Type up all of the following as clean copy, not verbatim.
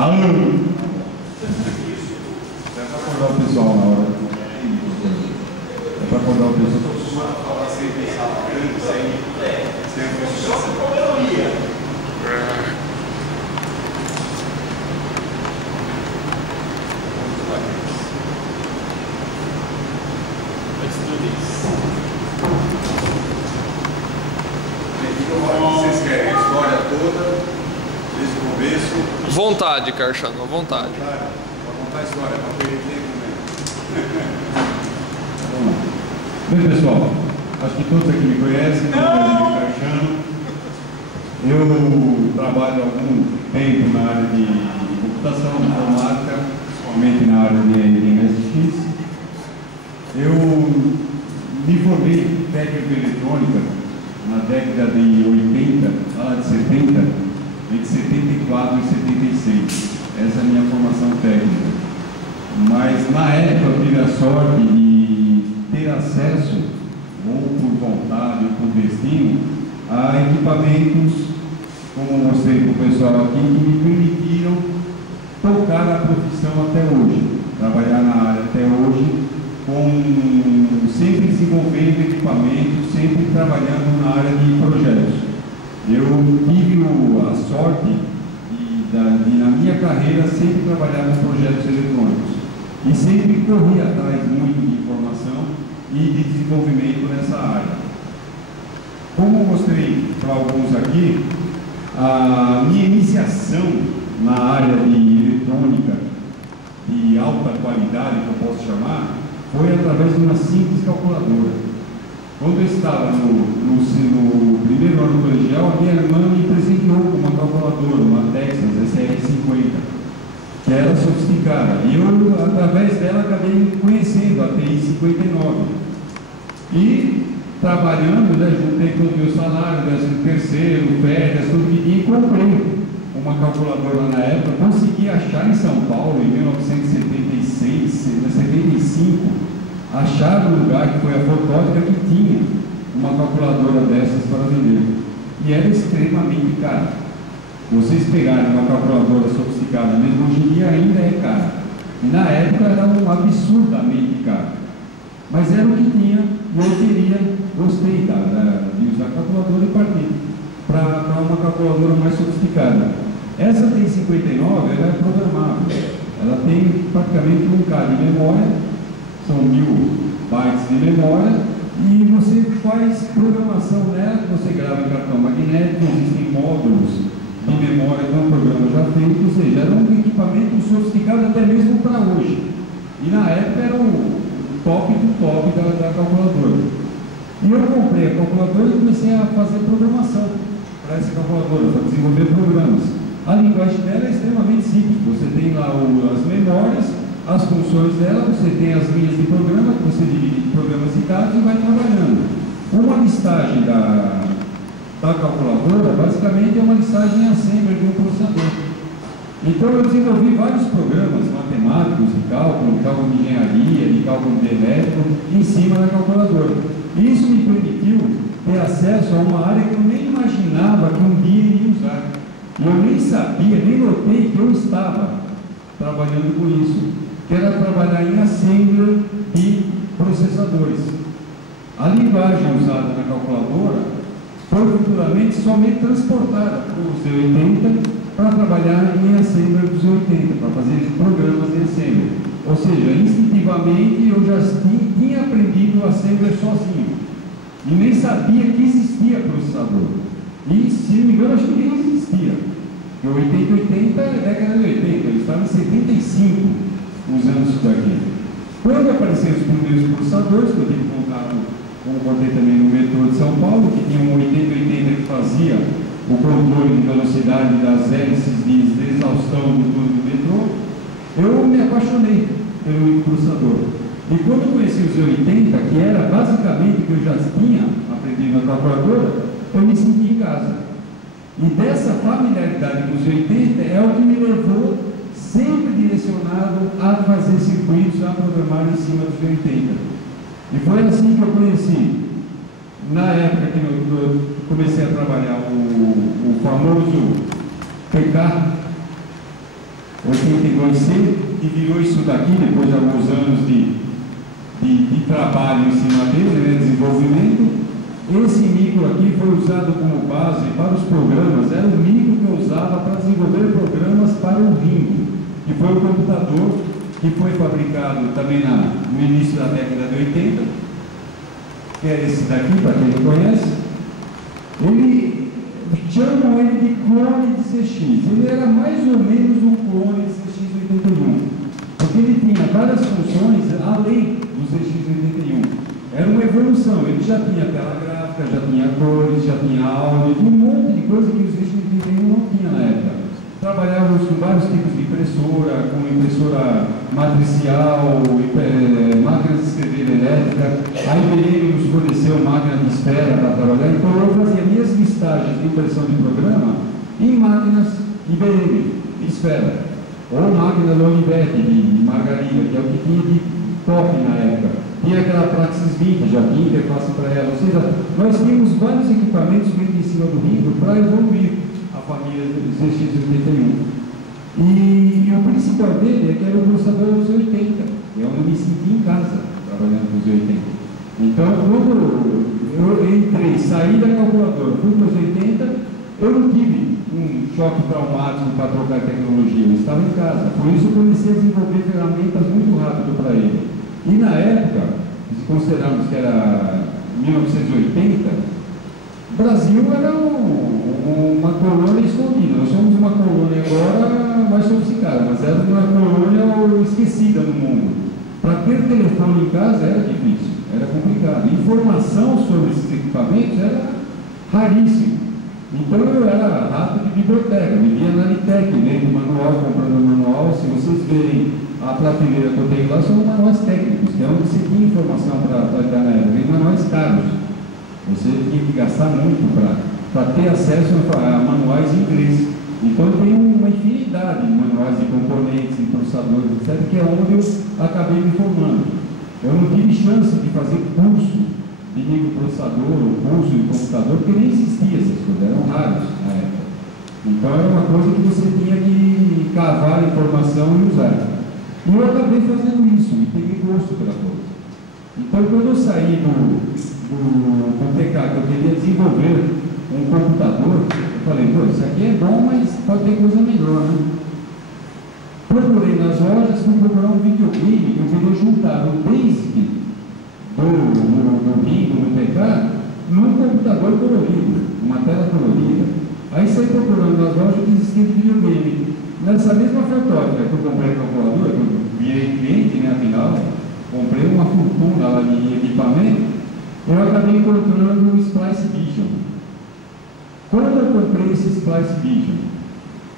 Alô! É para acordar o pessoal na hora. É para acordar o pessoal. Falar sem pensar grande, sem a vocês querem a história toda, desde o começo? Vontade, Carchano, vontade. Para contar a história, para perder tempo mesmo. Bem, pessoal, acho que todos aqui me conhecem, meu nome é Carchano. Eu trabalho há algum tempo na área de computação, informática, principalmente na área de MSX. Eu me formei em técnico eletrônica na década de 80, de 70, entre 74 e 76. Essa é a minha formação técnica. Mas na época eu tive a sorte de ter acesso, ou por vontade ou por destino, a equipamentos, como mostrei para o pessoal aqui, que me permitiram tocar a profissão até hoje, trabalhar na área até hoje, sempre desenvolvendo equipamentos, sempre trabalhando na área de projetos. Eu tive a sorte de na minha carreira, sempre trabalhar com projetos eletrônicos e sempre corri atrás muito de informação e de desenvolvimento nessa área. Como eu mostrei para alguns aqui, a minha iniciação na área de eletrônica de alta qualidade, que eu posso chamar, foi através de uma simples calculadora. Quando eu estava no primeiro ano colegial, a minha irmã me presenteou com uma calculadora, uma Texas SR50, que era sofisticada. E eu, através dela, acabei conhecendo a TI 59. E trabalhando, juntei todo o meu salário, 13º, férias, tudo que tinha, e comprei uma calculadora na época. Consegui achar em São Paulo, em 1975, achar um lugar que foi a Fotótica que tinha uma calculadora dessas para vender. E era extremamente cara. Vocês pegarem uma calculadora sofisticada, mesmo hoje em dia ainda é cara. E na época era absurdamente caro. Mas era o que tinha, e eu gostei de usar a calculadora e partir para uma calculadora mais sofisticada. Essa TI-59, ela é programável. Ela tem praticamente 1K de memória, são 1000 bytes de memória, e você faz programação nela, você grava em cartão magnético, existem módulos de memória com o programa já feito, ou seja, era um equipamento sofisticado até mesmo para hoje. E na época era o top do top da calculadora. E eu comprei a calculadora e comecei a fazer programação para essa calculadora, para desenvolver programas. A linguagem dela é extremamente simples. Você tem lá as memórias, as funções dela, você tem as linhas de programa, que você divide em programas e dados e vai trabalhando. Uma listagem da calculadora, basicamente, é uma listagem assembler de um processador. Então eu desenvolvi vários programas matemáticos de cálculo de engenharia, de cálculo de elétrico, em cima da calculadora. Isso me permitiu ter acesso a uma área que eu nem imaginava que um dia iria usar. Eu nem sabia, nem notei que eu estava trabalhando com isso, que era trabalhar em assembler de processadores. A linguagem usada na calculadora foi futuramente somente transportada para o Z80 para trabalhar em assembler do Z80, para fazer programas em assembler. Ou seja, instintivamente eu já tinha aprendido o assembler sozinho e nem sabia que existia processador. E, se não me engano, acho que nem existia. Porque 80 é década de 80, eu estava em 75 usando isso daqui. Quando apareceram os primeiros processadores, que eu tive contato, como contei também no metrô de São Paulo, que tinha um 8080 que fazia o controle de velocidade das hélices de exaustão do tubo do metrô, eu me apaixonei pelo microprocessador. E quando eu conheci o Z80, que era basicamente o que eu já tinha aprendido na calculadora, eu me senti em casa. E dessa familiaridade com o Z80 é o que me levou, sempre direcionado a fazer circuitos, a programar em cima do Z80. E foi assim que eu conheci, na época que eu comecei a trabalhar o famoso PK, 82C, e virou isso daqui, depois de alguns anos de trabalho em cima dele, né, desenvolvimento. Esse micro aqui foi usado como base para os programas, era o micro que eu usava para desenvolver programas para o Ringo, que foi o computador que foi fabricado também no início da década de 80, que é esse daqui, para quem não conhece. Chamam ele de clone de CX, ele era mais ou menos um clone de CX81, porque ele tinha várias funções além do CX81, era uma evolução, ele já tinha tela gráfica, já tinha cores, já tinha áudio, um monte de coisa que o CX81 não tinha na época. Trabalhávamos com vários tipos de impressora, com impressora matricial, máquinas de escrever elétrica. A IBM nos forneceu máquina de espera para trabalhar, então eu fazia minhas listagens de impressão de programa em máquinas IBM de espera, ou máquina Logitech de margarina, que é o que tinha de top na época. Tinha aquela Praxis 20, já tinha interface para ela, ou seja, nós tínhamos vários equipamentos feito em cima do Ringo para evoluir a família ZX81. E o principal dele é que era o processador dos 80, é onde eu me senti em casa, trabalhando com os 80. Então, quando eu entrei, saí da calculadora, fui para os 80, eu não tive um choque traumático para trocar tecnologia, eu estava em casa. Por isso, eu comecei a desenvolver ferramentas muito rápido para ele. E na época, se considerarmos que era 1980, o Brasil era uma colônia escondida. Nós somos uma colônia agora mais sofisticada, mas era uma colônia esquecida no mundo. Para ter telefone em casa era difícil, era complicado. Informação sobre esses equipamentos era raríssimo. Então eu era rato de biblioteca, vivia na Litec, lendo manual, comprando manual. Se vocês verem a prateleira que eu tenho lá, são manuais técnicos, que é onde você tinha informação para dar na época, e manuais caros. Você tinha que gastar muito para ter acesso a manuais em inglês. Então tem uma infinidade de manuais de componentes, de processadores, etc., que é onde eu acabei me formando. Eu não tive chance de fazer curso de microprocessador ou curso de computador, porque nem existia essas coisas, eram raros na época. Então era uma coisa que você tinha que cavar a informação e usar. E eu acabei fazendo isso, e peguei gosto pela coisa. Então quando eu saí do PK, que eu queria desenvolver um computador, eu falei, pô, isso aqui é bom, mas pode ter coisa melhor, né? Procurei nas lojas, fui procurar um videogame que eu queria juntar o BASIC do Ringo, no PK, num computador colorido, uma tela colorida. Aí saí procurando nas lojas que existia de videogame. Nessa mesma fotógrafa que eu comprei a calculadora, que eu virei cliente, né, afinal, comprei uma fortuna lá de equipamento, eu acabei encontrando o Splice Vision. Quando eu comprei esse Splice Vision,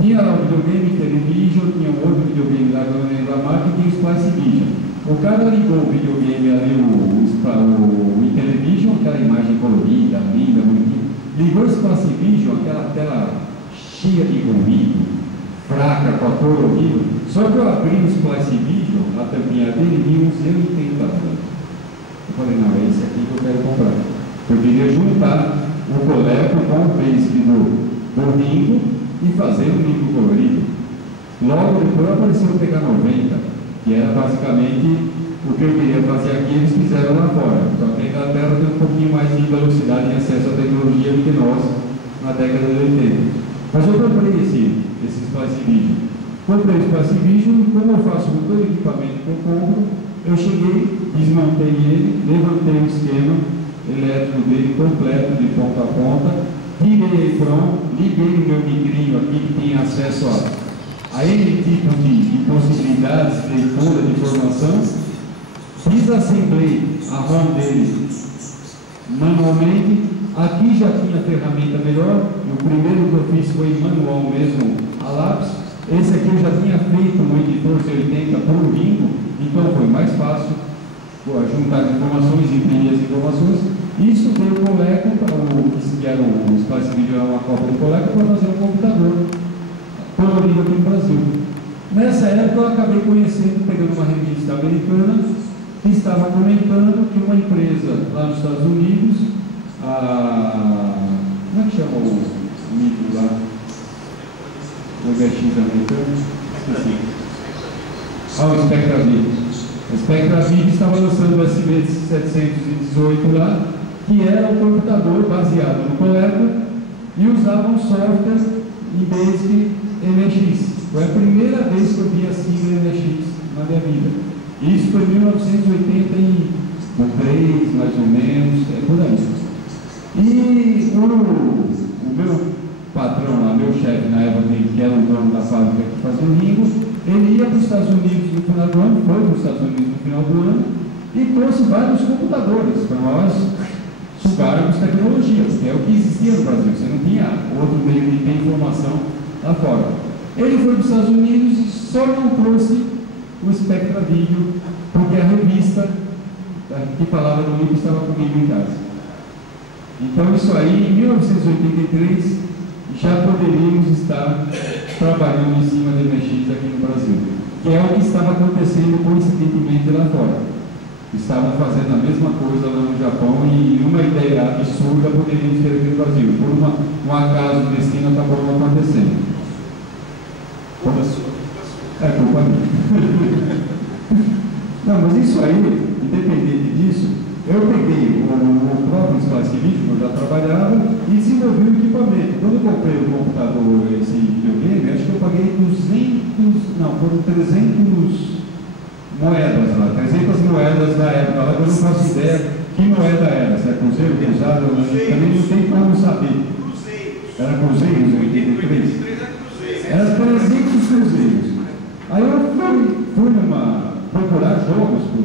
tinha lá o videogame Television, tinha um outro videogame lá que eu não lembro da marca, e tinha o Splice Vision. O cara ligou o videogame ali, o Intellivision, aquela imagem colorida, linda, bonitinha, ligou o Splice Vision, aquela tela cheia de ruído, fraca, com a cor horrível. Só que eu abri o Splice Vision, a tampinha dele, e uns 80 anos. Eu falei, não, é esse aqui que eu quero comprar. Eu queria juntar o Coleco com o Basic do Ringo e fazer um micro colorido. Logo depois apareceu o PK90, que era basicamente o que eu queria fazer aqui, eles fizeram lá fora. Só que a Inglaterra tem um pouquinho mais de velocidade e acesso à tecnologia do que nós na década de 80. Mas eu comprei esse Splice Vision. Comprei o Splice Vision e como eu faço com todo o equipamento que eu compro, eu cheguei, desmontei ele, levantei o esquema elétrico dele completo, de ponta a ponta, tirei ele pronto, liguei o meu micrinho aqui que tem acesso a N tipo de possibilidades de leitura de informação, desassemblei a ROM dele manualmente. Aqui já tinha ferramenta melhor, o primeiro que eu fiz foi manual mesmo, a lápis. Esse aqui eu já tinha feito no editor C80 para o Ringo, então foi mais fácil juntar informações, imprimir as informações. Isso deu o Coleco, que era o Splice Video, era uma cópia do Coleco, para fazer um computador colorido aqui no Brasil. Nessa época eu acabei conhecendo, pegando uma revista americana, que estava comentando que uma empresa lá nos Estados Unidos, como é que chama o micro lá? O VX americano? Esqueci. O Spectra Video. O Spectra Video estava lançando o SB718 lá, que era um computador baseado no Coleco e usava um software em Basic MSX. Foi a primeira vez que eu vi a sigla MSX na minha vida. Isso foi em 1983, mais ou menos, por aí. E o meu patrão lá, meu chefe na época, que era o dono da fábrica que fazia o Ringo, ele ia para os Estados Unidos no final do ano, foi para os Estados Unidos no final do ano, e trouxe vários computadores para nós sugarmos tecnologia, que é o que existia no Brasil, você não tinha outro meio de ter informação lá fora. Ele foi para os Estados Unidos e só não trouxe o Spectra Video, porque a revista que falava do livro estava comigo em casa. Então isso aí, em 1983, já poderíamos estar trabalhando em cima de MSX aqui no Brasil, que é o que estava acontecendo coincidentemente lá fora. Estavam fazendo a mesma coisa lá no Japão e uma ideia absurda poderíamos ter aqui no Brasil. Por um acaso o destino acabou não acontecendo. É culpa minha. Não, mas isso aí, independente disso, eu peguei o próprio Splice Video, que eu já trabalhava, e desenvolvi o equipamento. Quando eu comprei o computador, esse videogame, acho que eu paguei 300 moedas lá, 300 moedas da época, lá, eu não faço ideia que moeda era, se é cruzeiro, pesado, também não tem como saber. Era cruzeiros em 83? Era 300 cruzeiros. Aí eu fui procurar jogos pro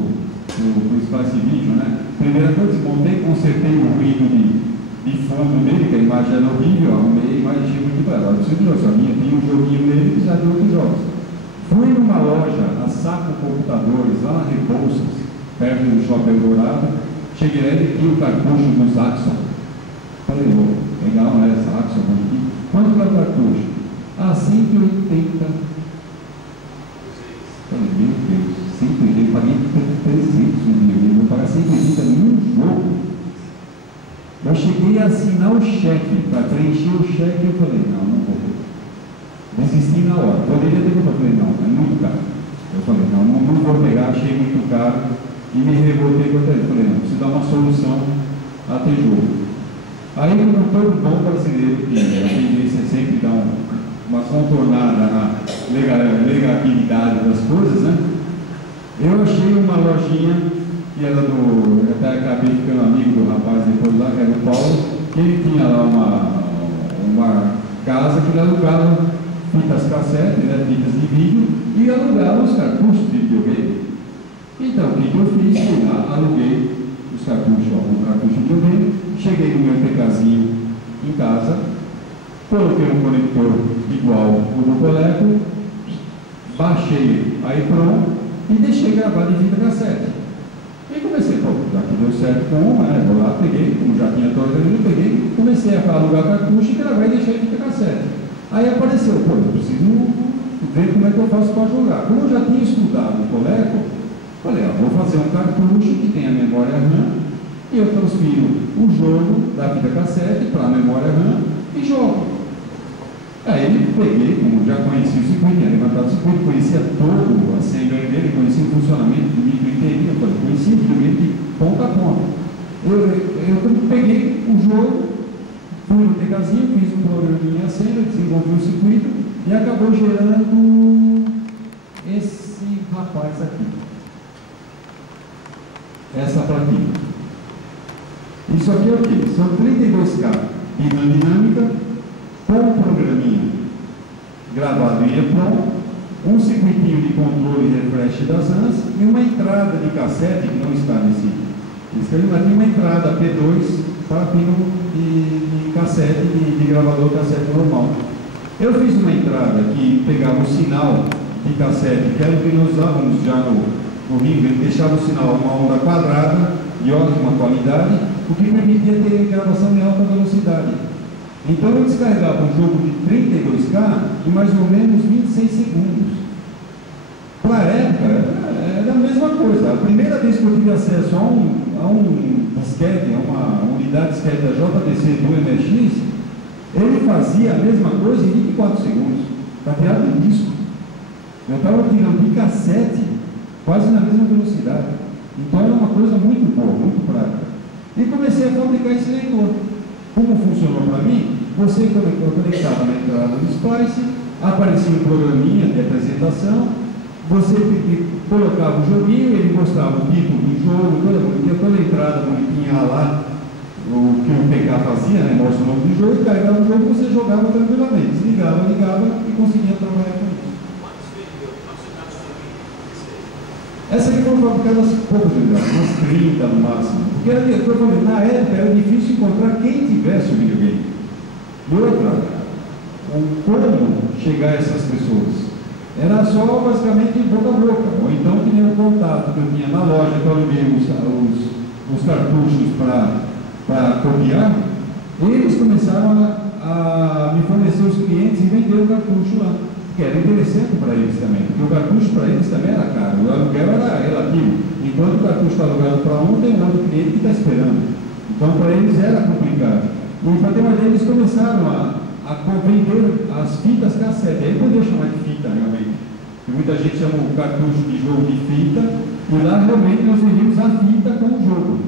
Splice Video, né? Primeira coisa, montei, consertei o ruído de fundo dele, que a imagem era horrível, arrumei a imagem de muito bem. Agora preciso de outro, a minha tinha um joguinho nele e precisava de outros jogos. Fui numa loja, a Saco Computadores, lá na Rebouças, perto do Shopping Dourado. Cheguei lá e tinha o cartucho do Saxon. Falei, legal, né? Saxon, aqui. Quanto que é o cartucho? Ah, 180. Falei, meu Deus, 180, eu paguei 300 no dinheiro, eu pagar 180 num jogo. Eu cheguei a assinar o cheque, para preencher o cheque, eu falei, não vou. Desisti na hora. Poderia ter falado, falei, não, é muito caro. Eu falei, não vou pegar, achei muito caro e me revoltei contra ele. Falei, não, preciso dar uma solução a ter jogo. Aí, como todo bom brasileiro, que a tendência é sempre dar uma contornada na legalidade das coisas, né? Eu achei uma lojinha que era até acabei ficando amigo do rapaz depois lá, que era o Paulo, que ele tinha lá uma casa que ele alugava fitas cassete, né, fitas de vídeo, e alugava os cartuchos de videogame. Então, o que eu fiz? Fui lá, aluguei os cartuchos, um cartucho de videogame, cheguei no meu TKzinho em casa, coloquei um conector igual o do Coleco, baixei a EEPROM e deixei gravar de fita cassete. E comecei, já que deu certo com uma, né, vou lá, peguei, como já tinha todo eu peguei, comecei a alugar cartucho e gravar e deixei de fita cassete. Aí apareceu, eu preciso ver como é que eu faço para jogar. Como eu já tinha estudado o Coleco, falei, vou fazer um cartucho que tenha memória RAM e eu transfiro o jogo da fita cassete para a memória RAM e jogo. Aí peguei, como já conhecia o circuito, tinha levantado o circuito, conhecia todo o assembly dele, conhecia o funcionamento do micro inteirinho, conhecia o videogame de ponta a ponta. Eu peguei o jogo, fui no TKzinho, fiz um programinha assembly, desenvolvi o circuito e acabou gerando esse rapaz aqui. Essa plaquinha. Isso aqui é o quê? São 32K de dinâmica com um programinha gravado em EEPROM, um circuitinho de controle e refresh das RAMs e uma entrada de cassete que não está nesse esquema, mas tem uma entrada P2 para pino de cassete, de gravador cassete normal. Eu fiz uma entrada que pegava o sinal de cassete, que era o que nós usávamos já no Ringo, ele deixava o sinal uma onda quadrada de ótima qualidade, o que permitia ter gravação em alta velocidade. Então eu descarregava um jogo de 32K em mais ou menos 26 segundos. Para a época, era a mesma coisa. A primeira vez que eu tive acesso a um disquete, a uma unidade disquete da JDC do MSX, ele fazia a mesma coisa em 24 segundos, baseado em disco. Eu estava tirando de cassete quase na mesma velocidade. Então era uma coisa muito boa, muito prática. E comecei a fabricar esse leitor. Como funcionou para mim? Você conectava na entrada do Splice, aparecia um programinha de apresentação, você colocava o joguinho, ele mostrava o título do jogo, toda a entrada bonitinha lá, o que o PK fazia, né? Mostra o nome do jogo, carregava o jogo e você jogava tranquilamente. Desligava, ligava e conseguia trabalhar com isso. Essa aqui foram fabricadas poucas unidades, umas 30 no máximo. Porque na época era difícil encontrar quem tivesse o videogame. E outra, como chegar a essas pessoas? Era só basicamente boca a boca, ou então que nem o contato que eu tinha na loja, que eu aluguei os cartuchos para copiar, eles começaram a me fornecer os clientes e vender o cartucho lá, que era interessante para eles também, porque o cartucho para eles também era caro, o aluguel era relativo, enquanto o cartucho está alugado para um, tem um outro cliente que está esperando, então para eles era complicado. E para ter uma ideia, eles começaram a vender as fitas cassete, aí podia chamar de fita realmente, e muita gente chama o cartucho de jogo de fita, e lá realmente nós vendíamos a fita com o jogo.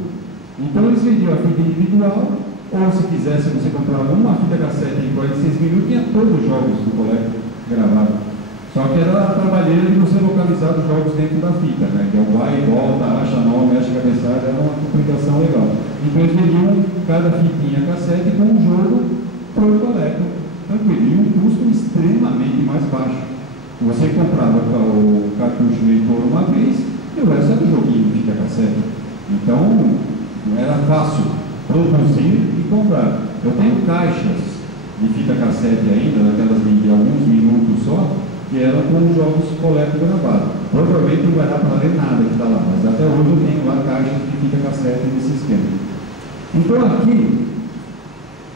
Então eles vendiam a fita individual, ou se quisesse você comprava uma fita cassete em 46 minutos, tinha todos os jogos do colégio gravados. Só que era a trabalheira de você localizar os jogos dentro da fita, né? Que é o vai e volta, acha nome, acha cabeçada, era uma complicação legal. Então eles vendiam cada fitinha cassete com um jogo para o colégio, tranquilo, e um custo extremamente mais baixo. Você comprava o cartucho leitor uma vez e o resto era um joguinho de fita cassete. Então era fácil produzir e comprar. Eu tenho caixas de fita cassete ainda, daquelas de alguns minutos só, que eram com os jogos coleto gravados. Provavelmente não vai dar para ler nada que está lá, mas até hoje eu tenho lá caixas de fita cassete nesse esquema. Então aqui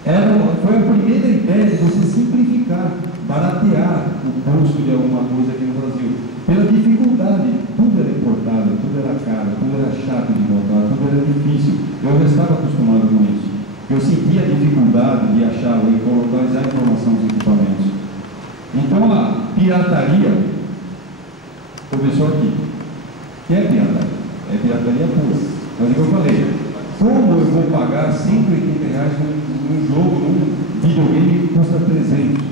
foi a primeira ideia de você simplificar, baratear o custo de alguma coisa aqui no Brasil. Pela dificuldade, tudo era importado, tudo era caro, tudo era chato de montar, tudo era difícil. Eu já estava acostumado com isso. Eu sentia a dificuldade de achar e localizar a informação dos equipamentos. Então a pirataria começou aqui. O que é pirataria? É pirataria pura. Mas é o que eu falei. Como eu vou pagar R$180 num jogo, num videogame que custa 300?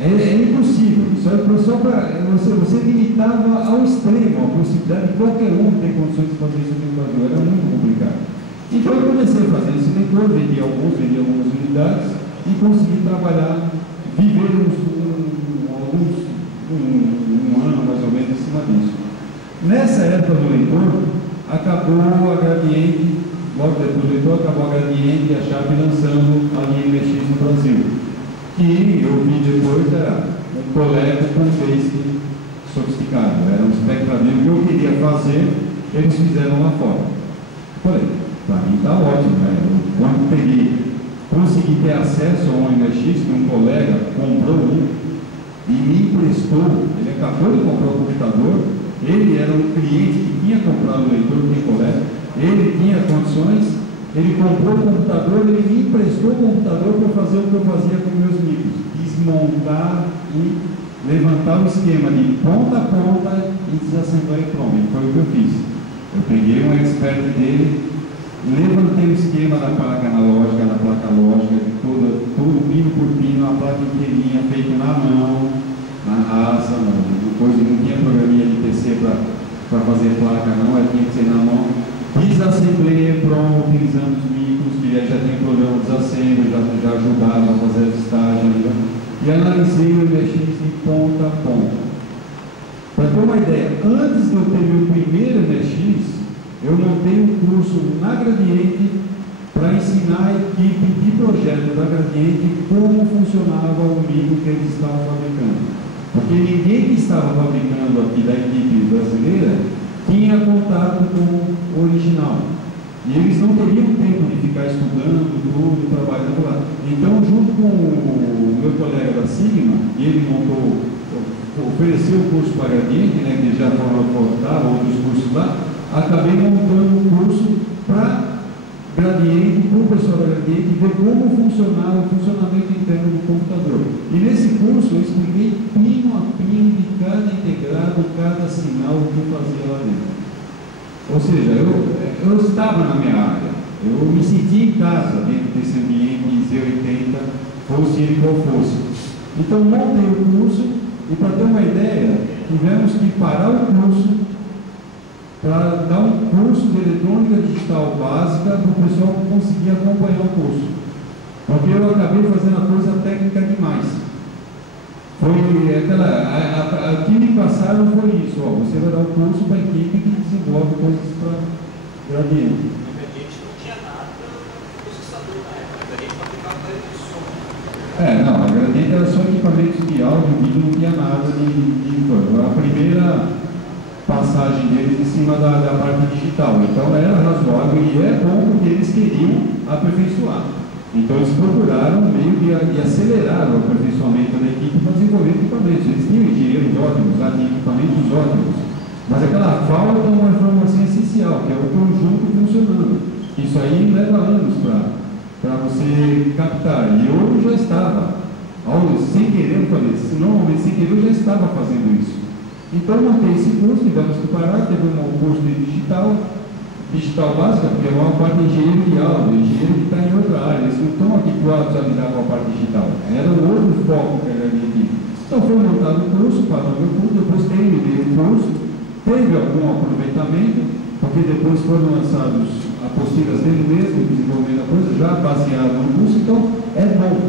É impossível. Só para você limitava ao extremo a possibilidade de qualquer um ter condições de fazer isso aqui no Brasil. Era muito complicado. Então eu comecei a fazer esse leitor, vendi algumas unidades e consegui trabalhar, viver um ano mais ou menos em cima disso. Nessa época do leitor, acabou a Gradiente, logo depois do leitor, acabou a Gradiente e a Sharp lançando a linha MX no Brasil. Que eu vi depois era um colega com basic sofisticado, era um espectrador que eu queria fazer, eles fizeram lá fora. Falei, para mim está ótimo, né? Quando consegui ter acesso a um MX, que um colega comprou um e me emprestou, ele acabou de comprar o computador, ele era um cliente que tinha comprado o leitor do meu colega, ele tinha condições, ele comprou o computador, ele me emprestou o computador para fazer o que eu fazia com meus amigos, desmontar e levantar o esquema de ponta a ponta e desassemblar em Chrome. Foi o que eu fiz. Eu peguei um expert dele, levantei o esquema da placa analógica, da placa lógica, todo pino por pino, a placa inteirinha, feito na mão, na asa, depois não tinha programinha de PC para fazer placa, não, tinha que ser na mão. Desassemblei pronto, utilizando os micros, que já tinha programa de desassembly, já ajudava a fazer a estágio, e analisei o MX de ponta a ponta. Para ter uma ideia, antes de eu ter meu primeiro MX, eu montei um curso na Gradiente para ensinar a equipe de projeto da Gradiente como funcionava o micro que eles estavam fabricando. Porque ninguém que estava fabricando aqui da equipe brasileira tinha contato com o original. E eles não teriam tempo de ficar estudando tudo, trabalhando lá. Então, junto com o meu colega da Sigma, ele ofereceu o curso para a Gradiente, né, que já foram outros cursos lá, acabei montando um curso para Gradiente para o pessoal da Gradiente ver como funcionava o funcionamento interno do computador. E nesse curso eu expliquei pino a pino de cada integrado, cada sinal que eu fazia lá dentro. Ou seja, eu estava na minha área, eu me sentia em casa dentro desse ambiente Z80, fosse ele qual fosse. Então montei o curso e, para ter uma ideia, tivemos que parar o curso para dar um curso de eletrônica digital básica para o pessoal conseguir acompanhar o curso. Porque eu acabei fazendo a coisa técnica demais. Foi aquela. O que me passaram foi isso: ó, você vai dar um curso para a equipe que desenvolve coisas para Gradiente. A gente não tinha nada processador na época, a gente fabricava aparelho de som. Não, a Gradiente era só equipamentos de áudio, vídeo, não tinha nada de coisa. A primeira passagem deles em cima da parte digital, então era razoável e é bom porque eles queriam aperfeiçoar. Então eles procuraram um meio de acelerar o aperfeiçoamento da equipe para desenvolver equipamentos. Eles tinham engenheiros ótimos, lá tinham equipamentos ótimos, mas aquela falta é uma informação essencial, que é o conjunto funcionando. Isso aí leva anos para você captar, e eu já estava, sem querer, eu falei, normalmente sem querer eu já estava fazendo isso. Então eu montei esse curso, tivemos que parar, teve um curso de digital básica, porque é uma parte de engenheiro de áudio, engenheiro que está em outra área, eles não estão habituados a lidar com a parte digital, era um outro foco que era a minha equipe. Então foi montado o curso, parou meu curso, depois terminei o curso, teve algum aproveitamento, porque depois foram lançados apostilas dele mesmo, desenvolvendo a coisa, já baseado no curso, então é bom,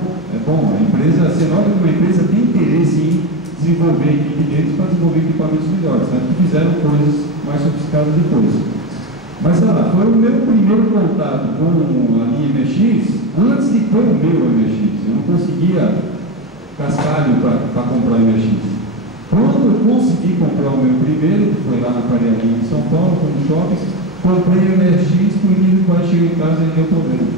a empresa, você nota que uma empresa tem interesse em desenvolver equipe deles para desenvolver equipamentos melhores, né? Que fizeram coisas mais sofisticadas depois. Mas foi o meu primeiro contato com a linha MX, antes de ter o meu MX. Eu não conseguia cascalho para comprar MX. Quando eu consegui comprar o meu primeiro, que foi lá na Faria Lima em São Paulo, foi no shopping, comprei o MX, por que quando cheguei em casa e deu problema.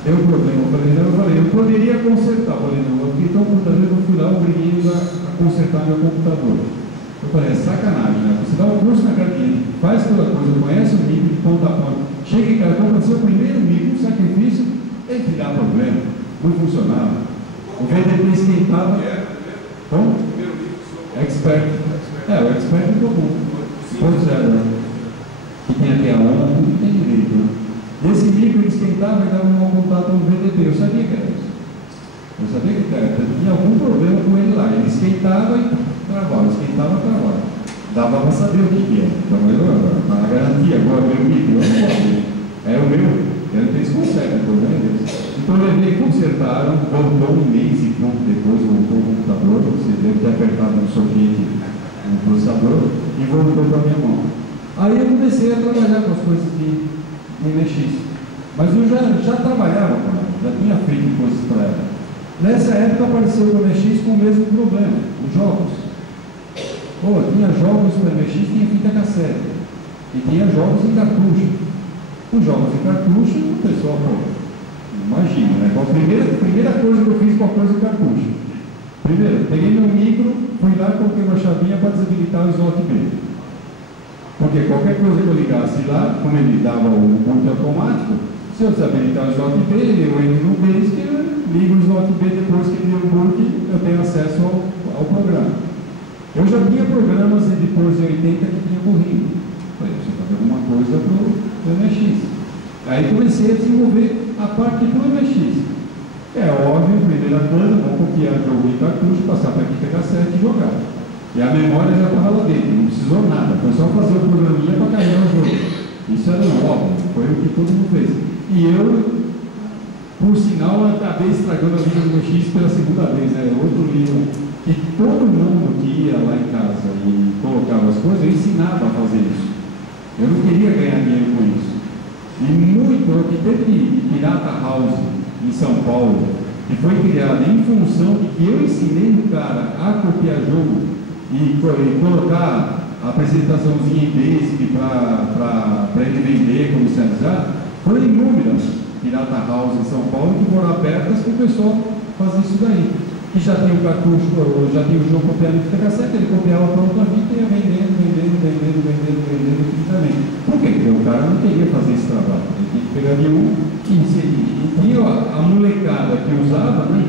Eu falei, eu poderia consertar. Eu falei, não, eu fiquei tão computador que eu fui lá, obriguei a consertar meu computador. Eu falei, é sacanagem, né? Você dá um curso na Gradiente, faz toda coisa, conhece o micro de ponta a ponta, chega em casa, compra seu primeiro micro, sacrifício, tem que dar problema, não funcionava. O VDP esquentava. Como? Expert. O Expert é bom. Pois é, né? Que tem aqui a onda, tudo tem direito, né? Esse micro esquentava e dava um mau contato no VDP. Eu sabia que era isso. Eu sabia que era. Tinha algum problema com ele lá. Ele esquentava e travava, esquentava e travava. Dava para saber o que era. Então, a garantia agora, meu micro, eu não posso. É o meu. Eles conseguem, por menos. Então, eu levei, consertaram, voltou um mês e pouco depois, voltou o computador. Você deve ter apertado no soquete no processador e voltou para a minha mão. Aí eu comecei a trabalhar com as coisas de MX. Mas eu já trabalhava com ela, já tinha feito coisas para ela. Nessa época apareceu o MX com o mesmo problema, os jogos. Tinha jogos para MX, tinha fita cassete. E tinha jogos em cartucho. Os jogos em cartucho, o pessoal, imagina, né? A primeira coisa que eu fiz com a coisa em cartucho. Primeiro, peguei meu micro, fui lá e coloquei uma chavinha para desabilitar o slot B. Porque qualquer coisa que eu ligasse lá, como ele dava o boot automático, se eu desabilitar o slot B, eu entro no BASIC, ligo o slot B depois que ele deu o boot, eu tenho acesso ao programa. Eu já tinha programas editores de 80 que tinha corrido. Falei, deixa eu fazer alguma coisa para o MX. Aí comecei a desenvolver a parte do MX. É óbvio, primeira coisa, vamos copiar o jogo em cartucho, passar para a fita cassete e jogar. E a memória já estava lá dentro, não precisou nada, foi só fazer o programinha para carregar o jogo. Isso era óbvio, foi o que todo mundo fez. E eu, por sinal, acabei estragando a vida do MX pela segunda vez, né? Outro livro que todo mundo que ia lá em casa e colocava as coisas, eu ensinava a fazer isso. Eu não queria ganhar dinheiro com isso. E muito, o que teve de Pirata House em São Paulo, que foi criado em função de que eu ensinei o cara a copiar jogo e colocar a apresentaçãozinha em Basic para ele vender, comercializar, foram inúmeras Pirata House em São Paulo que foram abertas para o pessoal fazer isso daí. que já tinha o cartucho, já tinha o jogo copiado em fita cassete, ele copiava para outra fita e ia vendendo infinitamente. Por quê? Porque o cara não queria fazer esse trabalho. Ele tinha que pegar de um e tinha a molecada que usava, né?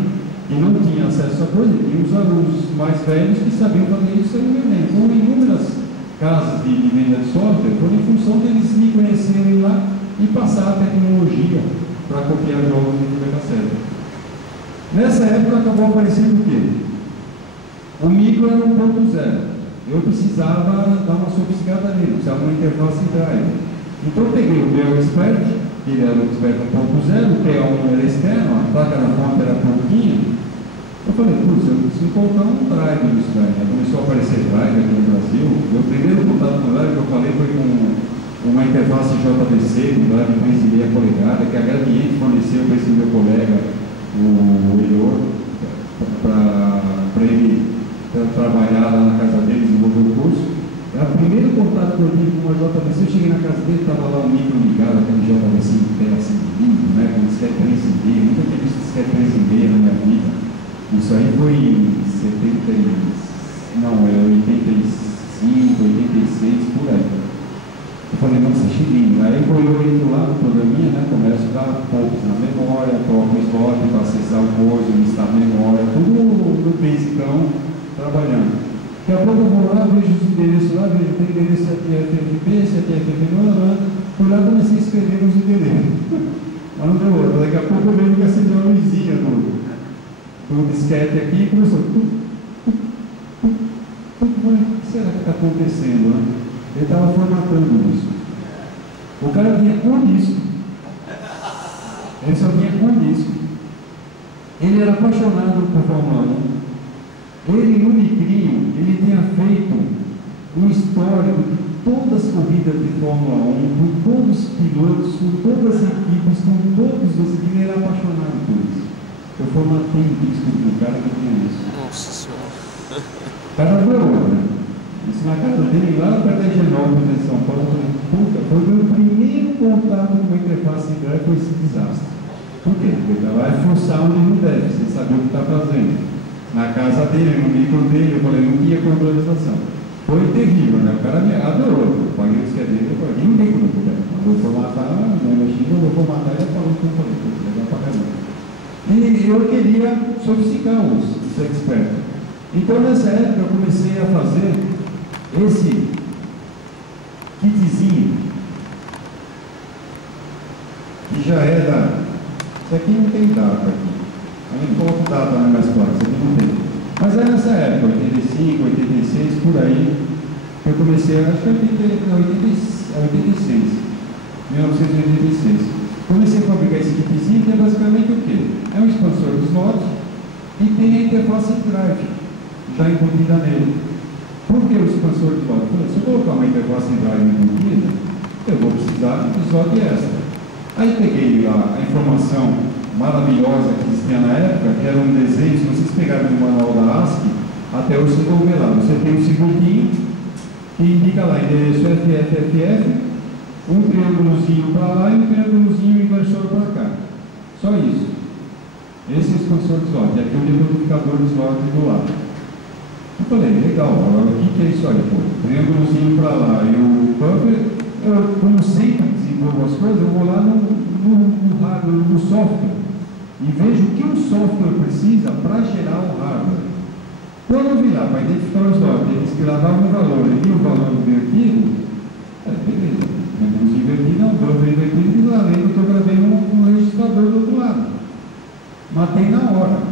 E não tinha acesso a coisa, tinha os mais velhos que sabiam fazer isso e vendendo. Então, inúmeras casas de venda de software foram em função deles me conhecerem lá e passar a tecnologia para copiar jogos em fita cassete. Nessa época acabou aparecendo o quê? O micro era 1.0. Eu precisava dar uma sofisticada nele, precisava de uma interface drive. Então eu peguei o meu Expert, que ele era o Expert 1.0, o P1 era externo, a placa da fonte era pouquinho. Eu falei, putz, eu preciso colocar um drive nisso daí. Começou a aparecer drive aqui no Brasil. Meu primeiro contato com o drive que eu falei foi com uma interface JVC, um drive de 3,5 polegadas, que a Gradiente forneceu para esse meu colega, o Elior, para ele trabalhar lá na casa dele, desenvolver o curso. O primeiro contato que eu tive com a JVC, eu cheguei na casa dele, estava lá o micro ligado, aquele JVC em pé, assim, lindo, né, com disquete 3,5, nunca tinha visto disquete 3,5 na minha vida. Isso aí foi em 85, 86, por aí. Eu falei, nossa, achei lindo. Aí eu entro lá no programinha, né, começo a dar poucos na memória, coloco o slot para acessar o coisa, listar a memória, tudo no basicão, trabalhando. Daqui a pouco eu vou lá, vejo os endereços lá, vejo tem endereço aqui é FFP, esse aqui é FFP, fui lá e comecei a escrever os endereços. Mas não deu outro. Daqui a pouco eu vejo que acendeu a luzinha do disquete aqui e começou. O que será que está acontecendo, né? Ele estava formatando isso. O cara vinha com disco. Ele só vinha com disco. Ele era apaixonado por Fórmula 1. Ele, no micrinho, ele tinha feito um histórico de todas as corridas de Fórmula 1, com todos os pilotos, com todas as equipes, com todos os. Ele era apaixonado por isso. Eu formatei um disco do cara que tinha isso. Nossa Senhora. O cara adorou, né? Isso na casa dele, lá perto da Genópolis, em São Paulo, eu falei, puta, foi o meu primeiro contato com a interface drive com esse desastre. Por quê? Porque ela vai forçar onde não deve, sem saber o que está fazendo. Na casa dele, no micro dele, eu falei, não tinha controlização. Foi terrível, né? O cara me adorou. Eu paguei o disquete dele, eu falei, não tem como, né? Quando eu for matar, não mexi, eu vou matar, ele falou que eu falei, legal pra caramba. E eu queria sofisticar os experts. Então, nessa época, eu comecei a fazer esse kitzinho, que já é da. Isso aqui não tem data aqui. A gente coloca data na minha placa, isso aqui não tem. Mas é nessa época, 85, 86, por aí, que eu comecei, acho que 86, 1986. Comecei a fabricar esse kitzinho, que é basicamente o quê? É um expansor de slot e tem a interface drive já embutida nele. Por que o expansor de slot? Se eu colocar uma interface drive embutida, eu vou precisar de slot extra. Aí peguei lá a informação maravilhosa que existia na época, que era um desenho, se vocês pegarem no manual da ASCII, até hoje você vai ver lá, você tem um segundinho que indica lá endereço FFFF, um triângulozinho para lá e um triângulozinho inversor para cá. Só isso. Esse é o expansor de slot, aqui o decodificador de slot do lado. Eu falei, legal, agora o que é isso aí? Pô? Triângulozinho para lá e o buffer, eu, como sempre desenvolvo as coisas, eu vou lá no software e vejo o que o software precisa para gerar o hardware. Quando eu vi lá, para identificar os slot, eles gravavam um valor, e o valor invertido, beleza, triângulozinho invertido, não, buffer invertido, e lá lembro que eu gravei um registrador do outro lado. Matei na hora.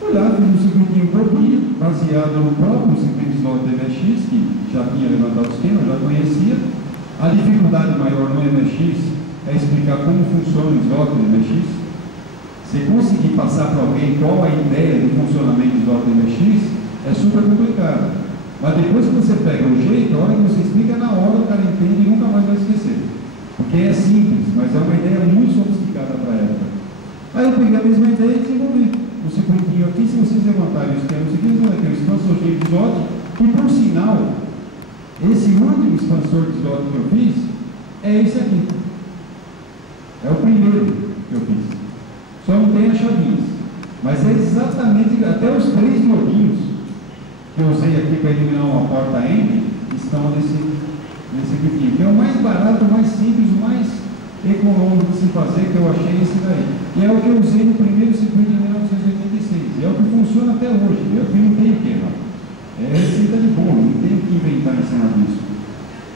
Fui lá, fiz um circuitinho bobinho, baseado no próprio circuito slot MSX, que já tinha levantado o esquema, já conhecia. A dificuldade maior no MSX é explicar como funciona o slot do MSX. Se conseguir passar para alguém qual a ideia do funcionamento do slot MSX, é super complicado. Mas depois que você pega o jeito, a hora que você explica, na hora o cara entende e nunca mais vai esquecer. Porque é simples, mas é uma ideia muito sofisticada para a época. Aí eu peguei a mesma ideia e desenvolvi o circuitinho aqui. Se vocês levantarem os termos aqui, vocês vão ter um expansor de slot, que por sinal, esse último expansor de slot que eu fiz é esse aqui. É o primeiro que eu fiz. Só não tem as chavinhas. Mas é exatamente, até os 3 joguinhos que eu usei aqui para eliminar uma porta N estão nesse biquinho, que é o mais barato, o mais simples, o mais econômico de se fazer, que eu achei esse daí. E é o que eu usei no primeiro circuito de 1986. E é o que funciona até hoje. É o que não tem o que errar. É receita de bolo, não tem o que inventar em cima disso.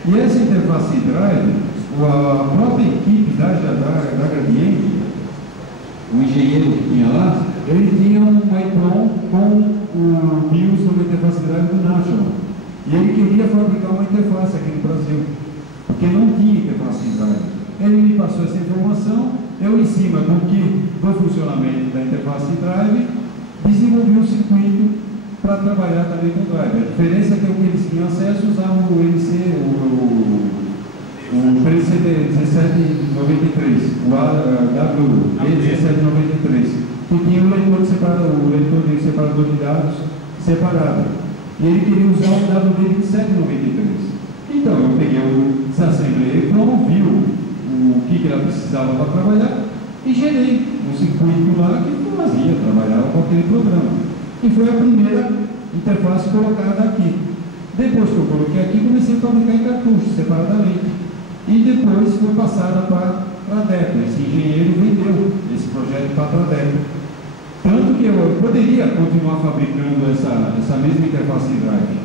E essa interface drive, a própria equipe da Gradiente, o engenheiro que tinha lá, ele tinha um EEPROM com o BIOS numa interface drive do National. E ele queria fabricar uma interface aqui no Brasil, porque não tinha interface drive. Ele me passou essa informação, eu em cima do funcionamento da interface drive, desenvolvi um circuito para trabalhar também com drive. A diferença é que eles tinham acesso usavam o PLC 1793, o AW1793, que tinha um leitor de separador de dados separado. E ele queria usar o WD1793. Então eu peguei o desassembleei, vi o que ela precisava para trabalhar e gerei um circuito lá que fazia, trabalhava com aquele programa. E foi a primeira interface colocada aqui. Depois que eu coloquei aqui, comecei a fabricar em cartuchos, separadamente. E depois foi passada para a Tradeco. Esse engenheiro vendeu esse projeto para a Tradeco. Tanto que eu poderia continuar fabricando essa mesma interface drive.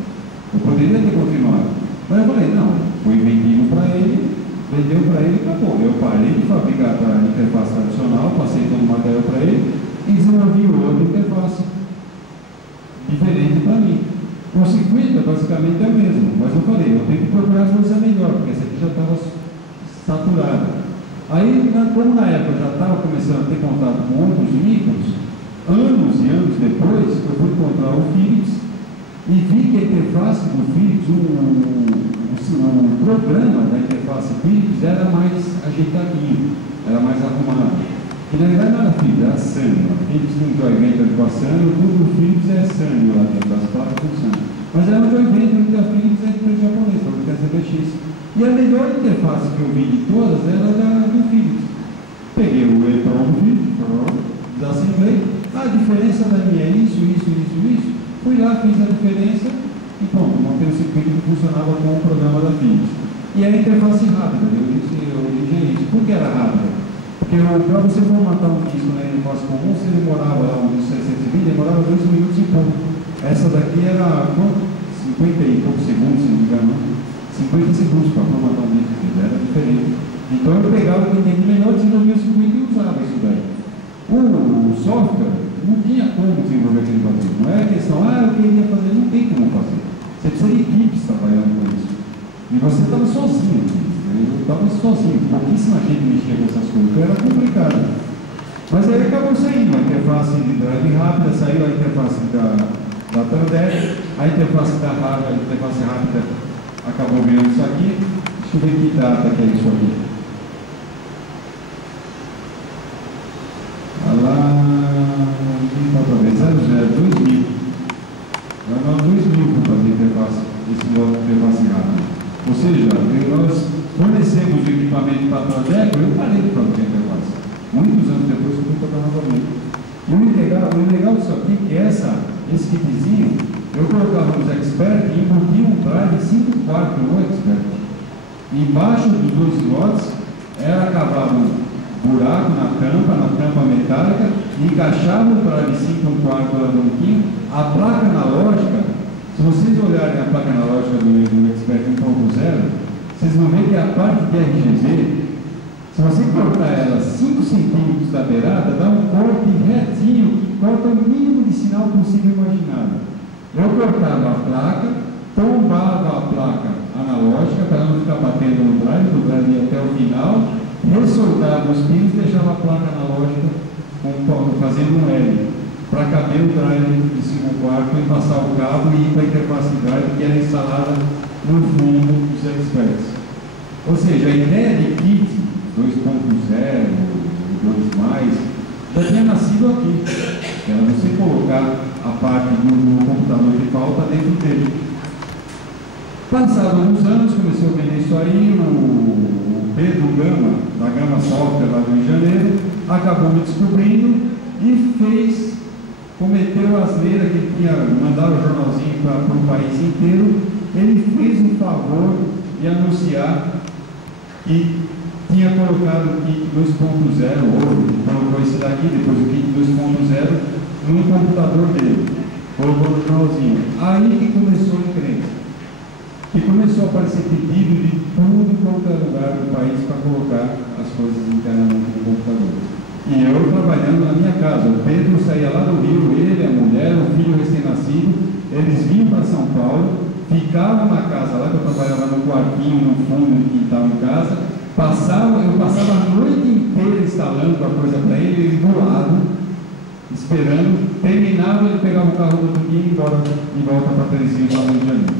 Eu poderia ter continuado. Mas eu falei, não, foi vendido para ele, vendeu para ele e acabou. Eu parei de fabricar a interface tradicional, passei todo o material para ele e desenvolvi outra interface diferente para mim. O circuito basicamente é o mesmo, mas eu falei, eu tenho que procurar coisa melhor, porque essa aqui já estava saturada. Aí, como na época eu já estava começando a ter contato com outros micros, anos e anos depois, eu fui encontrar o Philips e vi que a interface do Philips, o programa da interface Philips era mais ajeitadinho, era mais arrumado. E na verdade não era Philips, era Sanyo. A Philips tem um joint venture com a Sanyo, tudo do Philips é Sanyo lá dentro das placas do Sanyo. Mas era um joint venture da Philips é empresa japonesa, porque é CBX. E a melhor interface que eu vi de todas era do Philips. Peguei o EEPROM do Philips, desassemblei. A diferença da minha é isso. Fui lá, fiz a diferença e pronto, montei um circuito que funcionava com o programa da Philips. E a interface rápida, eu disse isso. Por que era rápida? Porque para você formatar um disco na interface comum, você demorava lá uns 620, demorava 2 minutos e pouco. Essa daqui era 50 e poucos segundos, se não me engano. 50 segundos para formatar um disco, era diferente. Então eu pegava o que entendi melhor, desenvolvia o circuito e usava isso daí. O software não tinha como desenvolver aquele vazio. Não é a questão, eu queria fazer, não tem como fazer. Você precisa de equipes trabalhando com isso. E você estava sozinho. Eu estava sozinho, pouquíssima gente mexia com essas coisas, então era complicado. Mas aí acabou saindo a interface de drive rápida, saiu a interface da Tradeco, a interface rápida acabou virando isso aqui. Deixa eu ver que data que é isso aqui. Outra vez, 2000. Vai dar 2000 para fazer esse interface rápida. Ou seja, nós fornecemos o equipamento para a Tradeco, eu parei de fazer interface. Muitos anos depois eu fui tocar novamente. E o legal disso aqui é que esse kitzinho, eu colocava nos Expert e embutia um drive 5/4 no Expert. E embaixo dos 2 slots era cavado um buraco na tampa metálica, e encaixava o drive 5/4 lá no quinto. A placa analógica, se vocês olharem a placa analógica do Expert 1.0, vocês vão ver que a parte de RGB, se você cortar ela 5 centímetros da beirada, dá um corte retinho, corta o mínimo de sinal possível imaginável. Eu cortava a placa, tombava a placa analógica para não ficar batendo no drive ia até o final, ressoldava os pinos e deixava a placa analógica fazendo um L, para caber o drive de 5/4 e passar o cabo e ir para a interface drive que era instalada no fundo dos experts. Ou seja, a ideia de kit 2.0, 2+, já tinha nascido aqui. Era você colocar a parte do computador que falta dentro dele. Passados alguns anos, comecei a vender isso aí, o Pedro Gama, da Gama Software lá do Rio de Janeiro, acabou me descobrindo e fez cometeu a asneira que ele tinha mandado o jornalzinho para o país inteiro. Ele fez o favor de anunciar que tinha colocado o kit 2.0, ou colocou esse daqui, depois o kit 2.0, num computador dele. Colocou no jornalzinho. Aí que começou a encrenca. Que começou a aparecer pedido de tudo quanto é lugar do país para colocar as coisas internamente no computador. E eu trabalhando na minha casa. O Pedro saía lá do Rio, ele, a mulher, o filho recém-nascido, eles vinham para São Paulo, ficavam na casa lá, que eu trabalhava no quartinho, no fundo, no quintal em casa, eu passava a noite inteira instalando a coisa para ele do lado, esperando, terminava, ele pegava o carro do outro dia e ia embora de volta para Teresina, lá no Rio de Janeiro.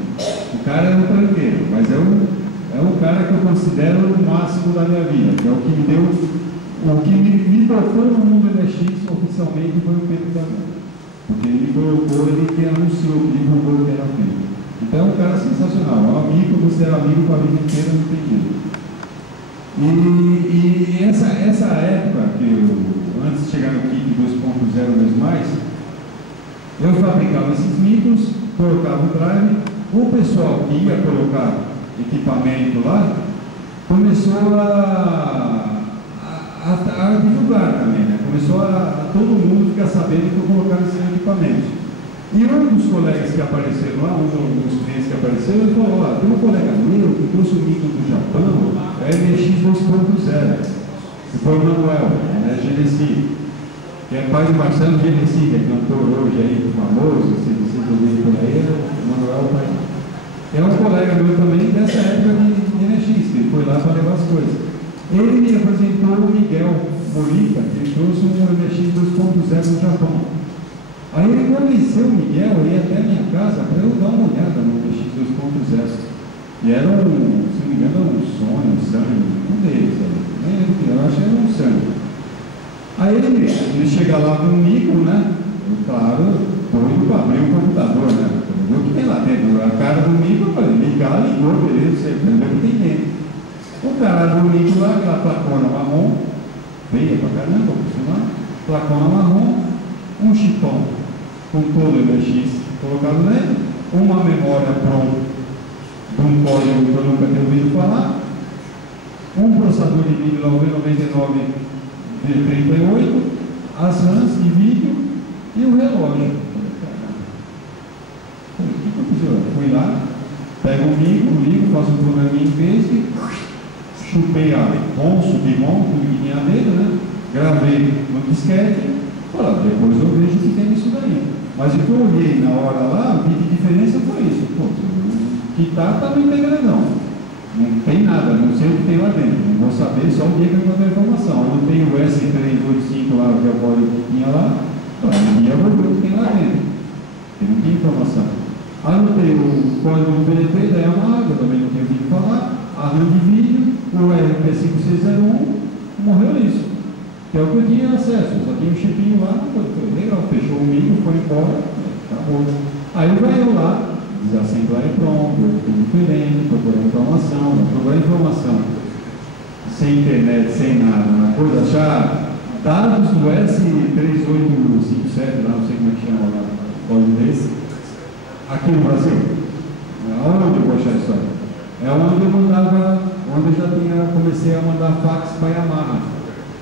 O cara é um tranqueiro, mas é o cara que eu considero o máximo da minha vida, que é o que me deu, o que me colocou no mundo MX oficialmente foi o Pedro da Gama. Porque ele me colocou, ele que anunciou, que divulgou o que era feito. Então é um cara sensacional, é um amigo, você é amigo para a vida inteira, não tem jeito. E essa época, que antes de chegar no kit 2.0 mesmo mais, eu fabricava esses micros, colocava o drive, o pessoal que ia colocar equipamento lá, começou a divulgar também, né? Começou a todo mundo ficar sabendo que eu colocava esses equipamentos. E um dos colegas que apareceram lá, um dos clientes que apareceu, ele falou: tem um colega meu que trouxe o micro do Japão, é MX 2.0, que foi o Manuel, né, Genesi, que é pai do Marcelo Genesi, que é cantor hoje aí, famoso, se vocês ouvirem por aí, é o Manuel pai. É um colega meu também dessa época de MX, que ele foi lá para levar as coisas. Ele me apresentou o Miguel Morica, que ele trouxe um MX 2.0 no Japão. Aí ele convenceu o Miguel a ir até a minha casa para eu dar uma olhada no MX 2.0. E era se não me engano, um Sony, um Sony, um deles. Eu acho que era um Sony. Aí ele chega lá com um micro, né? Claro, doido para abrir um computador, né? Ver o que tem lá dentro. A cara do micro, para ligar, ligou, beleza, você entendeu o que tem dentro. O cara do micro lá, aquela placona marrom, veio pra caramba, placona marrom, um chipão com todo o MX colocado nele, uma memória pronta de um código que eu nunca tinha ouvido falar, um processador de vídeo lá, o V99 V38, as RAMs de vídeo e o relógio. Fui lá, pego o micro, faço um programinha em Basic, chupei a ROM, subrom, tudo que tinha dentro, né? Gravei no disquete. Depois eu vejo o que tem isso daí. Mas o que eu olhei na hora lá, vi que diferença foi isso. Pô, o que tá no integradão. Não tem nada, não sei o que tem lá dentro. Não vou saber só o dia que eu encontrei a informação. Eu não tenho o S385 lá, que é o código que tinha lá. Um dia eu vou ver o que tem lá dentro. Porque não tinha informação. Anotei o código do PDP da Yamaha, que eu também não tinha ouvido falar. A RAM de vídeo, o RP5601, morreu nisso. Que é o que eu tinha acesso, só tinha um chipinho lá, foi legal, fechou o micro, foi embora, acabou. Aí vai eu lá, desassemblar e pronto, tudo diferente, procurar informação, sem internet, sem nada, uma coisa, achar dados do S3857, lá, não sei como é que chama lá, código desse, aqui no Brasil. Aonde eu vou achar isso aí? É onde eu mandava, onde eu já comecei a mandar fax para a Yamaha,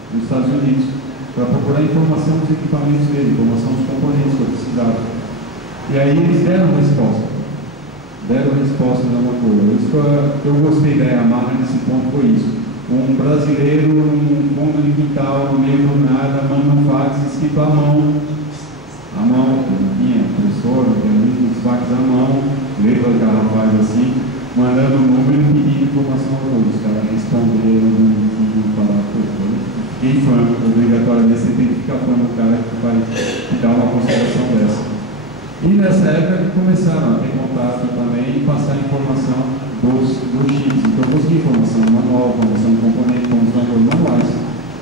nos Estados Unidos, para procurar informação dos equipamentos dele, informação dos componentes que eu precisava. E aí eles deram resposta na uma coisa. Isso que eu gostei da Yamaha nesse ponto foi isso. Um brasileiro num fundo de quintal, no meio do nada, manda um fax escrito à mão, que não tinha impressora, tinha os fax à mão, letras garrafais assim, mandando o número e pedindo informação a todos. Os caras responderam, não falaram coisa. Quem fã, obrigatoriamente você tem que ficar fã do cara que dá uma consideração dessa. E nessa época que começaram a ter contato também e passar informação dos chips. Então eu consegui informação manual, informação de componente, informação de manuais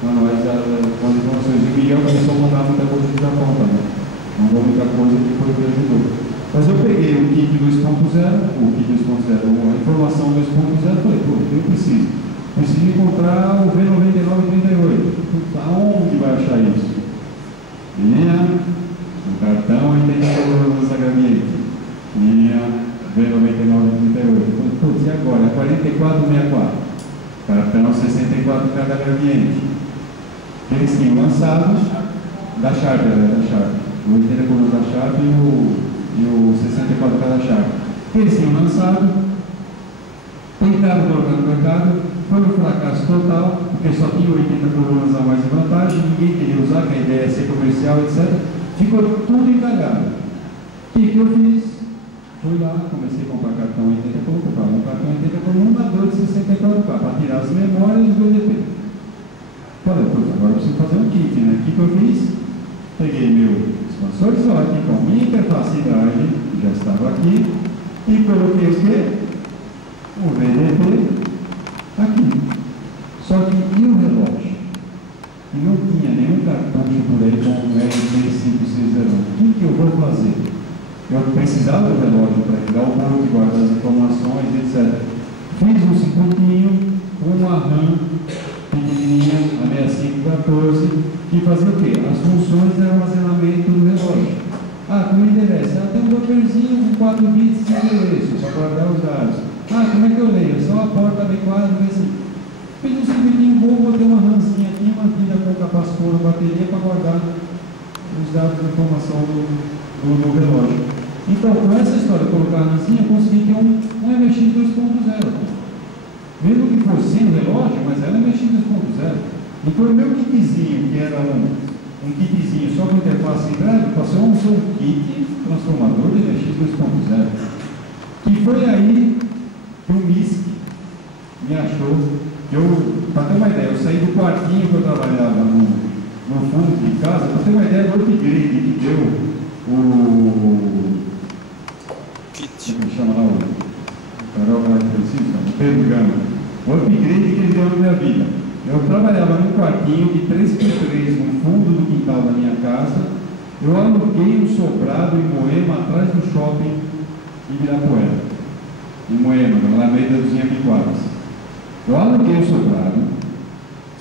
com as informações. E o Miguel começou a montar muita coisa do Japão também. Mandou muita coisa que foi o que ajudou. Mas eu peguei o kit 2.0, a informação 2.0, falei, pô, eu preciso encontrar o V9938. Aonde vai achar isso? O cara cartão 80 colunas a gradiente, linha V9938. Putz, e agora? É 4464. Cartão 64 cada gradiente. Eles tinham lançados da Sharp, da Sharp. O 80 colunas da Sharp e o 64 cada Sharp. Eles tinham lançado, tentaram colocar no mercado, foi um fracasso total, porque só tinha 80 colunas a mais de vantagem, ninguém queria usar, que a ideia é ser comercial, etc. Ficou tudo encalhado. O que eu fiz? Fui lá, comecei a comprar cartão 80 colunas, um cartão 80 colunas, uma dor de 64K, para tirar as memórias do BDP. Falei, putz, agora eu preciso fazer um kit, né? O que eu fiz? Peguei meu expansor exótico, com minha interface drive, já estava aqui, e coloquei o quê? O VDP aqui. Só que e o relógio? E não tinha nenhum cartucho por aí com o RP560. O que eu vou fazer? Eu precisava do relógio para ligar o boot, guardar as informações, etc. Fiz um circuitinho com uma RAM pequenininha, a 6514, que fazia o quê? As funções de armazenamento do relógio. Ah, como interessa? Tem um bufferzinho com 4 bits de endereço para guardar os dados. Ah, como é que eu leio? Só a porta B4, assim. Fiz um circuitinho bom, botei uma ranzinha aqui, mantida com capacitor na bateria para guardar os dados de informação do relógio. Então, com essa história de colocar a ranzinha, eu consegui ter um MX 2.0. Mesmo que fosse sem o relógio, mas era MX 2.0. Então, o meu kitzinho, que era um kitzinho só com interface em drive, passou a ser um kit transformador de MX 2.0. Que foi aí que o MISC me achou. Para ter uma ideia, eu saí do quartinho que eu trabalhava no fundo de casa, para ter uma ideia do upgrade que deu o chama lá o Carol Francisco, o Pedro Gama. O upgrade que ele deu na minha vida. Eu trabalhava num quartinho de 3x3 no fundo do quintal da minha casa. Eu aluguei um sobrado em Moema, atrás do shopping em Ibirapuera. Em Moema, na Alameda dos Inhapiquaras. Eu aluguei um sobrado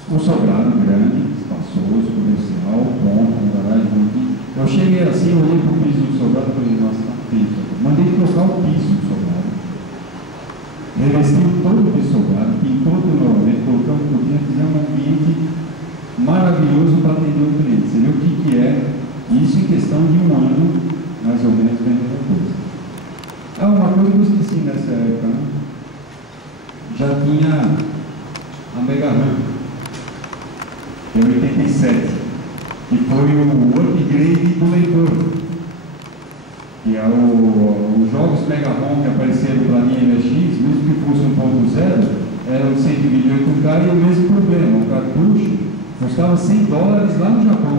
grande, espaçoso, comercial, ponto, com garagem bonitinho. Eu cheguei assim, olhei para o piso do sobrado e falei, nossa, tá feito. Mandei trocar o piso do sobrado. Revestiu todo o piso do sobrado, pintou tudo novamente, colocamos cortina, fizemos um ambiente maravilhoso para atender o cliente. Você vê o que é isso em questão de um ano, mais ou menos, vendendo a coisa. Ah, uma coisa que eu esqueci nessa época, né? Já tinha a Mega RAM, que é 87, que foi o upgrade do leitor, que é os jogos Mega ROM que apareceram para a linha MSX, mesmo que fosse 1.0, eram de 128K e o mesmo problema, o cartucho custava $100 lá no Japão.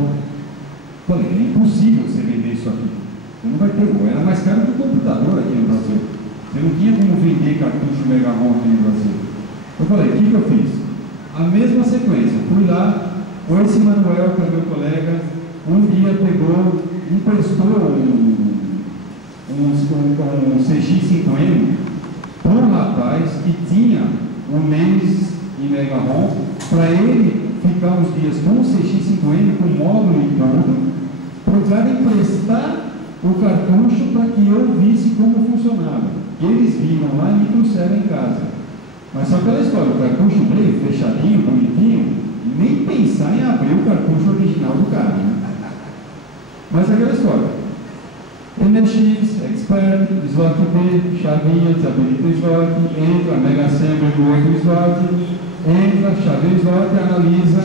Falei, é impossível você vender isso aqui, você não vai ter, era mais caro que o computador aqui no Brasil. Você não tinha como vender cartucho Mega ROM aqui no Brasil. Eu falei, o que eu fiz? A mesma sequência. Fui lá, o esse Manuel, que é meu colega, um dia pegou, emprestou um CX5M para um rapaz que tinha um mês em Mega ROM, para ele ficar uns dias com o CX5M, com módulo e tudo, para o cara emprestar o cartucho para que eu visse como funcionava. Eles viram lá e me trouxeram em casa. Mas só aquela história, o cartucho veio fechadinho, bonitinho, nem pensar em abrir o cartucho original do cara, né? Mas aquela história. MSX, Expert, slot B, chavinha, desabilita o slot, entra, Mega Assembly do outro slot, entra, chave slot, analisa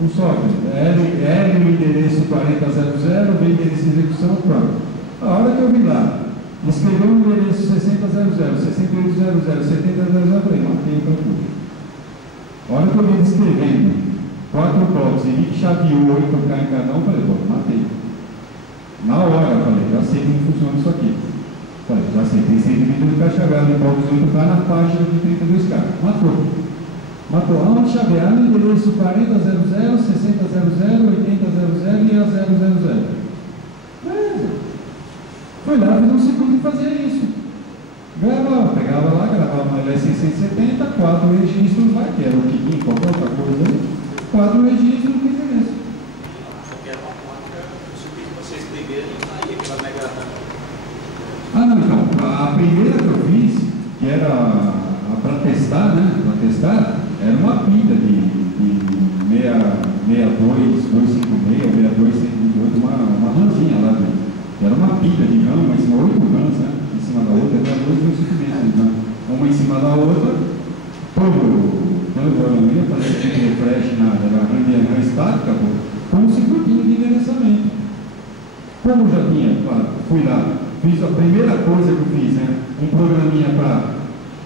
o software. L no endereço 4000, vem endereço de execução, pronto. A hora que eu vi lá, escreveu o endereço 6000, 6800, 7000, eu falei, matei o cartucho. A hora que eu vi escrevendo 4 blocos e vi que chaveou 8K em cada um, eu falei, pô, matei. Na hora, eu falei, já sei como funciona isso aqui. Falei, já sei, tem 122K chaveado em blocos 8K na página de 32K. Matou. Aonde chavear no endereço 4000, 6000, 8000 e a 000. Fui lá, fiz um circuito e fazia isso. Pegava lá, gravava uma LS670, 4 registros lá, que era o Kikin, qualquer outra coisa aí, 4 registros no que interessa. Só que era uma placa, o circuito que você escrevia não saía. uma pilha de 62, 256, 62, 128, uma ranzinha lá dentro. Era uma pilha de rã, mas 8 rãs, né? Em cima da outra, era 256, né? Uma em cima da outra, quando eu ia fazer tipo de refresh na rã estática, com um circuitinho de endereçamento. Como já tinha, fui lá, fiz a primeira coisa que eu fiz, né? Um programinha para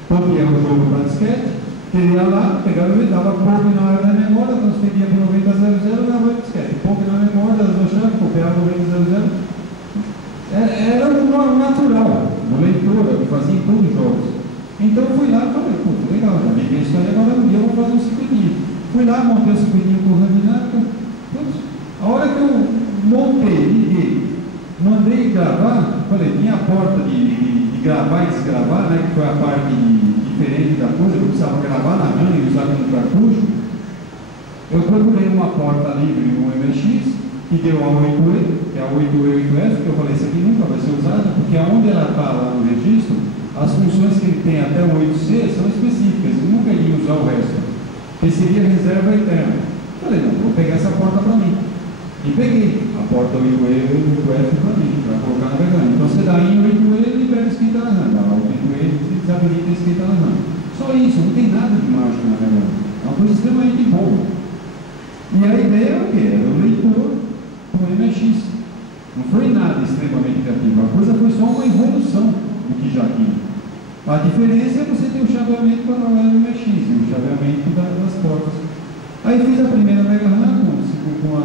copiar o jogo para disquete, queria lá, pegava e dava pouco na área da memória, transferia para 9000, dava disquete, pouco na memória, desmanchava, copiava 9000. Era um natural, uma leitura que fazia em todos os jogos. Então eu fui lá e falei, pô, legal, já liguei isso aí, agora um dia eu vou fazer um circuitinho. Fui lá, montei o circuitinho com rã dinâmica. A hora que eu montei, liguei, mandei gravar, falei, tinha a porta de gravar e desgravar, né, que foi a parte diferente da coisa, eu precisava gravar na RAM e usar como cartucho. Eu procurei uma porta livre no MX, que deu a 8E, que é a 8E8F, que eu falei, isso aqui nunca vai ser usada, porque onde ela está lá no registro, as funções que ele tem até o 8C são específicas, eu nunca iria usar o resto, que seria reserva eterna. Falei, não, vou pegar essa porta para mim. E peguei a porta 8E e 8F para mim, para colocar na versão. Então você dá em 8E e libera a escrita na RAM, dá 8E e desabilita a escrita na RAM. Só isso, não tem nada de mágico na versão. É uma coisa extremamente boa. E a ideia é o quê? Era o leitor do MX. Não foi nada extremamente criativo, a coisa foi só uma evolução do que já tinha. A diferença é você ter o chaveamento para trabalhar no MX e o chaveamento das portas. Aí fiz a primeira Mega RAM com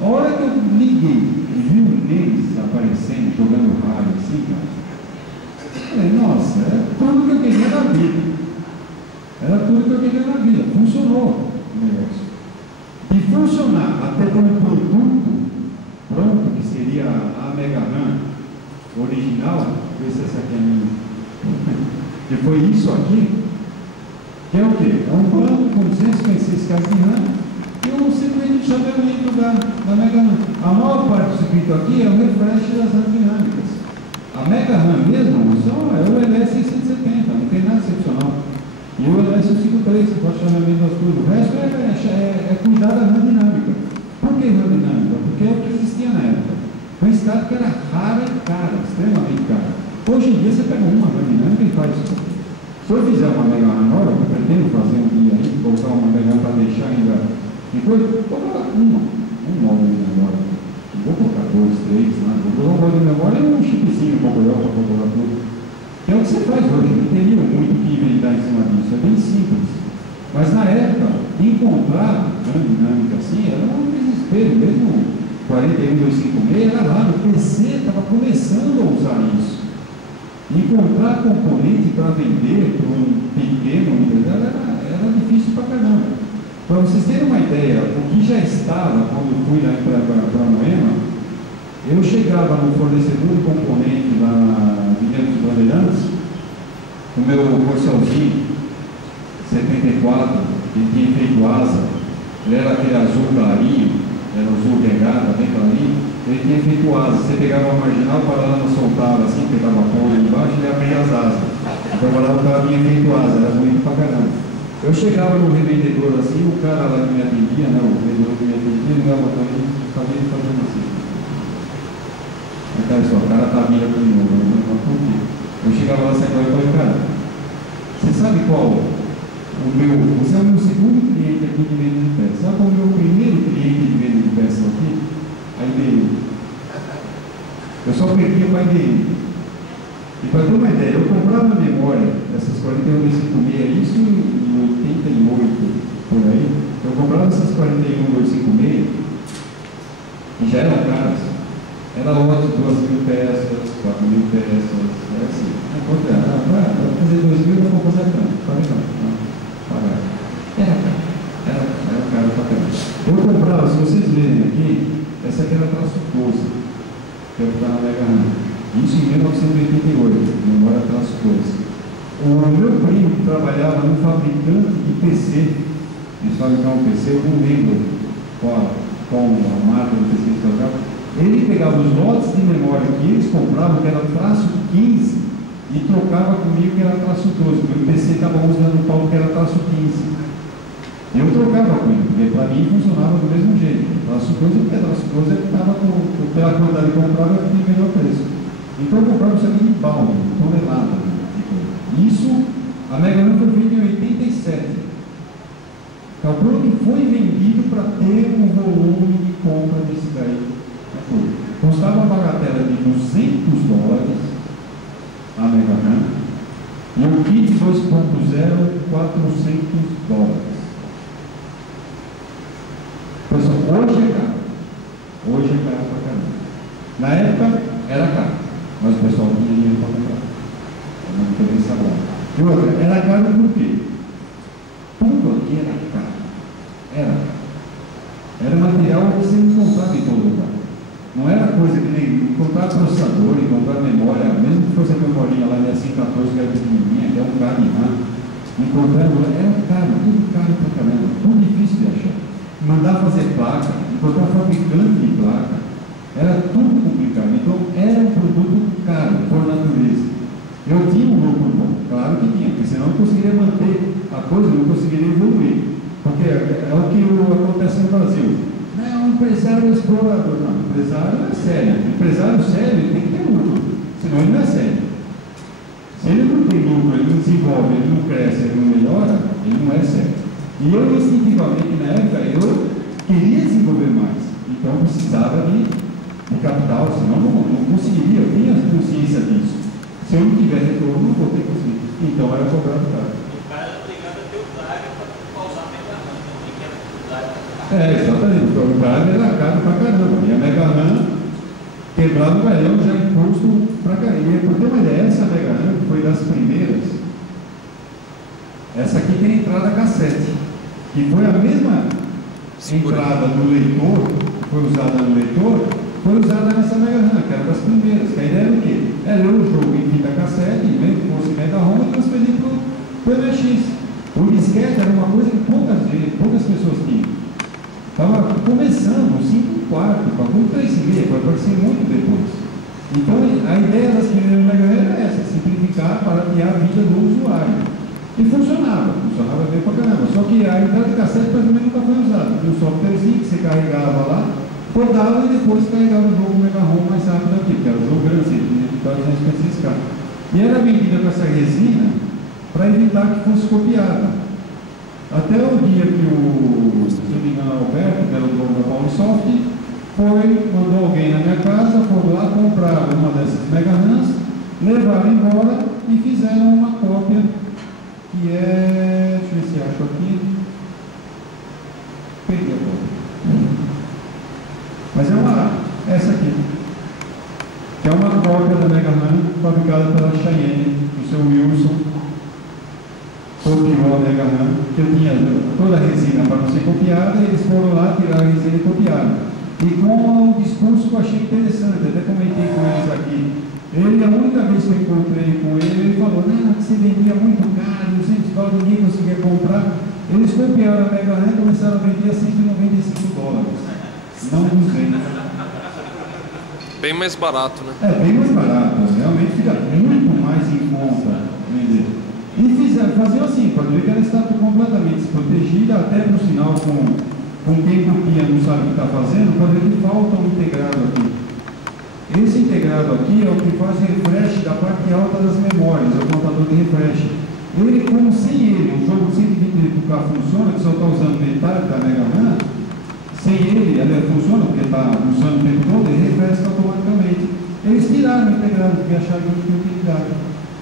a hora que eu liguei e vi o Nemes aparecendo, jogando rádio assim, cara, eu falei, nossa, era tudo que eu queria na vida. Era tudo que eu queria na vida. Funcionou o negócio. E funcionar até ter um produto pronto, que seria a Mega RAM original, vê se essa aqui é minha, que foi isso aqui, que é o quê? É um plano com 256 cargas de RAM e um circuito de chaveamento da Mega RAM. A maior parte do circuito aqui é o refresh das RAM dinâmicas. A Mega RAM mesmo é o LS670, não tem nada excepcional. E o LS153, que pode chaveamento das coisas. O resto é cuidar da RAM dinâmica. Por que RAM dinâmica? Porque é o que existia na época. O estático era rara e cara, extremamente cara. Hoje em dia você pega uma RAM dinâmica e faz isso. Se eu fizer uma Mega RAM nova, que eu pretendo fazer um dia aí, colocar uma Mega RAM para deixar ainda depois, vou colocar um módulo de memória. Não vou colocar 2, 3, nada. Vou colocar um módulo de memória e um chipzinho para colocar tudo. Que é o que você faz hoje, não teria muito o que inventar em cima disso, é bem simples. Mas na época, encontrar RAM dinâmica assim era um desespero, mesmo 41256 era lá, no PC estava começando a usar isso. Encontrar componente para vender para um pequeno era difícil para caramba. Para vocês terem uma ideia, o que já estava quando eu fui lá para Moema, eu chegava no fornecedor de componente lá na Avenida dos Bandeirantes, o meu Corcelzinho 74, que tinha feito asa, ele era aquele azul clarinho, era azul regata, bem clarinho, ele tinha feito asa. Você pegava a marginal, parava, soltava assim, pegava a pole embaixo e abria as asas. Então o cara tinha feito asa, era bonito pra caramba. Eu chegava no revendedor assim, o cara lá que me atendia, né, o vendedor que me atendia, ele dava pra mim, fazendo assim. Cara, só, o cara tá vindo aqui de novo, por quê? Eu chegava lá, saia e falei, cara, você sabe qual? Você é o meu segundo cliente aqui de venda de peças. Sabe qual é o meu primeiro cliente de venda de peças aqui? A IBM. Eu só perdia para a IBM. E para ter uma ideia, eu comprava a memória dessas 41256, isso em 88, por aí. Eu comprava essas 41256 e já eram caras. Era lote de 2.000 peças, 4.000 peças, era assim. Para fazer 2.000 eu vou fazer tanto, para tanto. Era caro pra caramba. Eu comprava, se vocês verem aqui, essa aqui era traço 12, que é o que está na Mega RAM. Isso em 1988, memória traço 12. O meu primo que trabalhava no fabricante de PC, eles fabricavam um PC, eu não lembro qual a marca do PC que trocava, ele pegava os lotes de memória que eles compravam, que era traço 15, e trocava comigo que era traço 12, porque o PC estava usando o pau que era traço 15. E eu trocava com ele, porque para mim funcionava do mesmo jeito. Pedaço coisa que estava pela quantidade que comprava, eu tinha melhor preço. Então eu comprava isso aqui em balde, tonelada. Isso, a Mega Man foi feita em 87. Calcula que foi vendido para ter um volume de compra desse daí. Custava uma bagatela de $200 a Mega Man e o kit 2.0 $400. Pessoal, hoje é caro. Hoje é caro pra caramba. Na época era caro, mas o pessoal tinha dinheiro para comprar. É uma diferença grande. E outra, era caro por quê? Tudo aqui era caro. Era material que você não encontrava em todo lugar. Não era coisa que nem encontrar processador, encontrar memória, mesmo que fosse a memória lá de 514, que era pequenininha, que era um caro em RAM, encontrando, era caro, tudo caro pra caramba, tudo difícil de achar. Mandar fazer placa, encontrar fabricante de placa, era tudo complicado. Então era um produto caro, por natureza. Eu tinha um lucro bom, claro que tinha, porque senão eu não conseguiria manter a coisa, eu não conseguiria evoluir. Porque é o que acontece no Brasil. Não, um empresário explorador. Não, empresário é sério. Empresário sério tem que ter lucro, senão ele não é sério. Se ele não tem lucro, ele não desenvolve, ele não cresce, ele não melhora, ele não é sério. E eu, instintivamente, na época, eu queria desenvolver mais. Então, eu precisava de capital, senão não conseguiria. Eu tinha consciência disso. Se eu não tiver retorno, não vou ter conseguido. Então, era cobrado caro. O cara era obrigado a ter o drive para usar a Mega Man. Também que era o drive. Exatamente. O drive era caro pra caramba. E a Mega Man quebrava o galhão já imposto pra caramba. E por ter uma ideia, essa Mega Man, que foi das primeiras, essa aqui tem entrada cassete. Que foi a mesma entrada do leitor, que foi usada no leitor, foi usada nessa Mega Man, que era das primeiras. Que a ideia era o quê? Era ler o jogo em fita cassete, mesmo que fosse Mega-ROM, e transferir para o MSX. O disquete era uma coisa que poucas pessoas tinham. Estava começando, 5.4, para 3.5, vai aparecer muito depois. Então a ideia das primeiras Mega Man era essa, simplificar, baratear a vida do usuário. E funcionava bem pra caramba. Só que a entrada de cassete praticamente nunca foi usada. Tinha um softwarezinho que você carregava lá, rodava e depois carregava o jogo Mega-ROM mais rápido aqui, porque era um jogo grande, tinha de 256K. E era vendida com essa resina para evitar que fosse copiada. Até o dia que se não me engano, Alberto, que era o dono da Paulisoft, mandou alguém na minha casa, foi lá comprar uma dessas Mega-ROMs, levaram embora e fizeram uma cópia. Que é, deixa eu ver se acho aqui, perdi a cópia, mas é essa aqui, que é uma cópia da Mega Man fabricada pela Cheyenne, o seu Wilson copiou a Mega Man, que eu tinha toda a resina para não ser copiada, e eles foram lá, tiraram a resina e copiaram, e com um discurso que eu achei interessante, até comentei com eles aqui. Ele, a única vez que eu encontrei com ele falou, não, que você vendia muito caro, $200, ninguém conseguia comprar. Eles copiaram a Mega Man e começaram a vender a $195. Não $200. Bem mais barato, né? Bem mais barato. Realmente fica muito mais em conta vender. E faziam assim, para ver que ela está completamente desprotegida, até no sinal com quem copia não sabe o que está fazendo, para ver que falta um integrado aqui. Esse integrado aqui é o que faz refresh da parte alta das memórias, é o contador de refresh. Ele, como sem ele, o jogo de 128K funciona, que só está usando metade da Mega Man, sem ele funciona, porque está usando o tempo todo, ele refresca automaticamente. Eles tiraram o integrado, porque acharam que não tinha utilidade.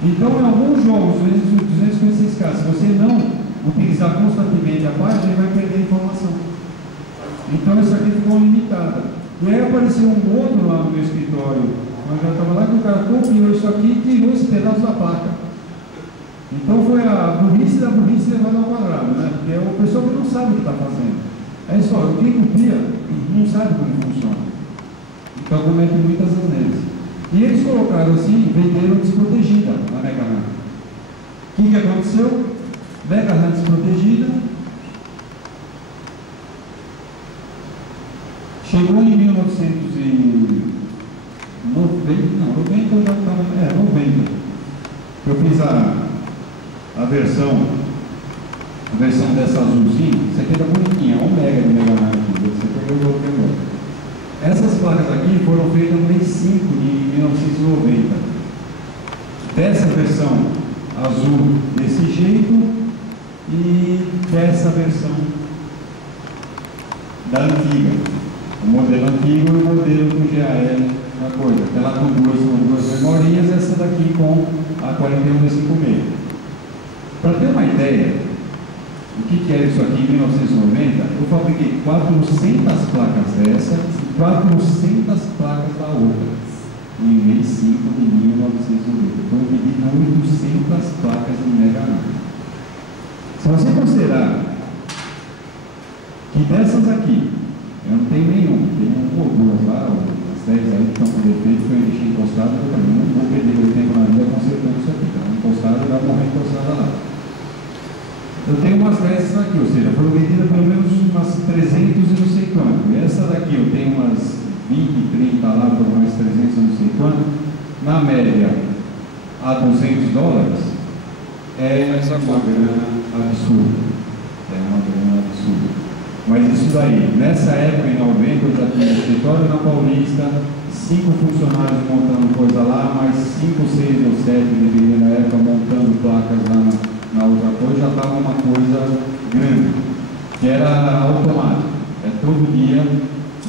Então, em alguns jogos, 256K, se você não utilizar constantemente a página, ele vai perder a informação. Então, essa aqui ficou limitada. E aí apareceu um outro lá no meu escritório, mas já estava lá que o cara copiou isso aqui e tirou esse pedaço da placa. Então foi a burrice da burrice levada ao quadrado, né? Porque é o pessoal que não sabe o que está fazendo. Aí só, quem copia não sabe como funciona. Então comete muitas asneiras. E eles colocaram assim, venderam desprotegida a Mega Man. O que aconteceu? Mega Man desprotegida. Chegou em 1990 eu já estava. 90. Eu fiz a versão dessa azulzinha. Isso aqui foram feitas no mês 5 de 1990. Dessa versão azul desse jeito e dessa versão da antiga. O modelo antigo e o modelo com GAL na coisa. Aquela com duas memorias, essa daqui com a 41D56. Para ter uma ideia, o que era isso aqui em 1990, eu fabriquei 400 placas dessa e 400 placas da outra, em mês 5 de 1990. Então eu pedi 800 placas de Mega RAM. Se você considerar que dessas aqui, eu não tenho nenhum, tem uma ou duas lá, as 10 aí que estão com defeito, que eu deixei encostado, eu falei, não vou perder meu tempo na vida consertando isso aqui, tá encostado e vai morrer encostada lá. Eu tenho umas dessas aqui, ou seja, foram vendidas pelo menos umas 300 e não sei quanto. E essa daqui eu tenho umas 20, 30 lá, por mais 300 e não sei quanto. Na média, a $200, é uma grana absurda. É uma grana absurda. Mas isso daí, nessa época, em 90, eu já tinha escritório na Paulista, 5 funcionários montando coisa lá, mais 5, 6 ou 7, dependendo da época, montando placas lá na outra coisa, já estava uma coisa grande, que era automático. É todo dia,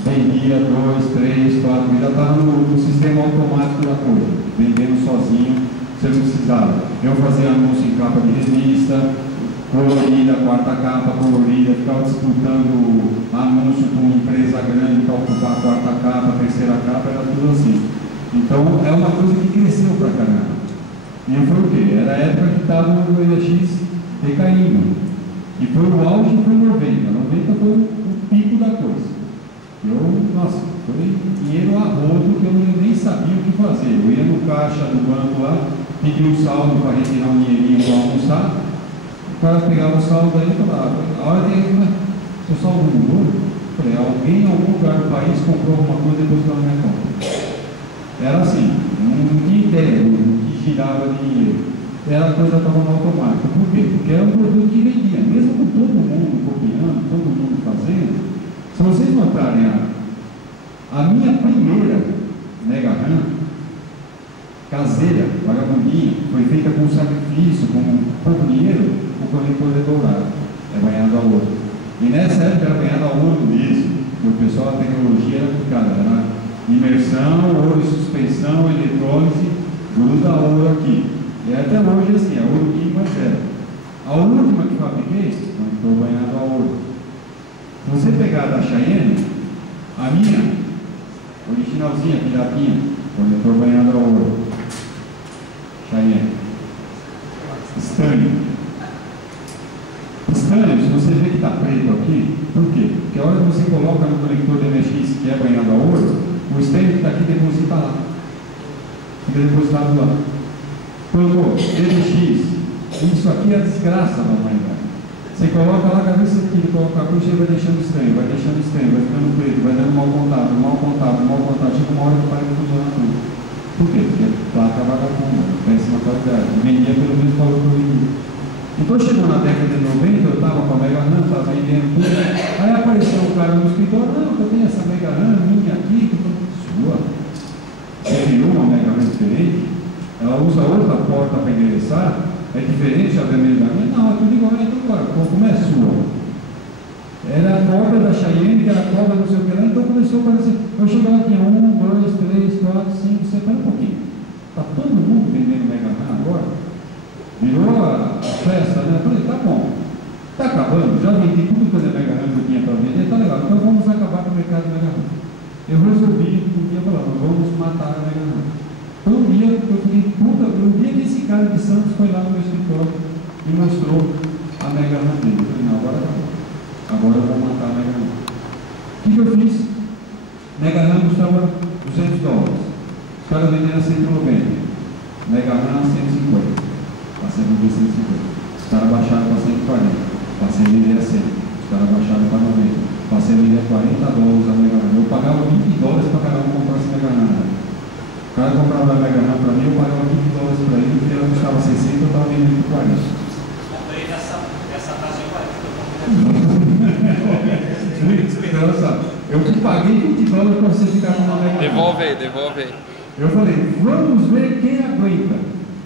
vendia 2, 3, 4, já estava no sistema automático da coisa, vendendo sozinho, você não precisava. Eu fazia anúncio em capa de revista, colorida, quarta capa colorida, ficava disputando anúncio com uma empresa grande para ocupar a quarta capa, a terceira capa, era tudo assim. Então é uma coisa que cresceu pra caramba. E foi o quê? Era a época que estava o LX decaindo. E foi o auge, foi 90. 90 foi o pico da coisa. Nossa, foi dinheiro a rodo que eu nem sabia o que fazer. Eu ia no caixa do banco lá, pedia um saldo para retirar um dinheirinho para almoçar. O cara pegava o saldo aí e falava, a hora de seu saldo mudou? Eu falei, alguém em algum lugar do país comprou alguma coisa depois que ela me conta. Era assim, não tinha ideia do que girava dinheiro. Era a coisa que estava no automático. Por quê? Porque era um produto que vendia, mesmo com todo mundo copiando, todo mundo fazendo. Se vocês notarem, a minha primeira Mega RAM caseira, vagabundinha, foi feita com sacrifício, com pouco dinheiro, o conector é dourado, é banhado a ouro. E nessa época era banhado a ouro mesmo, porque o pessoal da tecnologia era aplicada, era imersão, ouro e suspensão, eletrólise, gruda ouro aqui. E até hoje assim, é ouro químico é zero. A última que fabriquei, conector banhado a ouro. Se você pegar da Cheyenne, a minha, originalzinha, piratinha, conector banhado a ouro. Cheyenne. Estânio. Estânio, se você vê que está preto aqui, por quê? Porque a hora que você coloca no conector de MX que é banhado a ouro, o estânio que está aqui deposita lá. Fica depositado lá. Colocou MX, isso aqui é a desgraça da humanidade. Você coloca lá, cada vez que você tira, coloca a cruz, ele vai deixando estranho, vai ficando preto, vai dando mau contato, chega uma hora que para de funcionar tudo. Por quê? Porque a placa vagabunda, péssima qualidade, vendia pelo mesmo valor que eu vendia. Então chegou na década de 90, eu estava com a Mega RAM, estava vendendo tudo, aí apareceu um cara no escritório, não, eu tenho essa Mega RAM minha aqui, que eu estou sua. Você criou uma Mega RAM diferente, ela usa outra porta para endereçar, é diferente a vermelha da minha? Não, é tudo igual, então agora, como é sua? Era a corda da Cheyenne, que era a corda não sei o que lá, então começou a aparecer. Eu cheguei lá, tinha 1, 2, 3, 4, 5, 6, espera um pouquinho. Está todo mundo vendendo Mega RAM agora? Virou a festa, né? Eu falei, tá bom, está acabando, já vendi tudo que eu Mega RAM que eu tinha para vender, tá legal, então vamos acabar com o mercado de Mega RAM. Eu resolvi, um dia falar, vamos matar a Mega RAM. Então um dia eu fiquei, um dia que esse cara de Santos foi lá no meu escritório e mostrou a Mega RAM dele. Eu falei, não, agora acabou. Agora eu vou matar a Mega RAM. O que eu fiz? Mega RAM custava $200. Os caras venderam a 190. Mega RAM a 150. Passei a vender 150. Os caras baixaram para 140. Passei a vender a 100. Os caras baixaram para 90. Passei a vender a $40 a Mega RAM. Eu pagava $20 para cada um comprar essa Mega RAM. O cara comprava a Mega RAM para mim, eu pagava $20 para ele, porque ela custava 60, eu estava vendendo por 40. Comprei nessa taxa de 40. Eu te paguei 20 dólares para você ficar com uma Mega RAM. Devolve aí, devolve aí. Eu falei, vamos ver quem aguenta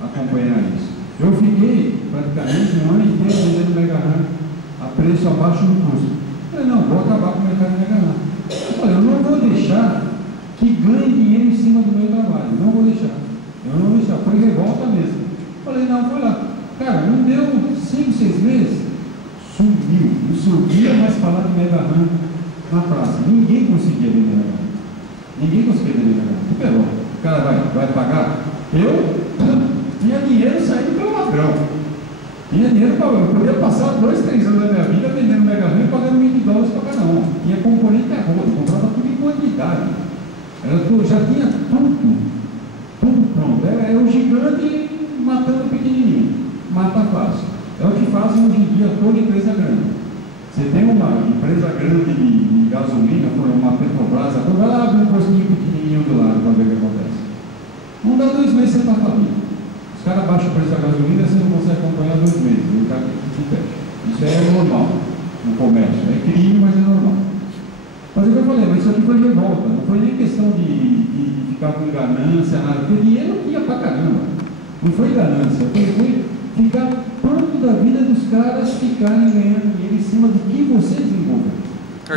acompanhar isso. Eu fiquei praticamente um ano inteiro vendendo Mega RAM a preço abaixo do custo. Eu falei, não, vou acabar com o mercado de Mega RAM. Eu falei, eu não vou deixar que ganhe dinheiro em cima do meu trabalho. Não vou deixar. Eu não vou deixar. Foi revolta mesmo. Eu falei, não, foi lá. Cara, não deu 5, 6 meses. Sumiu. Não subia mais falar de Mega RAM na praça. Ninguém conseguia vender Mega RAM. Ninguém conseguia vender Mega RAM. Pelo, o cara vai pagar? Eu tinha dinheiro saindo pelo ladrão. Tinha dinheiro para eu podia passar 2, 3 anos da minha vida vendendo Mega RAM e pagando 20 dólares para cada um. Tinha componente a roda, comprava tudo em quantidade. Já tinha tudo pronto. Era o gigante matando o pequenininho. Mata fácil. É o que fazem hoje em dia toda empresa grande. Você tem uma empresa grande de gasolina, por uma Petrobras, vai lá abrir um postinho pequenininho do lado para ver o que acontece. Não dá 2 meses você está falido. Os caras baixam o preço da gasolina, você não consegue acompanhar 2 meses. O cara se fecha. Isso é normal no comércio. É crime, mas é normal. Mas é o que eu falei, mas isso aqui foi revolta. Não foi nem questão de ficar com ganância, nada. Porque dinheiro tinha pra caramba. Não foi ganância. Foi ficar pronto da vida dos caras ficarem ganhando dinheiro em cima do que você desenvolveu.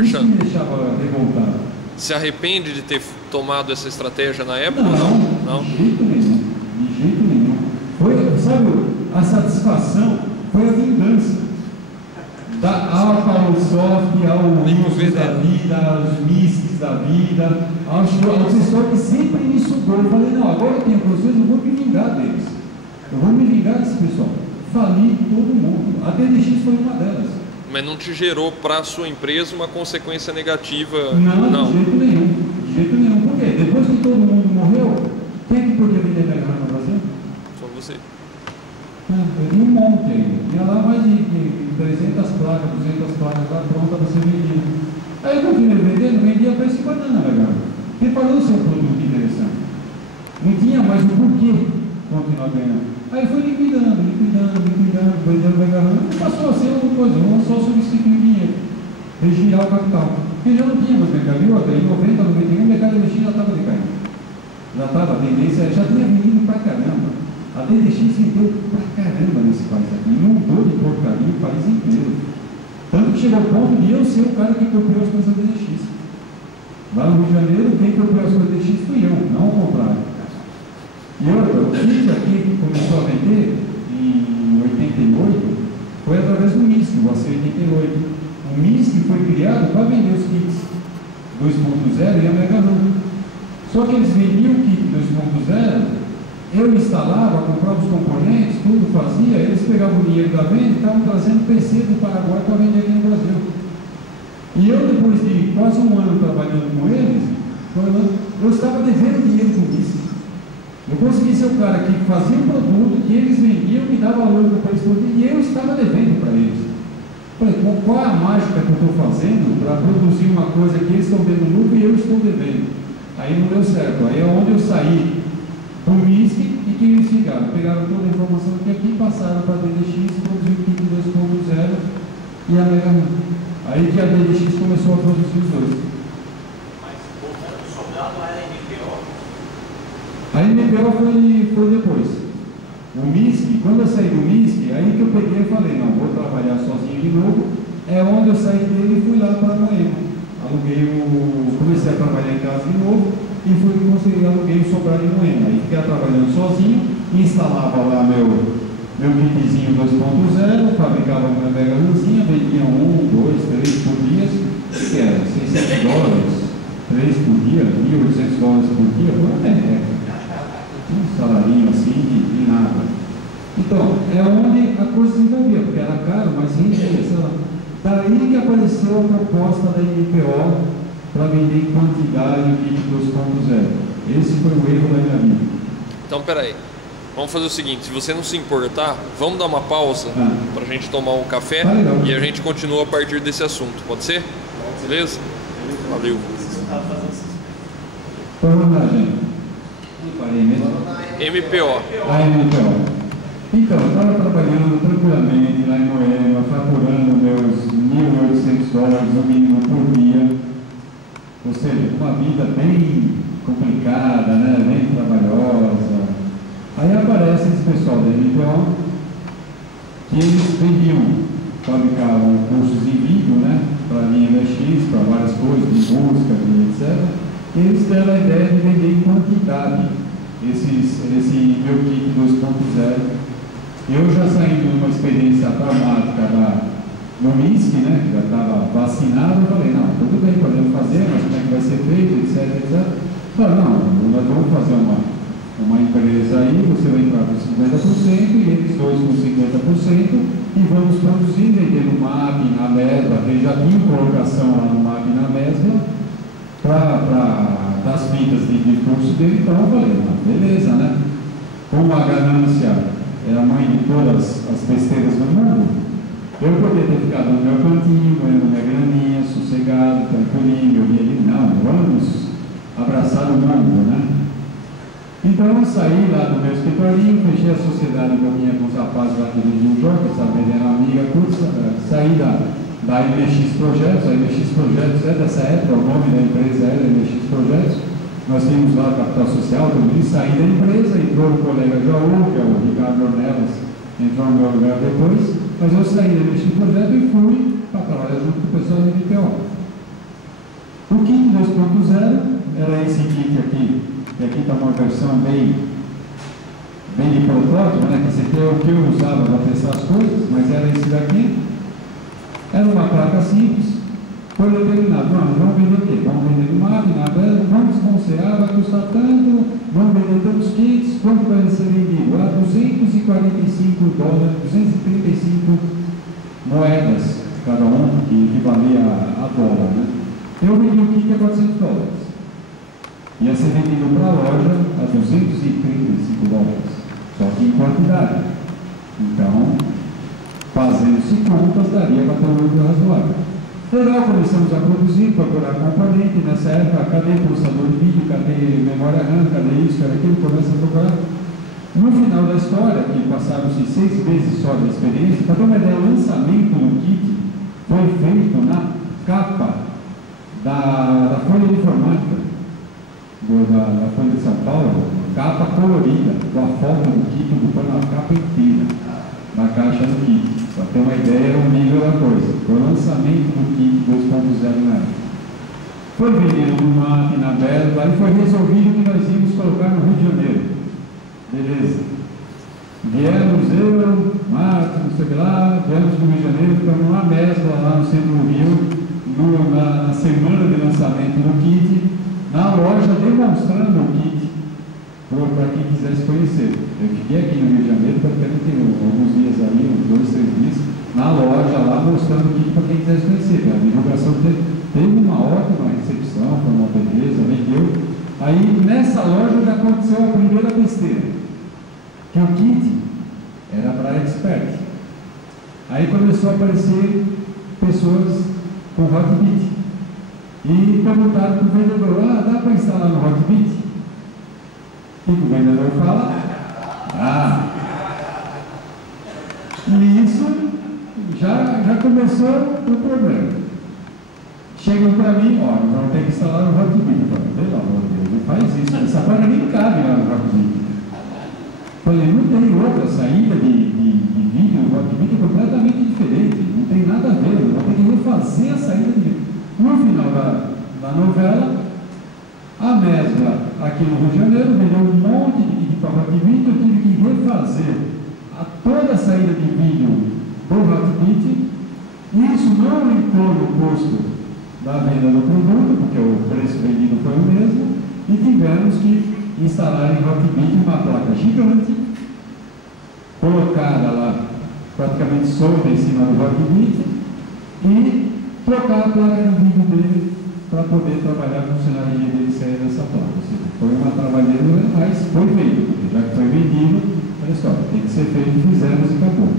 Isso me deixava revoltado. Se arrepende de ter tomado essa estratégia na época? Não, de jeito nenhum. De jeito nenhum. Foi, sabe, a satisfação foi a vingança. Da Alfa, ao Soft, ao Windows da vida, aos MISCs da vida, aos pessoal que sempre me sugou. Eu falei, não, agora eu tenho vocês, eu vou me vingar deles. Eu vou me vingar desse pessoal. Fali todo mundo. A DDX foi uma delas. Mas não te gerou para a sua empresa uma consequência negativa? Não, de jeito nenhum. De jeito nenhum. Por quê? Depois que todo mundo morreu, quem é que podia vender Mega RAM no Brasil? Só você. Eu tinha um monte ainda. Tinha lá mais de 300 placas, 200 placas lá pronta para ser vendida. Aí eu continuei vendendo, vendia a preço de banana, legal. Porque parou de ser um produto interessante. Não tinha mais o porquê continuar ganhando. Aí foi liquidando, vendendo Mega RAM. Passou a ser uma coisa, um só substituir o dinheiro. Regirar o capital. Porque já não tinha mais mercado. E outra, em 90, 91, o mercado de já estava decaindo. Já estava, a tendência, já tinha vendido pra caramba. A DDX vendeu pra caramba nesse país aqui, inundou de porcaria o país inteiro. Tanto que chegou ao ponto de eu ser o cara que copiou as coisas da DDX. Lá no Rio de Janeiro, quem copiou as coisas da DDX fui eu, não ao contrário. E outra, o kit aqui que começou a vender em 88 foi através do MISC, o AC88. O MISC foi criado para vender os kits 2.0 e a Mega RAM. Só que eles vendiam o kit 2.0. Eu instalava, comprava os componentes, tudo fazia, eles pegavam o dinheiro da venda e estavam trazendo PC do Paraguai para vender aqui no Brasil. E eu, depois de quase um ano trabalhando com eles, eu estava devendo dinheiro com isso. Eu consegui ser o cara que fazia o produto, que eles vendiam, que dava valor para eles produzir, e eu estava devendo para eles. Falei, qual é a mágica que eu estou fazendo para produzir uma coisa que eles estão dando lucro e eu estou devendo? Aí não deu certo. Aí é onde eu saí do MISC e que eles ficaram. Pegaram toda a informação que aqui passaram para a DDX, produziu o kit 2.0 e a Mega RAM. Aí que a DDX começou a produzir os dois. Mas voltando do soldado, era MPO? A MPO foi depois. O MISC, quando eu saí do MISC, aí que eu peguei e falei, não, vou trabalhar sozinho de novo. É onde eu saí dele e fui lá para Moema. Comecei a trabalhar em casa de novo e fui conseguir aluguei o Sobral em Moema. Aí fiquei trabalhando sozinho, instalava lá meu kitzinho 2.0, fabricava uma Mega RAMzinha, vendia 1, 2, 3 por dia, que era $600, 3 por dia, $1.800 por dia, foi uma merda. Um salarinho assim de nada. Então, é onde a coisa se desenvolvia, porque era caro, mas rendia, sei lá. Daí que apareceu a proposta da MPO para vender em quantidade o kit 2.0. Esse foi o erro da minha vida. Então, peraí. Vamos fazer o seguinte, se você não se importar, vamos dar uma pausa para a gente tomar um café e a gente continua a partir desse assunto. Pode ser? Beleza? Valeu. Vamos lá, gente. MPO. A MPO. Então, eu estava trabalhando tranquilamente lá em Moema, faturando meus $1.800 no mínimo por dia. ou seja, uma vida bem complicada, né? Bem trabalhosa. Aí aparece esse pessoal da MTO, que eles vendiam, fabricavam cursos em vídeo, né? Para a linha MX, para várias coisas, de música, etc. E eles deram a ideia de vender em quantidade esse meu kit 2.0. Eu já saí de uma experiência traumática no MISC, né, que já estava vacinado, eu falei, não, tudo bem, podemos fazer, mas como é que vai ser feito, etc. Falei, não, nós vamos fazer uma empresa aí, você vai entrar com 50% e eles dois com 50% e vamos produzir, vender no MAP, na Mesbla, que já tinha colocação lá no MAP e na Mesbla, das fitas de curso dele. Então eu falei, não, beleza, né? Como a ganância é a mãe de todas as besteiras do mundo, eu poderia ter ficado no meu cantinho, ganhando minha graninha, sossegado, tranquilinho, e ele, não, vamos abraçar o mundo, né? Então eu saí lá do meu escritorinho, fechei a sociedade que eu tinha com os rapazes lá que vendiam o jogo, sabe, ele era amiga, saí da MX Projetos. A MX Projetos é dessa época, o nome da empresa era MX Projetos. Nós tínhamos lá o capital social, também saí da empresa, entrou o colega Jaú, que é o Ricardo Ornelas, entrou no meu lugar depois, mas eu saí da MX Projetos e fui para trabalhar junto com o pessoal da MTO. O kit 2.0 era esse kit aqui, que aqui está uma versão bem de protótipo, né? Que esse aqui é o que eu usava para testar as coisas, mas era esse daqui. Era uma placa simples, foi determinado, vamos vender o quê? Vamos vender no MAP, na Bela, vamos considerar, vai custar tanto, vamos vender tantos kits, quanto vai ser vendido? $245, 235 moedas cada um, que equivalia a dólar, né? Eu vendi o kit a $400. Ia ser vendido para a loja a $235, só que em quantidade. Então, fazendo-se contas, daria para ter um lucro razoável. Legal, começamos a produzir, procurar componente. Nessa época, cadê processador de vídeo, cadê memória RAM, cadê isso, cadê aquilo, começa a procurar. No final da história, que passaram-se 6 meses só de experiência, para ter uma ideia, o lançamento do kit foi feito na capa da Folha de Informática, da Folha de São Paulo, capa colorida, com a foto do kit ocupando a capa inteira, na caixa do kit. Para ter uma ideia, era o nível da coisa. O lançamento do kit 2.0 na época. Foi vendido no MAP, na Bela, aí foi resolvido que nós íamos colocar no Rio de Janeiro. Beleza. Viemos eu, Marcos, não sei o que lá, viemos do Rio de Janeiro, ficamos numa Mesbla lá no centro do Rio, na semana de lançamento do kit, na loja demonstrando o kit para quem quisesse conhecer. Eu fiquei aqui no Rio de Janeiro, porque eu tenho alguns dias aí, uns 2, 3 dias, na loja lá mostrando o kit para quem quisesse conhecer. A divulgação teve uma ótima recepção, foi uma beleza, vendeu. Aí nessa loja já aconteceu a primeira besteira, que o kit era para expert. Aí começou a aparecer pessoas com Hotbit e perguntaram para o vendedor, dá para instalar no Hotbit? O que o vendedor fala? E isso já começou o problema. Chegam para mim, nós vamos ter que instalar no Hotbit. Eu falei, pelo amor de Deus, não faz isso, essa placa nem cabe lá no Hotbit. Falei, não tem outra saída de vídeo, o Hotbit é completamente diferente, não tem nada a ver, eu vou ter que refazer a saída de vídeo. No final da novela, a Mesbla, aqui no Rio de Janeiro, vendeu um monte de vídeo para o Hotbit, eu tive que refazer toda a saída de vídeo do Hotbit, e isso não entrou no custo da venda do produto, porque o preço vendido foi o mesmo, e tivemos que instalar em Hotbit uma placa gigante, colocada lá praticamente solta em cima do Hotbit, e trocar a placa de vídeo dele para poder trabalhar a funcionalidade dele sair dessa placa. Ou seja, foi uma trabalheira, mas foi feito, porque já que foi vendido, olha só, tem que ser feito, fizemos e acabou.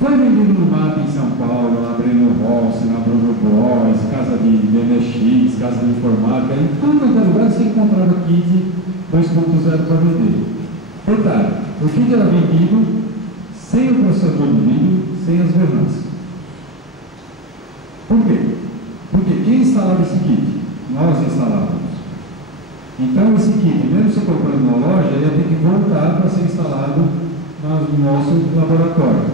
Foi vendido no MAP em São Paulo, na Breno Rossi, na Bruno Bros, casa de MX, casa de informática, em todo lugar você encontrava kit 2.0 para vender. Detalhe, o kit era vendido sem o processador de vídeo, sem as VRAMs. Por quê? Porque quem instalava esse kit? nós instalávamos. Então esse kit, mesmo você comprando na loja, ele ia ter que voltar para ser instalado no nosso laboratório.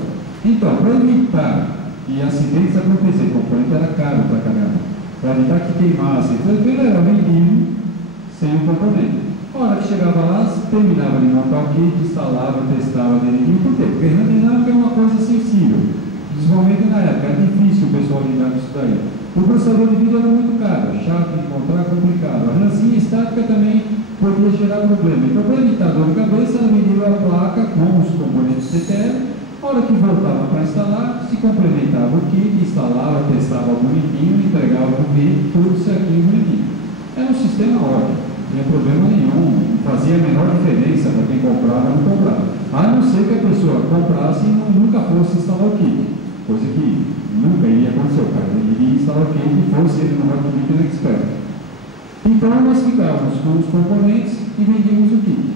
Então, para evitar que acidentes acontecessem, o componente era caro para caramba, para evitar que queimasse, então ele era vendido sem o componente. A hora que chegava lá, terminava de montar o kit, instalava, testava direitinho. Por quê? Porque a hidrodinâmica é uma coisa sensível. Principalmente na época, era difícil o pessoal lidar com isso daí. O processador de vídeo era muito caro, chato de encontrar, complicado. A rancinha estática também podia gerar problema. Então, para evitar dor de cabeça, ela vendia a placa com os componentes CTL. A hora que voltava para instalar, se complementava o kit, instalava, testava bonitinho, entregava o kit, tudo certinho, bonitinho. Era um sistema ótimo. Não tinha problema nenhum, não fazia a menor diferença para quem comprava ou não comprava. A não ser que a pessoa comprasse e nunca fosse instalar o kit, coisa que nunca iria acontecer. O cara iria instalar o kit e fosse ele no Hotbit Expert. Então nós ficávamos com os componentes e vendíamos o kit.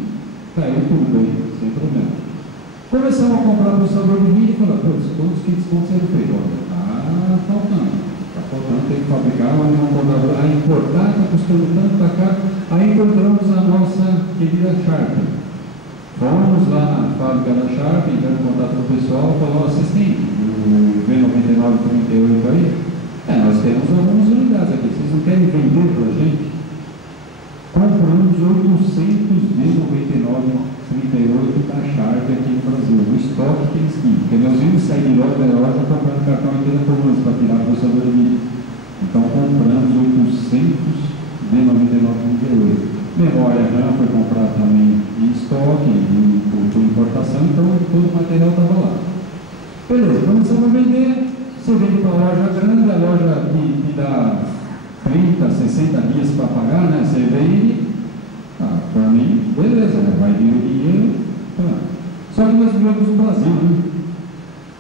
Caiu tudo aí, sem problema. Começamos a comprar processador de vídeo e falamos, todos os kits vão ser feitos. Faltando. Está faltando, tem que fabricar uma computadora. A importar está custando tanto para cá. Aí encontramos a nossa querida Sharp. Fomos lá na fábrica da Sharp, entrando em contato com o pessoal, falou, vocês têm o V9938 aí? Nós temos algumas unidades aqui, vocês não querem vender para a gente? Compramos 800 V9938 da Sharp aqui no Brasil, o estoque que eles tinham, porque nós vimos sair de loja comprando cartão inteiro por mês para tirar a processador de vídeo. Então compramos 800 V9938. Memória RAM foi comprada também em estoque, por importação, então todo o material estava lá. Beleza, começamos a vender, você vende para a loja grande, a loja que dá 30, 60 dias para pagar, né? Você vende, para mim, beleza, né? Vai vir o dinheiro. Só que nós vivemos no Brasil, né?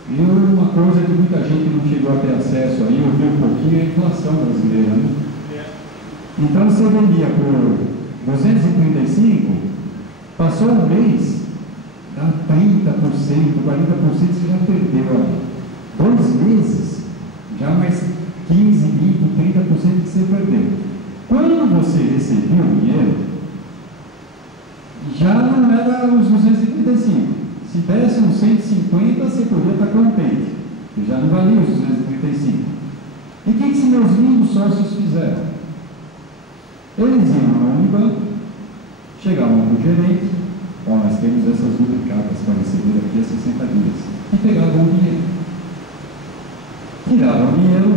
E uma coisa que muita gente não chegou a ter acesso aí, eu vi um pouquinho, é a inflação brasileira, né? Então você vendia por 235, passou um mês, dá 30%, 40%, você já perdeu. 2 meses, já mais 15, 20, 30% que você perdeu. Quando você recebia o dinheiro, já não era os 235. Se desse uns 150, você podia estar contente, que já não valia os 235. E o que esses meus lindos sócios fizeram? Eles iam na Unibanco, chegavam para o gerente, nós temos essas duplicadas para receber daqui a 60 dias, e pegavam o dinheiro. Tiravam o dinheiro,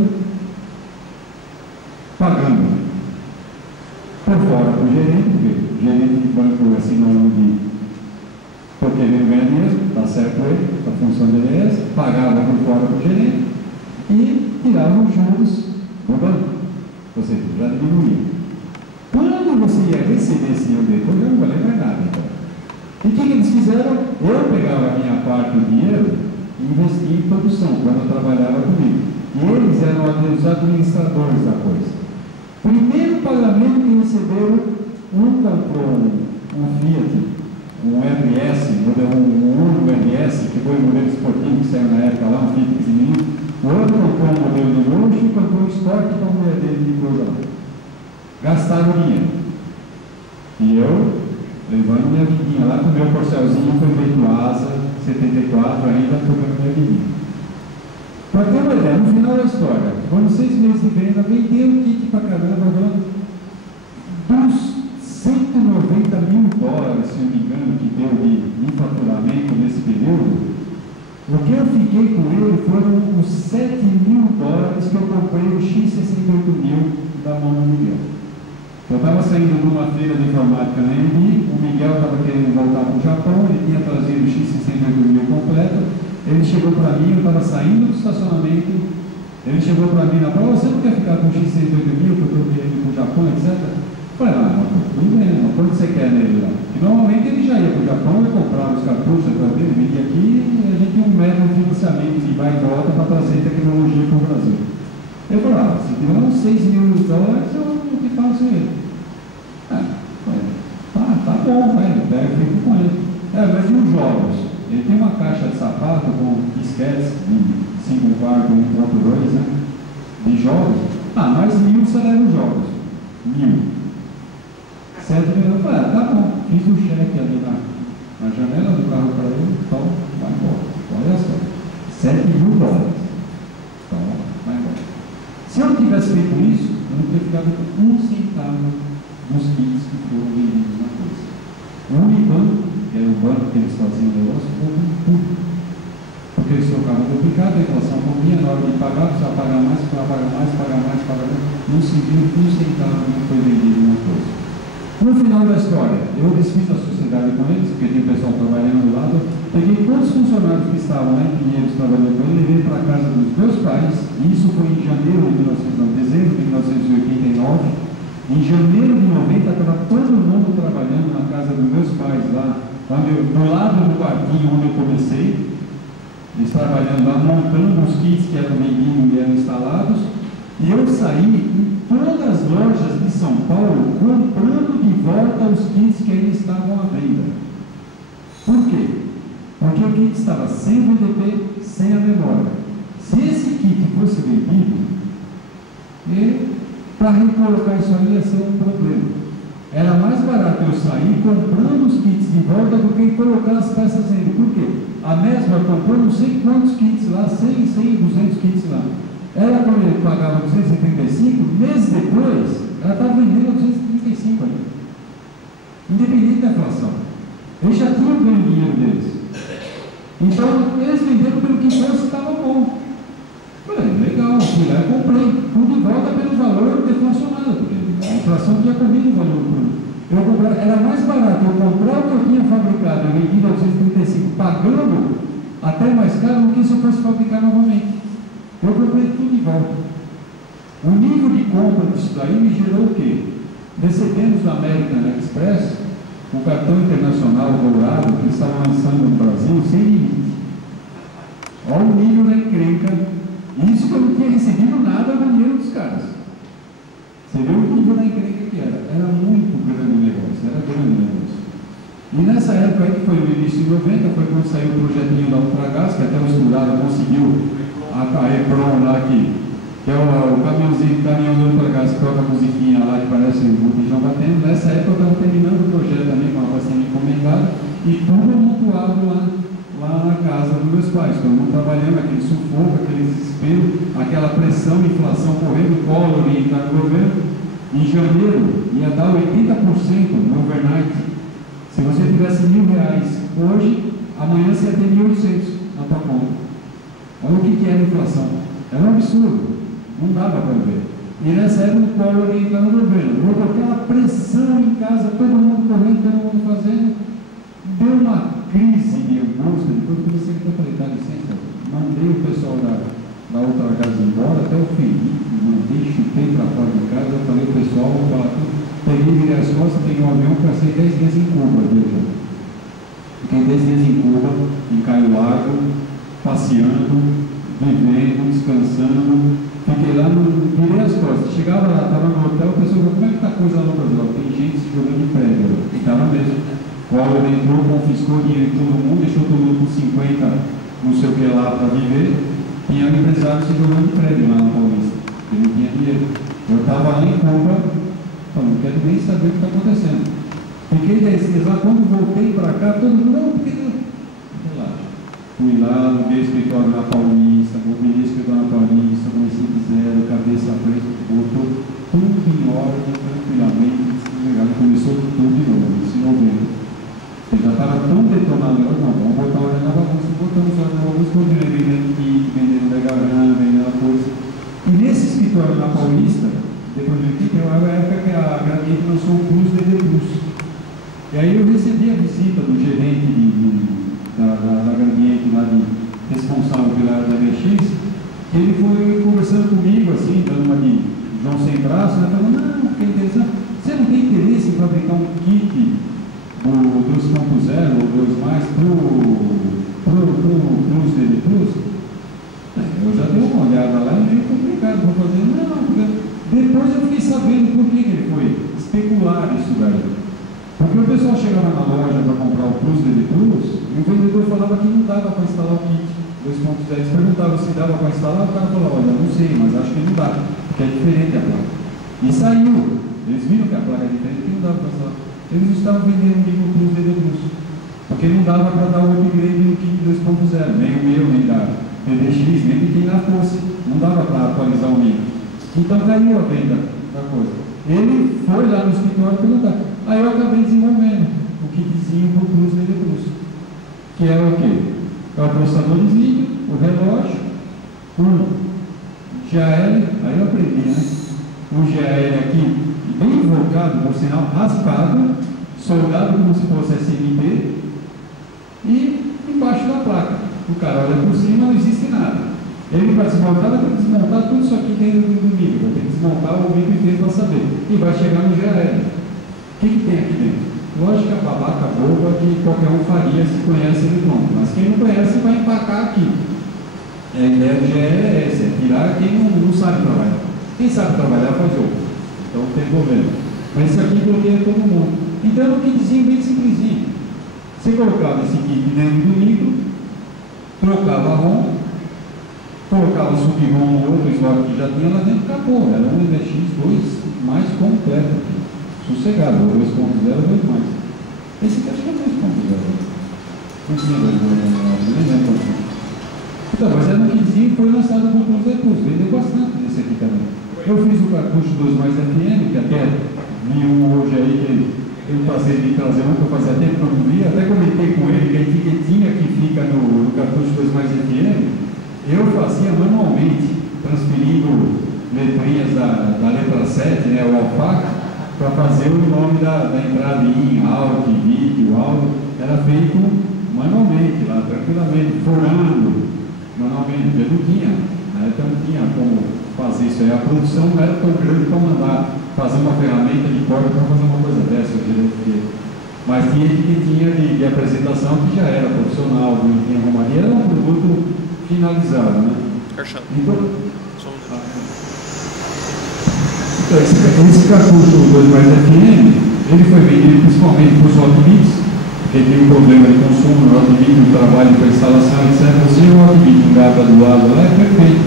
pagando por fora para o gerente, porque o gerente de banco é sinônimo de porque ele ganha dinheiro, está certo ele, a função dele é essa, pagava por fora para o gerente e tiravam os juros do banco, ou seja, já diminuía. Quando você ia receber esse dinheiro depois, já não valia mais nada. Então. E o que eles fizeram? Eu pegava a minha parte do dinheiro e investia em produção, quando eu trabalhava comigo. E eles eram os administradores da coisa. Primeiro pagamento que receberam, um comprou um Fiat, um RS, um Uno RS, que foi um modelo esportivo que saiu na época lá, um Fiat pequenininho. O outro comprou um modelo de luxo e comprou um Sport para a mulher dele de coisa lá. Gastaram dinheiro. E eu, levando minha vidinha lá com o meu Corcelzinho, foi feito asa 74, ainda tocando minha vidinha. Para ter uma ideia, no final da história, foram 6 meses de venda, vendeu o kit para caramba, dos 190 mil dólares, se não me engano, que deu de faturamento nesse período. O que eu fiquei com ele foram os 7 mil dólares que eu comprei o X68000 da mão do Miguel. Eu estava saindo de uma feira de informática na EMB, o Miguel estava querendo voltar para o Japão, ele tinha trazido o X68000 completo, ele chegou para mim, eu estava saindo do estacionamento, ele chegou para mim na prova, você não quer ficar com o X68000 que eu estou querendo ir para o Japão, etc? Eu falei, tudo bem, quando você quer nele lá? E normalmente ele já ia para o Japão e comprava os cartuchos para ele, vinha aqui e a gente tinha um método de financiamento de vai e volta para trazer tecnologia para o Brasil. Eu falei, se tiver uns 6 mil dólares, eu que faço ele. Tá bom, vai, pega e fico com ele. Mas e os jogos? Ele tem uma caixa de sapato com disquetes de 5 quartos, 1.2, né? De jogos. Mais 1000 você leva os jogos. mil. 7 mil, eu falei, tá bom, fiz o cheque ali na janela do carro para ele, então vai embora. Olha só, 7 mil dólares. Então, vai embora. Se eu tivesse feito isso, eu não teria ficado com 1 centavo dos kits que foram vendidos na coisa. O Unibanco, que era o banco que eles faziam o negócio, ficou com tudo. Porque eles trocavam duplicado, a inflação comia, na hora de pagar, precisava pagar mais, pagar mais. Não se viu 1 centavo que foi vendido na coisa. No final da história, eu desfiz a sociedade com eles, porque tinha o pessoal trabalhando do lado, peguei todos os funcionários que estavam lá em Pinheiros trabalhando com ele, levei para a casa dos meus pais, e isso foi em janeiro de 1989. Em janeiro de 90, estava todo mundo trabalhando na casa dos meus pais lá, do lado do quartinho onde eu comecei, eles trabalhando lá, montando os kits que eram vendidos e eram instalados, e eu saí em todas as lojas de São Paulo comprando de volta os kits que ainda estavam à venda. Por quê? Porque o kit estava sem VDP, sem a memória. Se esse kit fosse vendido, para recolocar isso aí ia ser um problema. Era mais barato eu sair comprando os kits de volta do que colocar as peças ainda. Por quê? A Mesma comprou não sei quantos kits lá, 100, 200 kits lá. Ela, quando ele pagava 275, meses depois, ela estava vendendo 235 ainda. Independente da inflação. Eles já tinham ganho o dinheiro deles. Então, eles venderam pelo que fosse, estava bom. Falei, legal, fui lá e comprei. Tudo de volta pelo valor deflacionado, porque a inflação tinha comido o valor puro. Era mais barato eu comprar o que eu tinha fabricado e vendido a 235, pagando até mais caro do que se eu fosse fabricar novamente. Eu comprei tudo de volta. O nível de compra disso daí me gerou o quê? Recebemos da American Express o cartão internacional dourado que eles estavam lançando no Brasil sem limite. Olha o nível da encrenca. Isso que eu não tinha recebido nada do dinheiro dos caras. Você vê o nível da encrenca que era. Era muito grande o negócio. Era grande o negócio. E nessa época aí, que foi no início de 90, foi quando saiu o projetinho da Ultragás, que até o Esturado conseguiu a Repron lá, que é o caminhão da Ultragás que toca a musiquinha lá, que parece o botijão batendo. Nessa época eu estava terminando o projeto também, com a vacina encomendada, e tudo amontoado lá na casa dos meus pais. Todo mundo trabalhando, aquele sufoco, aquele desespero, aquela pressão, inflação correndo, Collor e entrar no governo. Em janeiro ia dar 80% no overnight. Se você tivesse R$1.000 hoje, amanhã você ia ter 1.800 na tua conta. Olha o que era a inflação. Era um absurdo. Não dava para ver. E nessa época o Collor ia entrar no governo. Houve aquela pressão em casa, todo mundo correndo, todo mundo fazendo. Deu uma crise de angústia. Depois eu comecei a falei, dá licença, mandei o pessoal da Ultragás embora, até o Felipe, mandei, chutei para fora de casa, eu falei, pessoal, vou falar tudo. Peguei, virei as costas, peguei um avião, passei 10 dias em Cuba, veja. Fiquei 10 dias em Cuba, em Caio Largo, passeando, vivendo, descansando. Fiquei lá, virei as costas. Chegava lá, estava no hotel, o pessoal falou, como é que está a coisa lá no Brasil? Tem gente se jogando de prédio. E estava mesmo. O Collor entrou, confiscou o dinheiro de todo mundo, deixou todo mundo com 50, não sei o que lá para viver. Tinha um empresário se jogando de prédio lá na Paulista, porque não tinha dinheiro. Eu estava lá em Cuba, não quero nem saber o que está acontecendo. Fiquei 10 dias lá, quando voltei para cá, todo mundo, não, porque não. Relaxa. Fui lá, aluguei escritório na Paulista, mobilei escritório na Paulista, comecei de zero, cabeça à frente, botou tudo em ordem, tranquilamente, começou tudo de novo, isso em novembro. Eu já estava tão detonado, não, vamos botar a hora na bagunça, botamos a hora na bagunça, continuei vendendo kit, vendendo Degaran, vendendo a coisa. E nesse escritório na Paulista, depois do kit, é uma época que a Gradiente lançou o Plus DD Plus. E aí eu recebi a visita do gerente da Gradiente, lá de responsável pela área da MX, que ele foi conversando comigo, assim, dando uma de João sem braço, né, falando, não, porque é interessante, você não tem interesse em fabricar um kit do 2.0 ou 2+, pro Plus DD Plus? Eu já dei uma olhada lá e meio complicado para fazer, não, porque depois eu fiquei sabendo por que ele foi especular isso daí. Porque o pessoal chegava na loja para comprar o Plus DD Plus e o vendedor falava que não dava para instalar o kit 2.0. Eles perguntavam se dava para instalar, o cara falava, olha, não sei, mas acho que não dá, porque é diferente agora. E saiu. Eles viram que a placa é diferente, que não dava para instalar. Eles estavam vendendo o Micro Plus DD Plus, porque não dava para dar o upgrade no kit 2.0, nem o meu, nem da PDX, nem de quem lá fosse. Não dava para atualizar o Micro. Então caiu a venda da coisa. Ele foi lá no escritório perguntar. Aí eu acabei desenvolvendo o kitzinho Pro Plus DD Plus, que é o quê? É o processador de vídeo, o relógio, o GAL, aí eu aprendi, né? O GAL aqui, bem invocado, por sinal, raspado, soldado como se fosse SMD, e embaixo da placa. O cara olha por cima, não existe nada. Ele vai desmontar, vai ter que desmontar tudo isso aqui dentro do micro, vai ter que desmontar o micro inteiro para saber. E vai chegar no GAL. O que tem aqui dentro? Lógica babaca boba que qualquer um faria se conhece ele pronto, mas quem não conhece vai empacar aqui. A ideia do GE é essa, é tirar quem não sabe trabalhar. Quem sabe trabalhar faz outro, então não tem problema. Mas isso aqui bloqueia todo mundo. Então é um kitzinho bem simplesinho. Você colocava esse kit dentro do micro, trocava a ROM, colocava o sub-ROM ou outro slot que já tinha lá dentro, acabou. Era um MX2 mais completo. Sossegado, o 2.0 veio mais. Esse aqui acho que é 2.0. Não tinha 2.0, nem lembro quanto. Então, mas era um kitzinho que foi lançado com o Plus. Vendeu bastante desse aqui também. Eu fiz o cartucho 2 mais FM, que até vi um hoje aí que ele fazia de trazer um que eu fazia tempo que eu não via. Até comentei com ele que a etiquetinha que fica no cartucho 2 mais FM, eu fazia manualmente, transferindo letrinhas da letra 7, né, o alfac, para fazer o nome da entrada em out, vídeo, áudio, era feito manualmente, lá, tranquilamente, furando manualmente, porque não tinha, na época não tinha como fazer isso aí, a produção não era tão grande para mandar fazer uma ferramenta de corte para fazer uma coisa dessa, mas tinha etiquetinha de apresentação que já era profissional, não tinha romaria, era um produto finalizado, né? Então, esse cartucho 2 mais FM, ele foi vendido principalmente por hotbits, porque tem um problema de consumo no hotbit, no trabalho para instalação, etc. Se o hotbit engata do lado lá, é perfeito.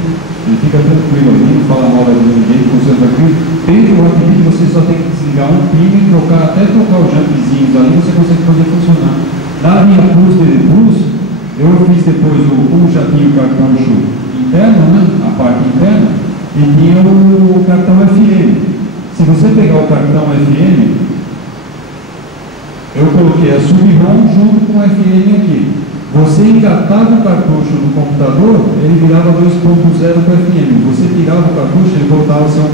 Ele fica tranquilo ali, não fala mal de ninguém, funciona tranquilo. Dentro do hotbit você só tem que desligar um pino e até trocar os jumpzinhos ali, você consegue fazer funcionar. Na linha Plus DD Plus, eu fiz depois já tinha o cartucho interno, né? A parte interna. E tinha o cartão FM. Se você pegar o cartão FM, eu coloquei a sub-ROM junto com o FM aqui. Você engatava o cartucho no computador, ele virava 2.0 para FM. Você tirava o cartucho, ele voltava a ser 1.0.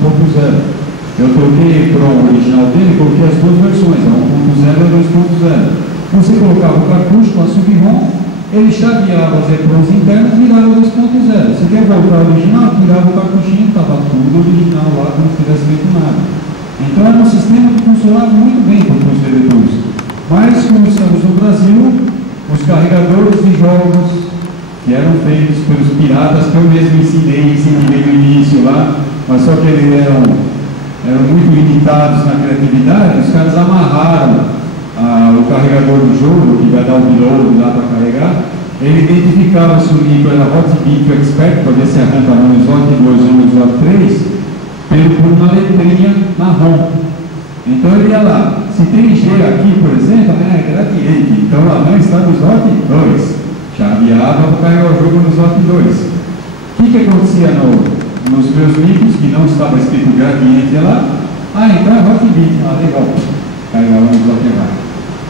Eu troquei para o original dele, coloquei as duas versões, a 1.0 e a 2.0. Você colocava o cartucho com a sub-ROM, ele chaveava as EPROMs internas e virava 2.0. Você quer voltar ao original, tirava o cartuchinho, estava tudo original lá, como se tivesse feito nada. Então era um sistema que funcionava muito bem para os diretores. Mas, como estamos no Brasil, os carregadores de jogos que eram feitos pelos piratas, que eu mesmo ensinei no início lá, mas só que eles eram muito limitados na criatividade, os caras amarraram o carregador do jogo, que vai dar o reload lá para carregar, ele identificava se o micro era Hotbit Expert, para ver se arranca no slot 2 ou no slot 3, por uma letrinha na ROM. Então ele ia lá, se tem G aqui, por exemplo, é gradiente, então a RAM está no slot 2, chaveava para carregar o jogo no slot 2. O que acontecia nos meus micros, que não estava escrito gradiente lá? Então é Hotbit, legal, carregava no slot errado.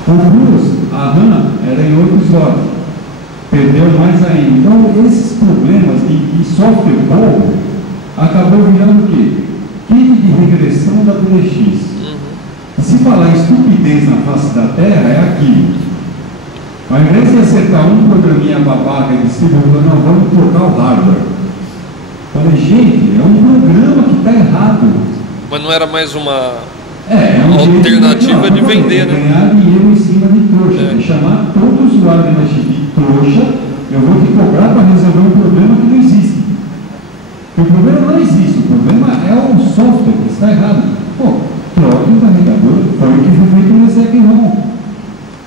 O Plus, a RAM era em outro slot, perdeu mais ainda. Então, esses problemas de software bobo acabou virando o quê? Kit de regressão da PDX. Se falar em estupidez na face da Terra, é aqui. Ao invés de acertar um programinha babaca e distribuidor, não, vamos trocar o hardware. Falei, gente, é um programa que está errado. Mas não era mais uma alternativa de vender, né? Ganhar dinheiro em cima de trouxa. Chamar todo usuário de machine de trouxa, eu vou te cobrar para resolver um problema que não existe. O problema não existe, o problema é o software que está errado. Troque o carregador, foi o que foi feito no ESEC-ROM.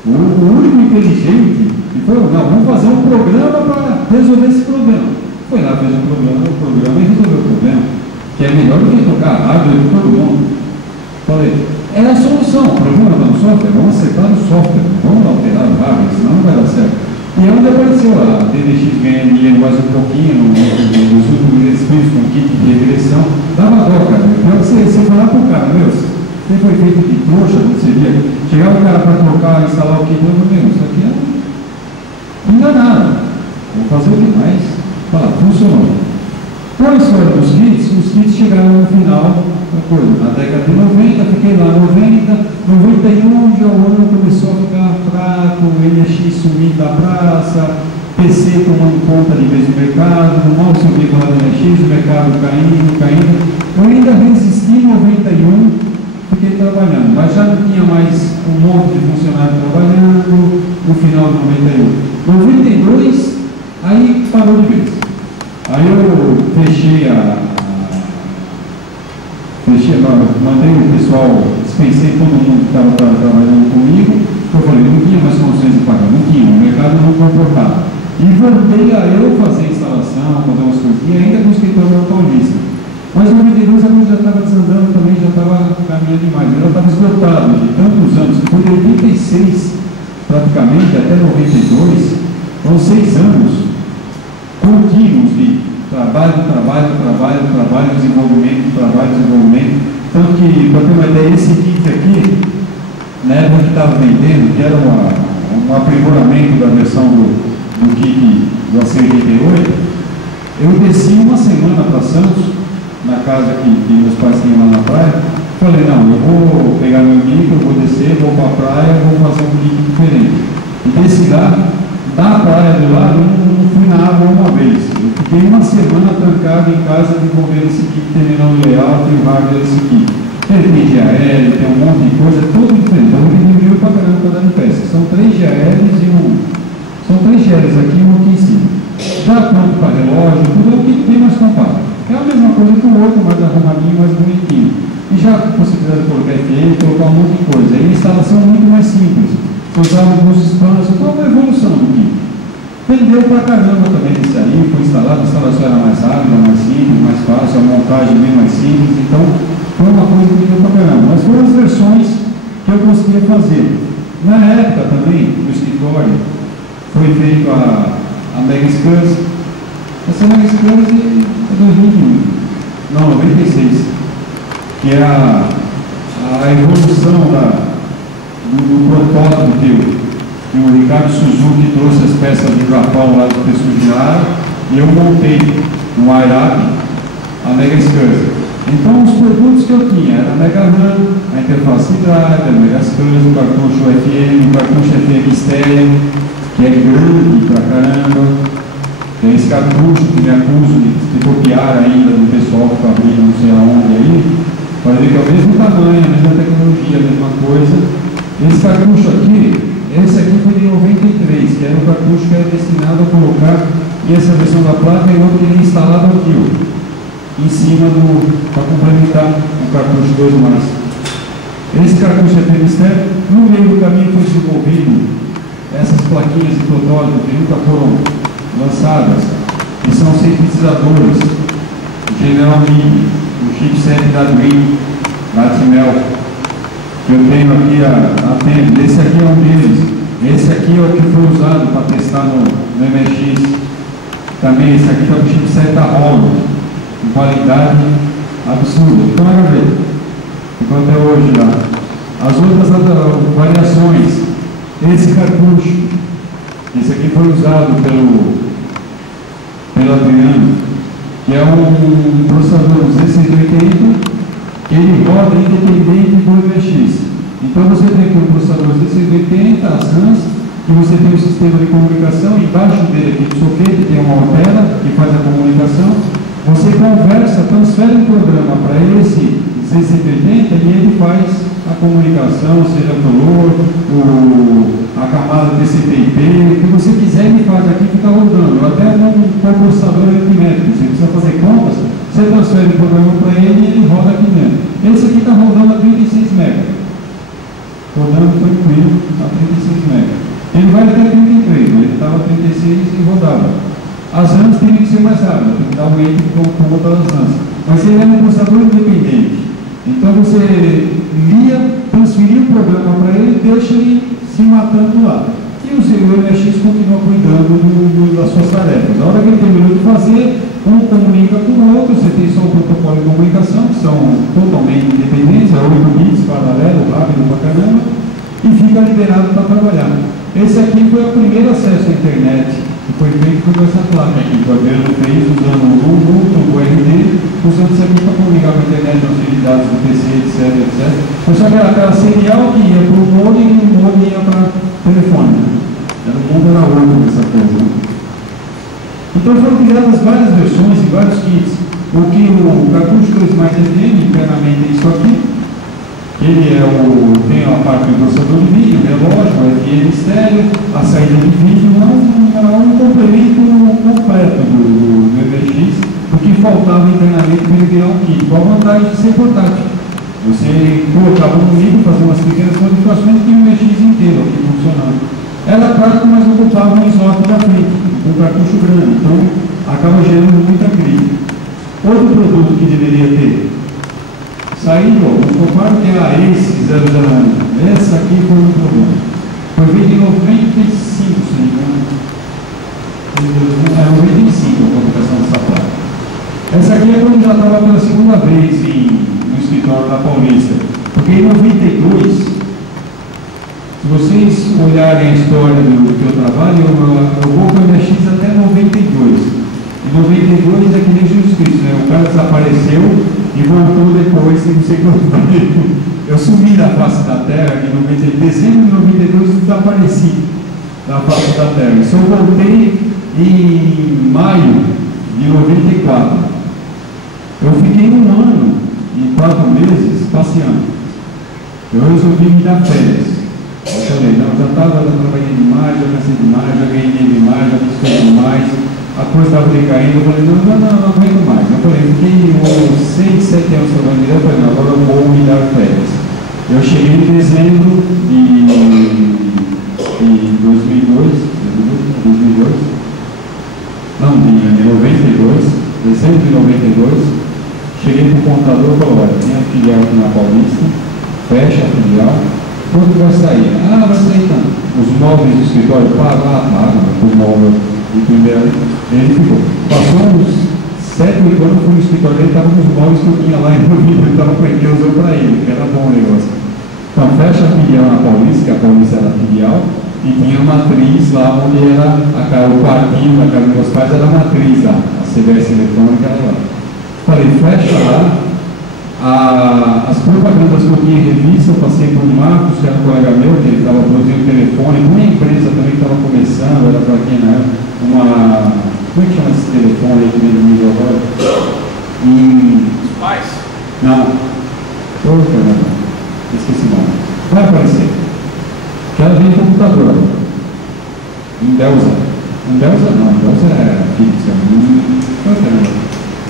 O único inteligente que falou, não, vamos fazer um programa para resolver esse problema. Foi lá, fez o programa e resolveu o problema, que é melhor do que trocar hardware de todo mundo. Falei, é a solução, o problema está no software, vamos acertar no software, vamos alterar o hardware, senão não vai dar certo. E é onde apareceu a TDX ganha dinheiro mais um pouquinho nos últimos espíritos com kit de regressão, dava dó, cara. Então você falar pro cara, meu, você foi feito de trouxa, não seria? Chegava o cara para trocar, instalar o kit, eu falei, meu, isso aqui é enganado. Vou fazer o que mais? Fala, funcionou. Com a história dos kits, os kits chegaram no final da coisa. Na década de 90, fiquei lá 91 já o ano começou a ficar fraco, o NX sumindo da praça, PC tomando conta de vez do mercado, mal se ouvia falar do NX, o mercado caindo. Eu ainda resisti em 91, fiquei trabalhando, mas já não tinha mais um monte de funcionários trabalhando no final de 91. 92, aí parou de vez. Aí eu mandei o pessoal, dispensei todo mundo que estava trabalhando comigo, eu falei, não tinha mais condições de pagar, não tinha, o mercado não comportava. E voltei a eu fazer instalação, fazer umas coisas, e ainda com o escritório paulista. Mas em 92 a coisa já estava desandando também, já estava caminhando demais, eu já estava esgotado de tantos anos, foi de 86 praticamente até 92, foram 6 anos contínuos de trabalho, desenvolvimento, tanto que, para ter uma ideia, esse kit aqui, na época que estava vendendo, que era um aprimoramento da versão do kit do AC88, eu desci uma semana para Santos, na casa que meus pais tinham lá na praia, falei, não, eu vou pegar meu micro, vou descer, vou para a praia, vou fazer um kit diferente. E desci lá, da praia do lado, eu não fui na água uma vez. Eu fiquei uma semana trancado em casa desenvolvendo esse kit, terminando o layout e o hardware desse kit. Tem GAL, tem um monte de coisa, tudo diferente. Então eu dividiu para caramba para dar em peça. São 3 GALs e são 3 GALs aqui e um aqui em cima. Já pronto para relógio, tudo é o que tem mais compacto. É a mesma coisa que o outro, mais arrumadinho, mais bonitinho. E já com possibilidade de colocar FM, colocar um monte de coisa. Aí a instalação é muito mais simples. Usava alguns espaços, então uma evolução do kit. Vendeu pra caramba também isso aí, foi instalado, a instalação era mais rápida, mais simples, mais fácil, a montagem bem mais simples, então foi uma coisa que vendeu pra caramba. Mas foram as versões que eu conseguia fazer. Na época também, no escritório, foi feito a Mega Scans. Essa Mega Scans é 2001, não, 96, que é a evolução do protótipo que o Ricardo Suzuki trouxe as peças do Japão lá do pessoal de ar, e eu montei no IRAP a Mega Scans. Então os produtos que eu tinha era a Mega RAM, a interface drive, a Mega Scans, o cartucho FM, o cartucho FM estéreo, que é grande pra caramba. Tem esse cartucho que me acuso de copiar ainda do pessoal que fabrica não sei aonde aí, para ver que é o mesmo tamanho, a mesma tecnologia, a mesma coisa. Esse cartucho aqui, esse aqui foi de 93, que era um cartucho que era destinado a colocar essa versão da placa e outro que ele instalava aqui, em cima para complementar o cartucho 2+. Esse cartucho é FMSTEP, no meio do caminho foi desenvolvido essas plaquinhas de protótipo que nunca foram lançadas, que são sintetizadores, General MIDI, o chipset da Green, da Atmel, que eu tenho aqui a tempo. Esse aqui é um deles. Esse aqui é o que foi usado para testar no MX. Também esse aqui é o chipset da Honda, com qualidade absurda. Ficou na gaveta. Ficou até hoje lá. As outras variações. Esse cartucho, esse aqui foi usado pelo Adriano, que é um processador Z180, que ele roda independente do MX. Então você tem aqui um processador Z180, as RAMs, que você tem um sistema de comunicação, embaixo dele aqui do soquete tem uma tela que faz a comunicação, você conversa, transfere um programa para esse Z180 e ele faz a comunicação, seja o valor, a camada TCP/IP, o que você quiser ele faz aqui, fica rodando. Até com processador aritmético, você precisa fazer contas, você transfere o programa para ele e ele roda aqui dentro. Esse aqui está rodando a 36 MB. Rodando tranquilo a 36 MB. Ele vai até 33, mas ele estava a 36 e rodava. As RAMs teriam que ser mais rápidas, tem que dar o enter com todas as RAMs. Mas ele é um processador independente. Então você programa para ele, deixa ele se matando lá. E o MX continua cuidando das suas tarefas. Na hora que ele terminou de fazer, um comunica com o outro, você tem só um protocolo de comunicação, que são totalmente independentes, é 8 bits, paralelo, rápido pra caramba, e fica liberado para trabalhar. Esse aqui foi o primeiro acesso à internet, que foi feito com essa placa aqui, que o Adriano fez usando o URD, usando isso aqui para comunicar com a internet, transferir de dados do PC, etc, etc. Foi só aquela serial que ia para o modem e o modem ia para o telefone. O mundo era outro dessa coisa. Né? Então foram criadas várias versões e vários kits. O cartucho que eles mais entendem internamente é isso aqui. Ele tem a parte do processador de vídeo, relógio, o FM estéreo, a saída de vídeo, um complemento completo do MX, o que faltava internamente para ele virar um kit. Qual a vantagem de ser portátil? Você colocava no livro, fazia umas pequenas modificações e o MX inteiro aqui funcionando. Era prático, mas ocupava um slot da frente, um cartucho grande, então acaba gerando muita crise. Outro produto que deveria ter saído, eu comparo que é a ACE 001. Essa aqui foi um problema. Foi feita em 95, se não me engano. É 95 a colocação dessa placa. Essa aqui é quando já estava pela segunda vez no escritório da Paulista. Porque em 92, se vocês olharem a história do que eu trabalho, eu vou com o MX até 92. Em 92 é que nem Jesus Cristo, né? O cara desapareceu e voltou depois, não sei quanto tempo. Eu sumi da face da Terra em dezembro de 92 desapareci da face da Terra. Só voltei em maio de 94. Eu fiquei 1 ano e 4 meses passeando. Eu resolvi me dar férias. Eu falei, não, já estava trabalhando demais, já cansei demais, já ganhei demais, já fiz demais, a coisa estava decaindo. Eu falei, não aguento mais. Eu falei, fiquei 6, 7 anos trabalhando, eu falei, não, agora eu vou me dar férias. Eu cheguei em dezembro de 2002, não, de 92, dezembro de 92, cheguei para o contador e falei, olha, tem a filial aqui na Paulista, fecha a filial. Quanto vai sair? Vai sair tanto. Os móveis do escritório pagaram, o móvel de primeira. Ele ficou. Passou uns 7 ou 8 anos, fui no escritório dele, estava nos móveis que eu tinha lá em Rio, ele estava com ele, usou para ele, que era bom o negócio. Então, fecha a filial na Paulista, que a Paulista era a filial, e tinha a matriz lá onde era o quartinho da casa dos meus pais, era a matriz lá, a CBS eletrônica era lá. Falei, fecha lá. As propagandas que eu tinha em revista, eu passei por Marcos, que era um colega meu, que ele estava produzindo telefone, uma empresa também que estava começando, era para quem na época, como é que chama esse telefone aí que vem do mídia agora? Os pais? Não. Esqueci o nome. Vai aparecer. Que ela vem em computador. Em Delza. Em Delza não, Delza é fixa.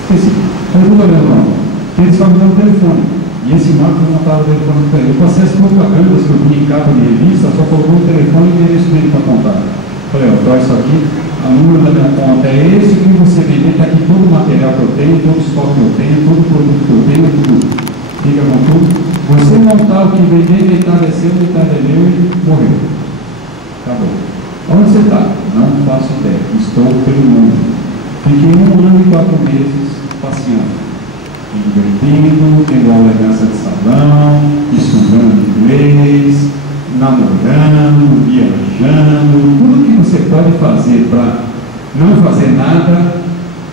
Esqueci. Eu não estou olhando o nome. Eles estavam dando telefone. E esse Marcos não estava o telefone para ele. Eu passei as propagandas que eu tinha em capa de revista, só colocou o telefone e o endereço dele para contar. Falei, traz isso aqui, o número da minha conta é esse, que você vender, está aqui todo o material que eu tenho, todo o estoque que eu tenho, todo o produto que eu tenho, tudo. Fica com tudo. Você montar o que vender, metade é seu, metade é meu e morreu. Acabou. Onde você está? Não faço ideia. Estou pelo mundo. Fiquei 1 ano e 4 meses passeando. Divertindo, tendo aula de dança de salão, estudando inglês, namorando, viajando, tudo que você pode fazer para não fazer nada,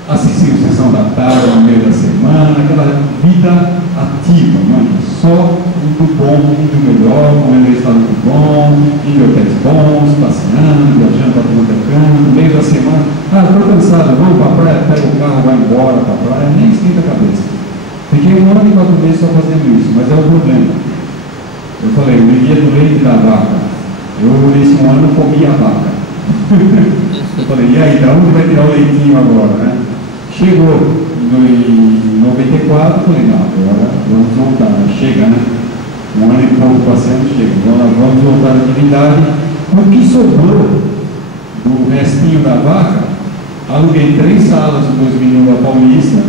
assistindo sessão da tarde, no meio da semana, aquela vida ativa, mano. Só muito bom, muito melhor, comendo um restaurante bom, indo hotéis bons, passeando, viajando para todo canto, no meio da semana, estou cansado, vamos para a praia, pega o carro, vai embora para a praia, nem esquenta a cabeça. Fiquei 1 ano e 4 meses só fazendo isso, mas é o problema. Eu falei, eu vivia do leite da vaca. Eu, nesse 1 ano, comi a vaca. Eu falei, e aí, da onde vai tirar o leitinho agora, né? Chegou em 94, falei, não, agora vamos voltar, chega, né? 1 ano e pouco passando, chega. Agora vamos voltar à atividade. O que sobrou do restinho da vaca, aluguei 3 salas dos meus meninos da Paulista.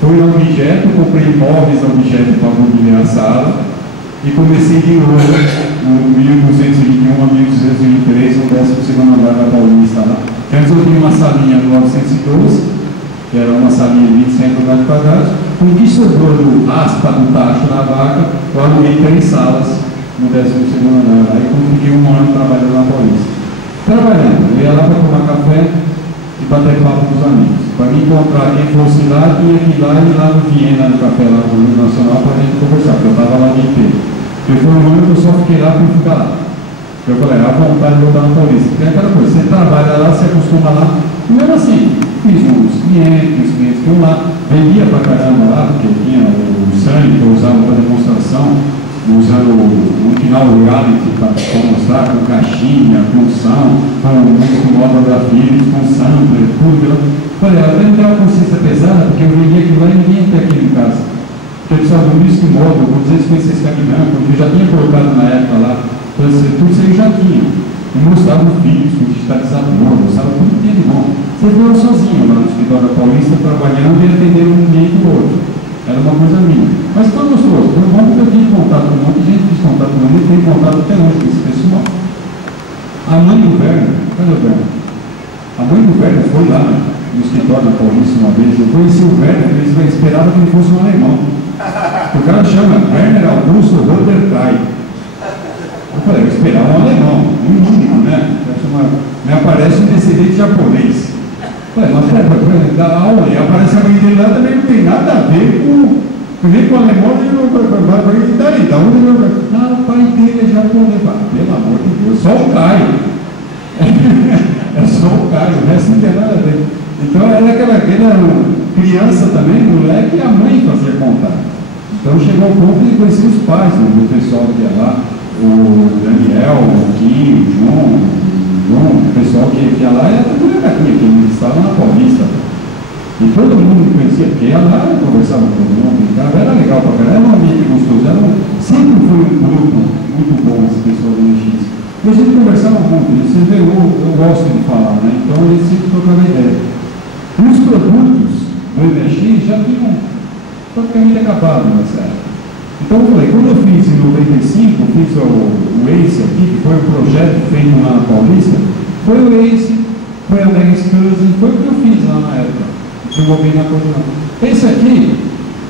Fui ao objeto, comprei móveis ao objeto para mobiliar a sala e comecei de novo no 1221 a 1223, no 12º andar da Paulista lá. Antes eu tinha uma salinha no 912, que era uma salinha de 25 metros quadrados, com o que sobrou do raspa do tacho da vaca, eu aluguei 3 salas no 12º andar. Aí consegui um ano trabalhando na Paulista. Trabalhando, eu ia lá para tomar café e bater papo com os amigos. Para me encontrar quem fosse lá, tinha que ir lá e lá no Viena, no café lá no Rio Nacional, para a gente conversar, porque eu estava lá o dia inteiro. Porque foi um ano que eu só fiquei lá para ficar lá. Eu falei, a vontade de voltar na Paulista. Tem aquela coisa, você trabalha lá, você acostuma lá. E mesmo assim, fiz uns clientes que iam lá, vendia para caramba lá, porque tinha o sangue que eu usava para demonstração, usando um final reality para mostrar com caixinha, com som, com monografia, com sampler, tudo. Falei, até me deu uma consciência pesada, porque eu vendia aquilo lá e ninguém tem aquilo em casa. Porque eu precisava do disco móvel, com 256 caminhão, porque eu já tinha colocado na época lá, tudo isso aí já tinha. E mostrava os vídeos, com digitalizador, mostrava tudo que tinha de bom. Você viu sozinho lá no escritório Paulista, trabalhando e atendendo um cliente do outro. Era uma coisa minha. Mas foi gostoso. Foi bom porque eu tive contato com um monte de gente, fiz contato com ele, tenho contato até hoje com esse pessoal. A mãe do Werner, cadê o Werner? A mãe do Werner foi lá no escritório da Paulista uma vez. Eu conheci o Werner, eles esperavam que ele fosse um alemão. O cara chama Werner Augusto Roderkai. Eu falei, eu esperava um alemão, um único, né? Me aparece um descendente japonês. Falei, mas aparece a mãe dele lá, também não tem nada a ver nem com o alemão, nem com o daí. Da onde ele vai? Não, o pai dele é japonês. Pelo amor de Deus, só o Caio. É só o Caio, o resto não tem nada a ver. Então era aquela criança também, moleque, e a mãe fazia contato. Então chegou ao ponto de conhecer os pais do pessoal que ia lá, o Daniel, o Kim, o João, o pessoal que ia lá, era tudo molecadinha, que eles estavam na Paulista. E todo mundo me conhecia, porque ia lá, conversava com todo mundo, brincava, era legal pra caramba, era um ambiente gostoso, sempre foi um grupo muito bom, as pessoas do NX. E a gente conversava muito, você vê, eu gosto de falar, né? Então a gente sempre trocava ideia. E os produtos do NX já tinham praticamente acabado nessa época. Então eu falei, quando eu fiz em 95, fiz o ACE aqui, que foi um projeto feito lá na Paulista, foi o ACE, foi a Mega Cousin, foi o que eu fiz lá na época. Desenvolvi na coisa. Esse aqui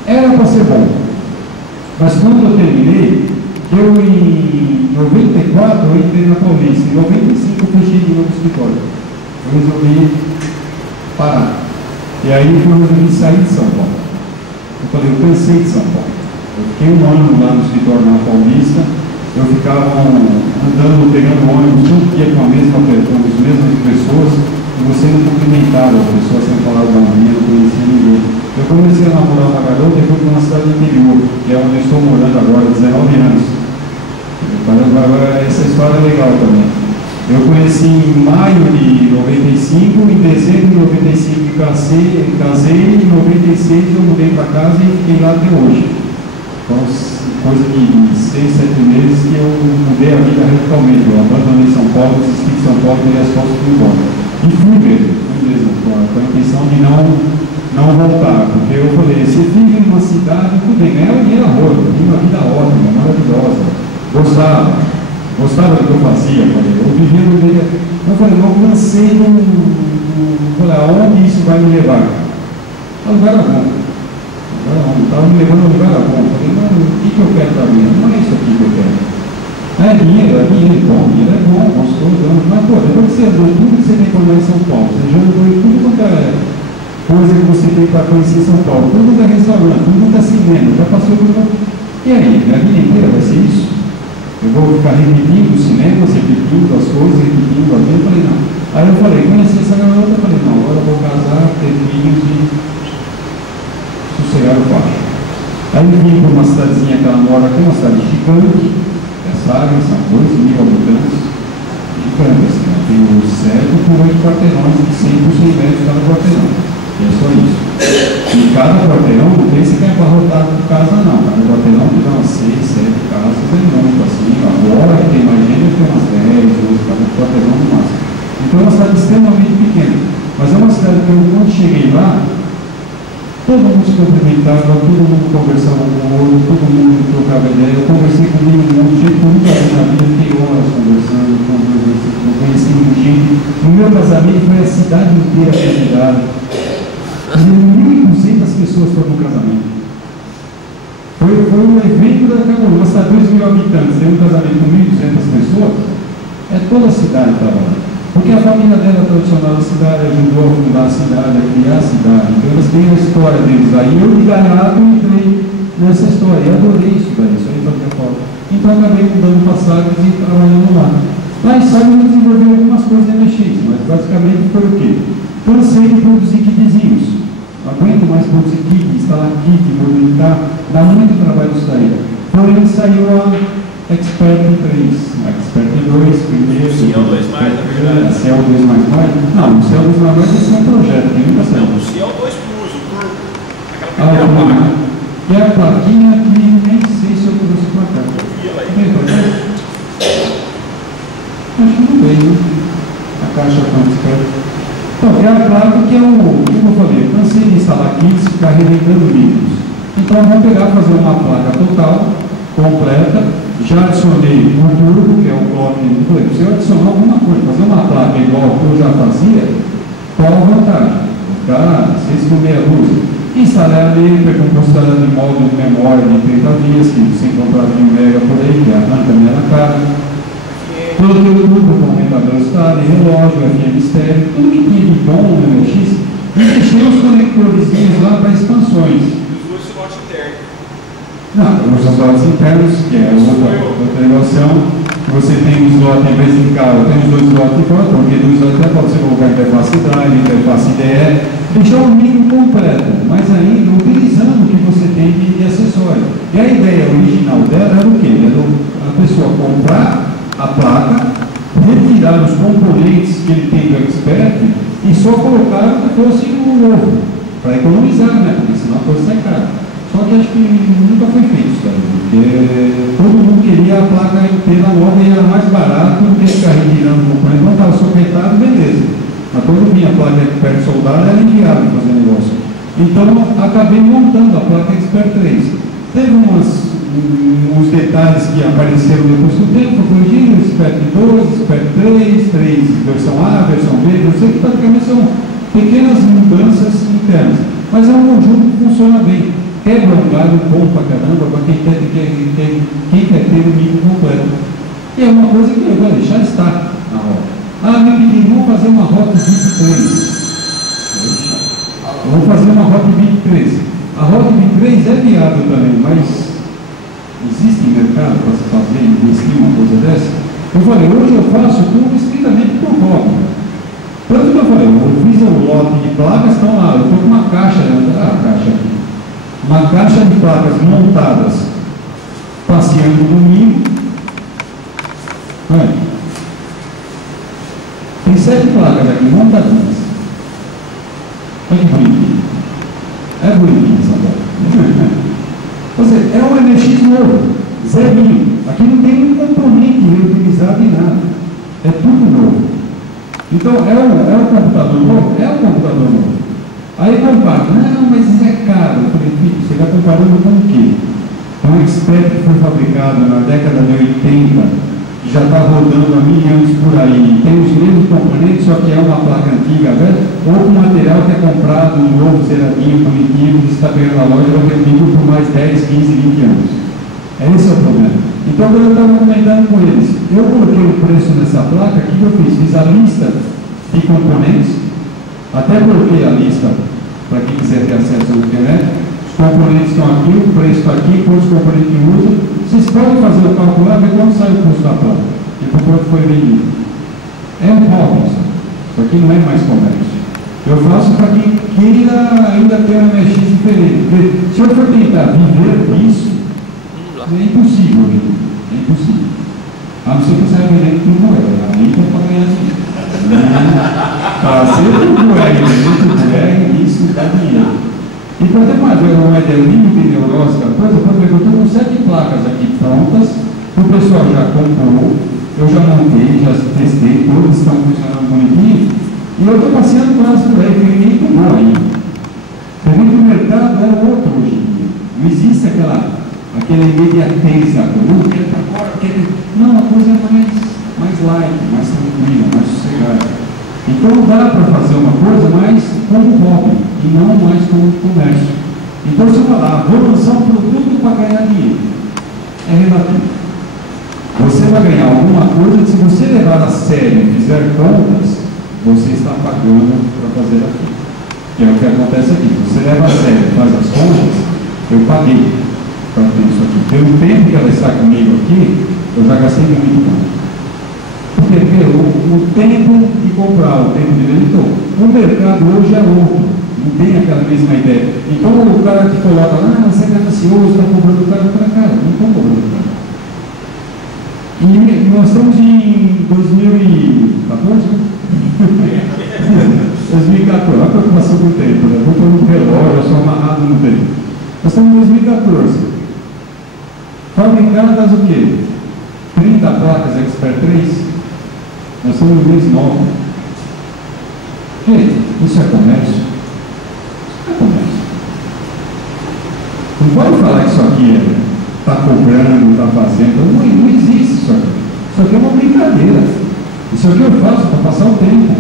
era para ser bom, mas quando eu terminei, eu em 94 eu entrei na Paulista, em 95 eu fechei de novo o escritório. Eu resolvi parar. E aí eu resolvi sair de São Paulo. Eu falei, eu cansei de São Paulo. Eu fiquei um ano lá no escritório na Paulista, eu ficava andando, pegando ônibus, todo dia com as mesmas pessoas, e você não cumprimentava as pessoas sem falar bom dia, não conhecia ninguém. Eu comecei a namorar uma garota e fui para uma cidade interior, que é onde eu estou morando agora, 19 anos. Essa história é legal também. Eu conheci em maio de 95, em dezembro de 95 casei, em 96 eu mudei para casa e fiquei lá até hoje. Então, coisa de 6, 7 meses que eu mudei a vida radicalmente. Eu abandonei São Paulo, desisti de São Paulo, dei as costas para embora. E fui mesmo, com a intenção de não voltar, porque eu falei, você vive em uma cidade, tudo bem, ganhava dinheiro a roda, tinha uma vida ótima, maravilhosa, gostava do que eu fazia, eu vivia no dia. Eu falei, eu cansei falei, aonde isso vai me levar? A lugar bom. Estava me levando a um lugar bom. Eu falei, não, o que eu quero para mim? Não é isso aqui que eu quero. É dinheiro é bom, gostoso, mas pô, depois que você andou tudo que você tem para olhar em São Paulo, você já andou em tudo quanto é coisa que você tem para conhecer São Paulo, tudo é restaurante, tudo é cinema, já passou por. E aí, minha vida inteira vai ser isso? Eu vou ficar repetindo os cinemas, repetindo as coisas, repetindo a vida? Eu falei, não. Aí eu falei, conheci essa garota, eu falei, não, agora eu vou casar, ter filhos e sossegar o baixo. Aí eu vim para uma cidadezinha que ela mora aqui, uma cidade gigante. Essa área são 2.000 habitantes, gigantes, né? Tem o céu com 8 quarteirões de 100 por 100 metros cada quarteirão. E é só isso. E cada quarteirão não tem se quer abarrotar com casa, não. Cada quarteirão tem umas 6, 7 casas, é muito assim. Agora que tem mais gente, tem umas 10, 12, cada quarteirão no máximo. Então é uma cidade extremamente pequena. Mas é uma cidade que eu, quando cheguei lá, todo mundo se cumprimentavam, todo mundo conversava com o outro, todo mundo trocava ideia. Eu conversei com um gente que nunca vi na vida, fiquei horas conversando, conheci gente. No meu casamento foi a cidade inteira convidada. 1.200 pessoas foram no casamento. Foi um evento da Camargo, está 2.000 habitantes, tem um casamento com 1.200 pessoas, é toda a cidade estava lá. Porque a família dela tradicional da cidade ajudou a fundar a cidade, a criar a cidade. Então eles têm a história deles aí. Eu de ganhado entrei nessa história e adorei isso daí, isso aí fazia falta. Então acabei mudando passagens e trabalhando lá. Lá em Salmo eu desenvolvi algumas coisas de MX, mas basicamente foi o quê? Cansei de produzir kitzinhos. Não aguento mais produzir kit, instalar kit, mobilitar, dá muito trabalho isso daí. Porém saiu a Expert 3, a Expert 2, primeiro. CO2+, na verdade. CO2++? Não, o CO2++ esse é um projeto, que nunca saiu. Não, o CO2 Plus, o turbo. Aquela placa. Que é a plaquinha que nem sei se eu trouxe para cá. Vem para cá? Acho que não veio, né? A caixa com Expert. Então, é a placa que é o que eu falei, cansei de instalar kits e ficar revendendo livros. Então, vamos pegar, fazer uma placa total, completa. Já adicionei um turbo, que é o bloco. Se eu adicionar alguma coisa, fazer uma placa igual que eu já fazia, qual a vantagem? Ficar 6,5 luz. Instalei a letra com possibilidade de módulo de memória de 30 vias, que você encontrar de 1 mega por aí, que arranca a minha cara. Coloquei o turbo com aumentador estado, relógio, FM estéreo, tudo que tinha de bom no MX, e deixei os conectores lá para expansões. Não, os slots internos, que é outra inovação, você tem um slot, em vez de carro, tem os dois slots de fora, porque do slot até pode ser colocar interface drive, interface IDE, deixar o micro completo, mas ainda utilizando o que você tem de acessório. E a ideia original dela era o quê? Era a pessoa comprar a placa, retirar os componentes que ele tem do Expert e só colocar o que fosse o novo, para economizar, né? Porque senão a coisa sai cara. Só que acho que nunca foi feito isso daí, porque todo mundo queria a placa inteira nova e era mais barato do que ficar retirando o componente. Não estava soquetado, beleza. Mas quando vinha a placa Expert soldada, era inviável fazer negócio. Então, acabei montando a placa Expert 3. Teve uns detalhes que apareceram depois do tempo, foi corrigindo, Expert 2, Expert 3, versão A, versão B, eu sei que praticamente são pequenas mudanças internas. Mas é um conjunto que funciona bem. Quebra um galho bom pra caramba para quem quer ter o micro completo. E é uma coisa que eu vou deixar estar na rota. Ah, me pediram, vamos fazer uma rota 23. Vamos fazer uma rota 23. A rota 23 é viável também, mas existe mercado para se fazer, investir uma coisa dessa? Eu falei, hoje eu faço tudo estritamente por hobby. Tanto que eu falei, eu fiz um lote de placas, estão lá, eu estou com uma caixa, uma caixa de placas montadas, passeando no domingo. Tem 7 placas aqui montadinhas. Olha que bonitinho. É bonitinho essa placa. Ou seja, é um MX novo, zerinho. Aqui não tem um componente reutilizado em nada. É tudo novo. Então, é um computador novo? É um computador novo. Aí compara, não, mas isso é caro. Eu falei, filho, você está comparando com o quê? Um Expert que foi fabricado na década de 80, que já está rodando há 1000 anos por aí, tem os mesmos componentes, só que é uma placa antiga, velho, ou um material que é comprado, um novo, zeradinho, punitivo, que está pegando na loja, vai ter vivo por mais 10, 15, 20 anos. Esse é o problema. Então, quando eu estava comentando com eles, eu coloquei o preço nessa placa, o que eu fiz? Fiz a lista de componentes. Até coloquei a lista para quem quiser ter acesso à internet. Os componentes estão aqui, o preço está aqui, quantos componentes que usa. Vocês podem fazer o cálculo lá, ver quanto sai o custo da placa e por quanto foi vendido. É um hobby, isso aqui não é mais comércio. Eu faço para quem queira ainda ter uma MX diferente. Porque se eu for tentar viver disso, é impossível, gente. É impossível. A não ser que eu saia vendendo tudo ela. Aí tem para ganhar dinheiro. Fazer tudo isso dá dinheiro. E para ter uma ideia de neurose da coisa, por exemplo, eu estou com 7 placas aqui prontas, o pessoal já comprou, eu já montei, já testei, todas estão funcionando bonitinho, e eu estou passeando com elas por aí, que ninguém comprou ainda. Você vê que o mercado é outro hoje em dia. Não existe aquela imediatez da coisa. Não, a coisa é mais light, mais tranquila, mais sossegada. Então dá para fazer uma coisa mais como hobby e não mais como comércio. Então se eu falar, vou lançar um produto para ganhar dinheiro, é relativo. Você vai ganhar alguma coisa que, se você levar a sério e fizer contas, você está pagando para fazer aquilo. Que é o que acontece aqui. Você leva a sério e faz as contas, eu paguei para ter isso aqui. Pelo tempo que ela está comigo aqui, eu já gastei muito tempo. Porque o tempo de comprar, o tempo de vender, o mercado hoje é outro. Não tem aquela mesma ideia. Então o cara que coloca lá, você é ganancioso, está cobrando caro para cá. Não estou cobrando caro. E nós estamos em 2014? 2014, olha a preocupação do tempo, né? Vou pôr no relógio, eu sou amarrado no tempo. Nós estamos em 2014. Fabricadas o quê? 30 placas Expert 3. Nós estamos no mês 9. Gente, isso é comércio? Isso é comércio. Não pode falar que isso aqui está cobrando, está fazendo. Não existe isso aqui. Isso aqui é uma brincadeira. Isso aqui eu faço para passar o tempo.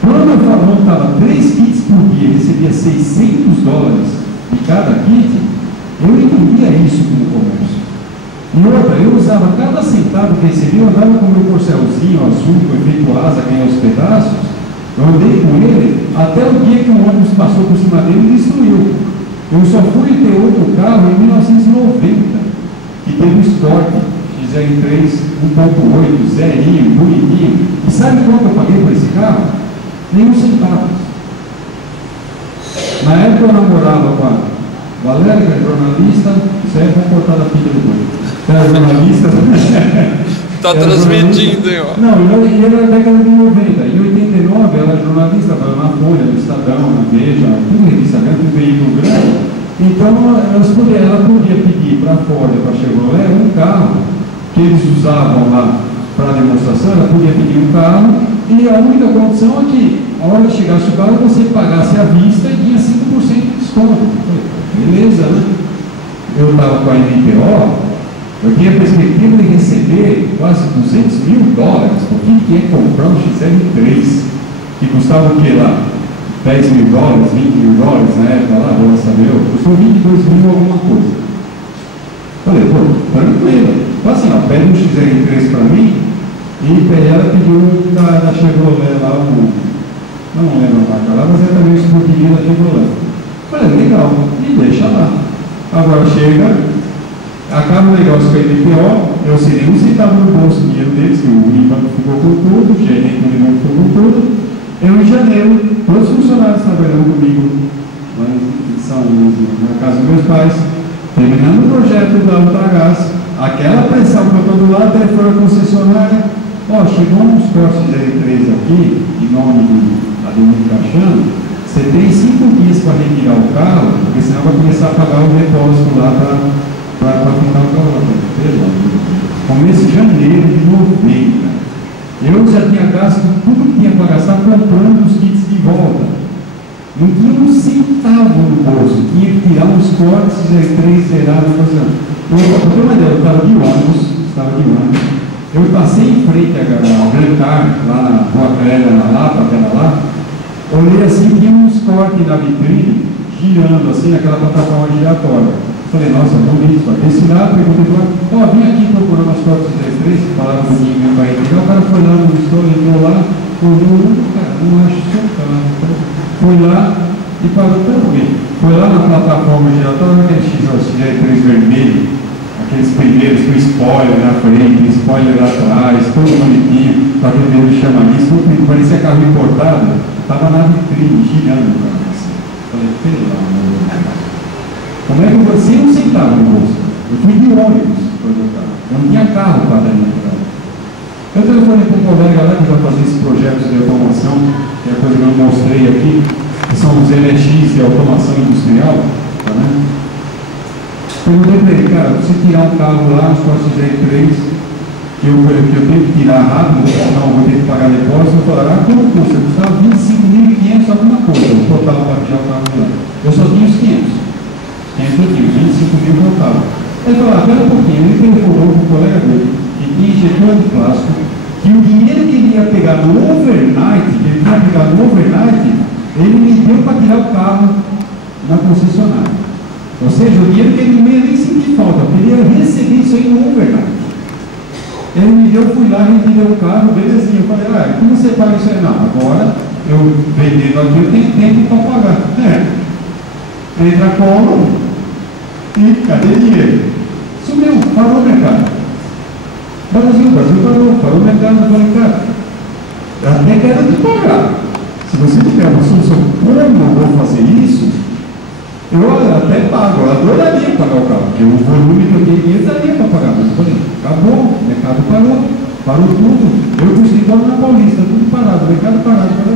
Quando eu montava 3 kits por dia e recebia $600 de cada kit, eu entendia isso como comércio. E outra, eu usava cada centavo que recebia, eu andava com o meu corcelzinho azul, com efeito asa, ganhei os pedaços, eu andei com ele até o dia que um ônibus passou por cima dele e destruiu. Eu só fui ter outro carro em 1990, que teve o Sport XR3 1.8, zerinho, bonitinho. E sabe quanto eu paguei por esse carro? Nenhum centavo. Na época eu namorava com a Valéria, que é jornalista. Isso aí vou cortar da pilha do banho. Era jornalista. Está transmitindo aí, ó. Não, e era da década de 90. Em 89 ela era jornalista, estava na Folha, no Estadão, na Veja, tudo revista grande, um veículo grande. Então ela podia pedir para a Ford, para a Chevrolet, um carro que eles usavam lá para demonstração. Ela podia pedir um carro e a única condição é que, a hora que chegasse o carro, você pagasse à vista e tinha 5% de desconto. Beleza, né? Eu estava com a NPO. Eu tinha a perspectiva de receber quase $200 mil. Por que é comprar um XR3 que custava o que lá? $10 mil, $20 mil na época lá, vou saber, custou 22 mil alguma coisa. Falei, pô, tranquilo. Então assim, ó, pede um XR3 para mim e ela pediu da Chevrolet lá, não lembro a marca lá, mas é também o esportivinho da Chevrolet. Falei, legal, e deixa lá. Agora chega. Acaba o negócio com a NPO, eu seria um centavo no bolso, o dinheiro deles, que o IVA ficou com tudo, o gerente do IVA ficou com tudo. Eu, em janeiro, todos os funcionários trabalhando comigo, lá em São Luís, na casa dos meus pais, terminando o projeto da Ultragás, aquela pressão para todo lado, telefone à concessionária, ó, chegou uns Corsa R3 aqui, em nome do Ademir Caixano, você tem 5 dias para retirar o carro, porque senão vai começar a pagar o depósito lá para pintar o carro. Começo de janeiro de 90. Eu já tinha gasto tudo que tinha para gastar comprando os kits de volta. Não tinha um centavo no bolso. Tinha que tirar uns cortes R3 zerados. Para ter uma ideia, eu estava de ônibus. Eu passei em frente ao Grancar, lá na Rua Clélia, na Lapa, aquela lá. Olhei assim, tinha uns cortes na vitrine, girando assim, naquela plataforma giratória. Falei, nossa, bonito, esse lá, perguntei para ele, ó, vim aqui procurar umas fotos de 3, falaram um pouquinho mesmo para ele. O cara foi lá no store, entrou lá, olhou, cara, não acho seu carro. Foi lá e parou também. Foi lá na plataforma giratória, aquele XR3 vermelho, aqueles primeiros com spoiler na frente, spoiler lá atrás, todo bonitinho, para vender no chamariz, parecia carro importado, estava na vitrine, girando, cara. Falei, pelo amor de Deus. Como é que eu vou sem um centavo no bolso? Eu fui de ônibus para o carro. Eu não tinha carro para dar minha carro. Eu telefonei para um colega lá que vai fazer esses projetos de automação, que é a coisa que eu mostrei aqui, que são os NX de automação industrial. Tá, né? Perguntei para ele, cara, você tirar um carro lá, uns Corsa R3, que eu tenho que tirar rápido, senão eu vou ter que pagar depósito. Eu falaram, como custa? Custava 25.500 alguma coisa, o total para tirar o carro lá. Eu só tinha os 500. 500 eu tinha, 25.000 total. Ele falou, espera um pouquinho, ele telefonou com o colega dele, que tinha injetor de plástico, que o dinheiro que ele ia pegar no overnight, ele me deu para tirar o carro na concessionária. Ou seja, o dinheiro que ele não ia nem sentir falta, porque ele ia receber isso aí no overnight. Ele me deu, fui lá, ele me deu o carro, belezinha. Eu falei, como você paga isso aí? Não, agora eu vendendo aqui, eu tenho tempo para pagar. Entra como e cadê dinheiro? Sumiu, parou o mercado. Brasil parou o mercado. Eu falei, cara, eu até quero te pagar. Se você tiver uma solução, como eu vou fazer isso, eu até pago, eu adoraria pagar o carro, porque o volume que eu tenho dinheiro daria para pagar, mas eu falei, acabou, o mercado parou tudo. Eu fui escritório na Paulista, tudo parado, o mercado parado, não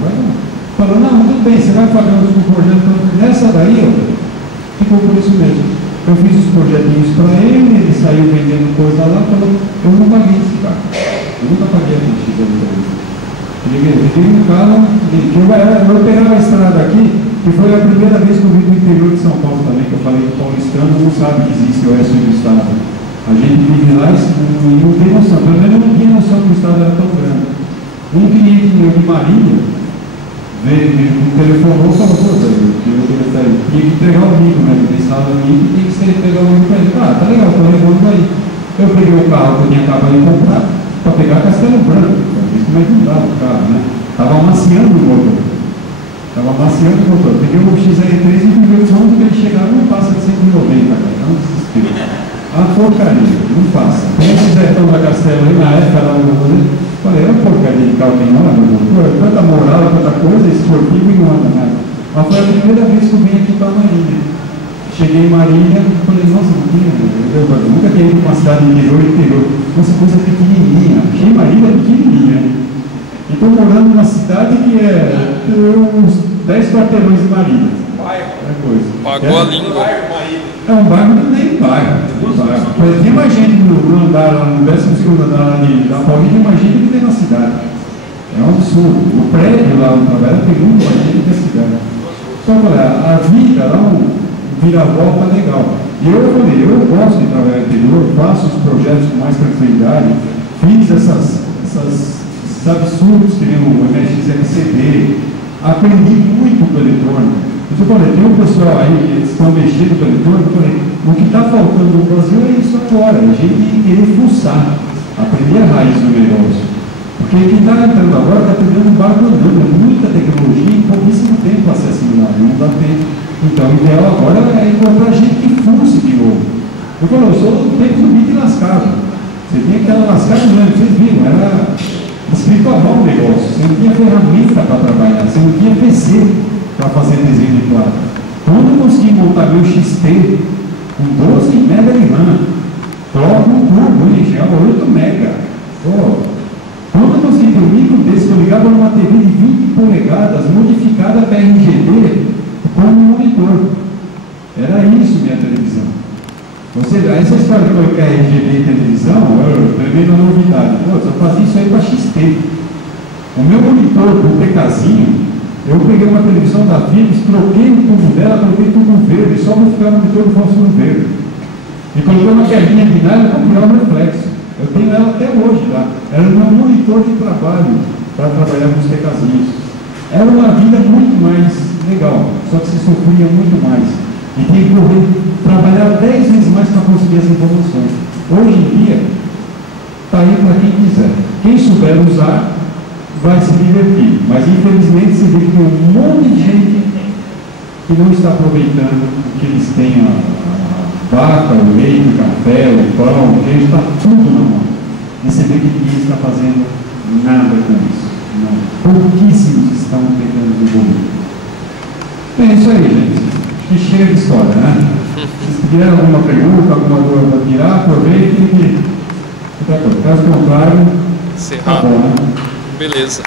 vai não. Falou, não, tudo bem, você vai pagar os projetos, nessa daí, ficou por isso mesmo. Eu fiz os projetinhos para ele saiu vendendo coisa lá, falou, eu não paguei esse carro, eu nunca paguei a ficha dele. Liguei no carro, eu pegava a estrada aqui, que foi a primeira vez que eu vim do interior de São Paulo também, que eu falei que o paulistano não sabe que existe o oeste do estado. A gente vive lá e não tem noção, pelo menos eu não tinha noção que o estado era tão grande. Um cliente meu de Marília me telefonou e falou, pô, velho, eu tinha que entregar o livro, né? Ele estava no livro e tinha que ser pegar o livro para ele. Tá legal, estou levando aí. Eu peguei o carro que eu tinha acabado de comprar para pegar Castelo Branco, como é que não dava o carro, né? Estava amaciando o motor. Peguei o XR3 e fui ver onde ele chegar, não passa de 190, cara. É um desespero. A porcaria, não passa. Tem esse Zetão da Castelo aí, na época lá no rolê, falei, é uma porcaria de carro que não anda, tanta moral, tanta coisa, esportivo e não anda nada. Mas foi a primeira vez que eu vim aqui para Marília. Cheguei em Marília, falei, nossa, não tinha, eu nunca tinha ido para uma cidade interior. Nossa, coisa pequenininha. Achei Marília pequenininha. E estou morando numa cidade que é uns 10 quarteirões de Marília. Pagou a língua. É um bairro, nem bairro. Tem mais gente no andar, lá no 12º andar da Paulista, tem mais gente que tem na cidade. É um absurdo. O prédio lá no trabalho tem muito mais gente que a cidade. Só para a vida lá, vira-volta legal. E eu falei, eu gosto de trabalhar no interior, faço os projetos com mais tranquilidade, fiz esses absurdos que nem o MXLCD, aprendi muito com o eletrônico. Eu falei, tem um pessoal aí que eles estão mexendo com o eletrônico, eu falei, o que está faltando no Brasil é isso agora, a gente querer fuçar, aprender a raiz do negócio. Porque quem está entrando agora está pegando um barco andando, é muita tecnologia em pouquíssimo tempo para ser assimilado, não dá tempo. Então o ideal agora é encontrar gente que fuce de novo. Eu falei, eu sou do tempo do bit lascado. Você tinha aquela lascada grande, vocês viram, era escrito a mão o negócio, você não tinha ferramenta para trabalhar, você não tinha PC para fazer desenho de quadro. Quando eu consegui montar meu XT com 12 MB de RAM, logo um turbo, ele chegava a 8 MB. Quando eu consegui ter um micro desse, eu ligava numa TV de 20 polegadas, modificada para RGB, como monitor. Era isso minha televisão. Ou seja, essa história de colocar RGB em televisão, tremenda novidade. Pô, eu fazia isso aí para XT. O meu monitor, o PKzinho, eu peguei uma televisão da Philips, troquei o tubo dela, coloquei tubo verde, só para ficar no monitor do fósforo verde. E coloquei uma quebrinha binária para criar um reflexo. Eu tenho ela até hoje lá. Era o meu monitor de trabalho para trabalhar com os PKzinhos. Era uma vida muito mais legal, só que se sofria muito mais. E tem que correr, trabalhar 10 vezes mais para conseguir as informações. Hoje em dia, está aí para quem quiser. Quem souber usar, vai se divertir. Mas infelizmente você vê que tem um monte de gente que não está aproveitando o que eles têm, a vaca, o leite, o café, o pão, o queijo, está tudo na mão. E você vê que ninguém está fazendo nada com isso. Não. Pouquíssimos estão tentando desenvolver. É isso aí, gente. Que cheia de história, né? Se tiver alguma pergunta, alguma dúvida para tirar, aproveitem e caso contrário, encerrar. Tá bom, né? Beleza.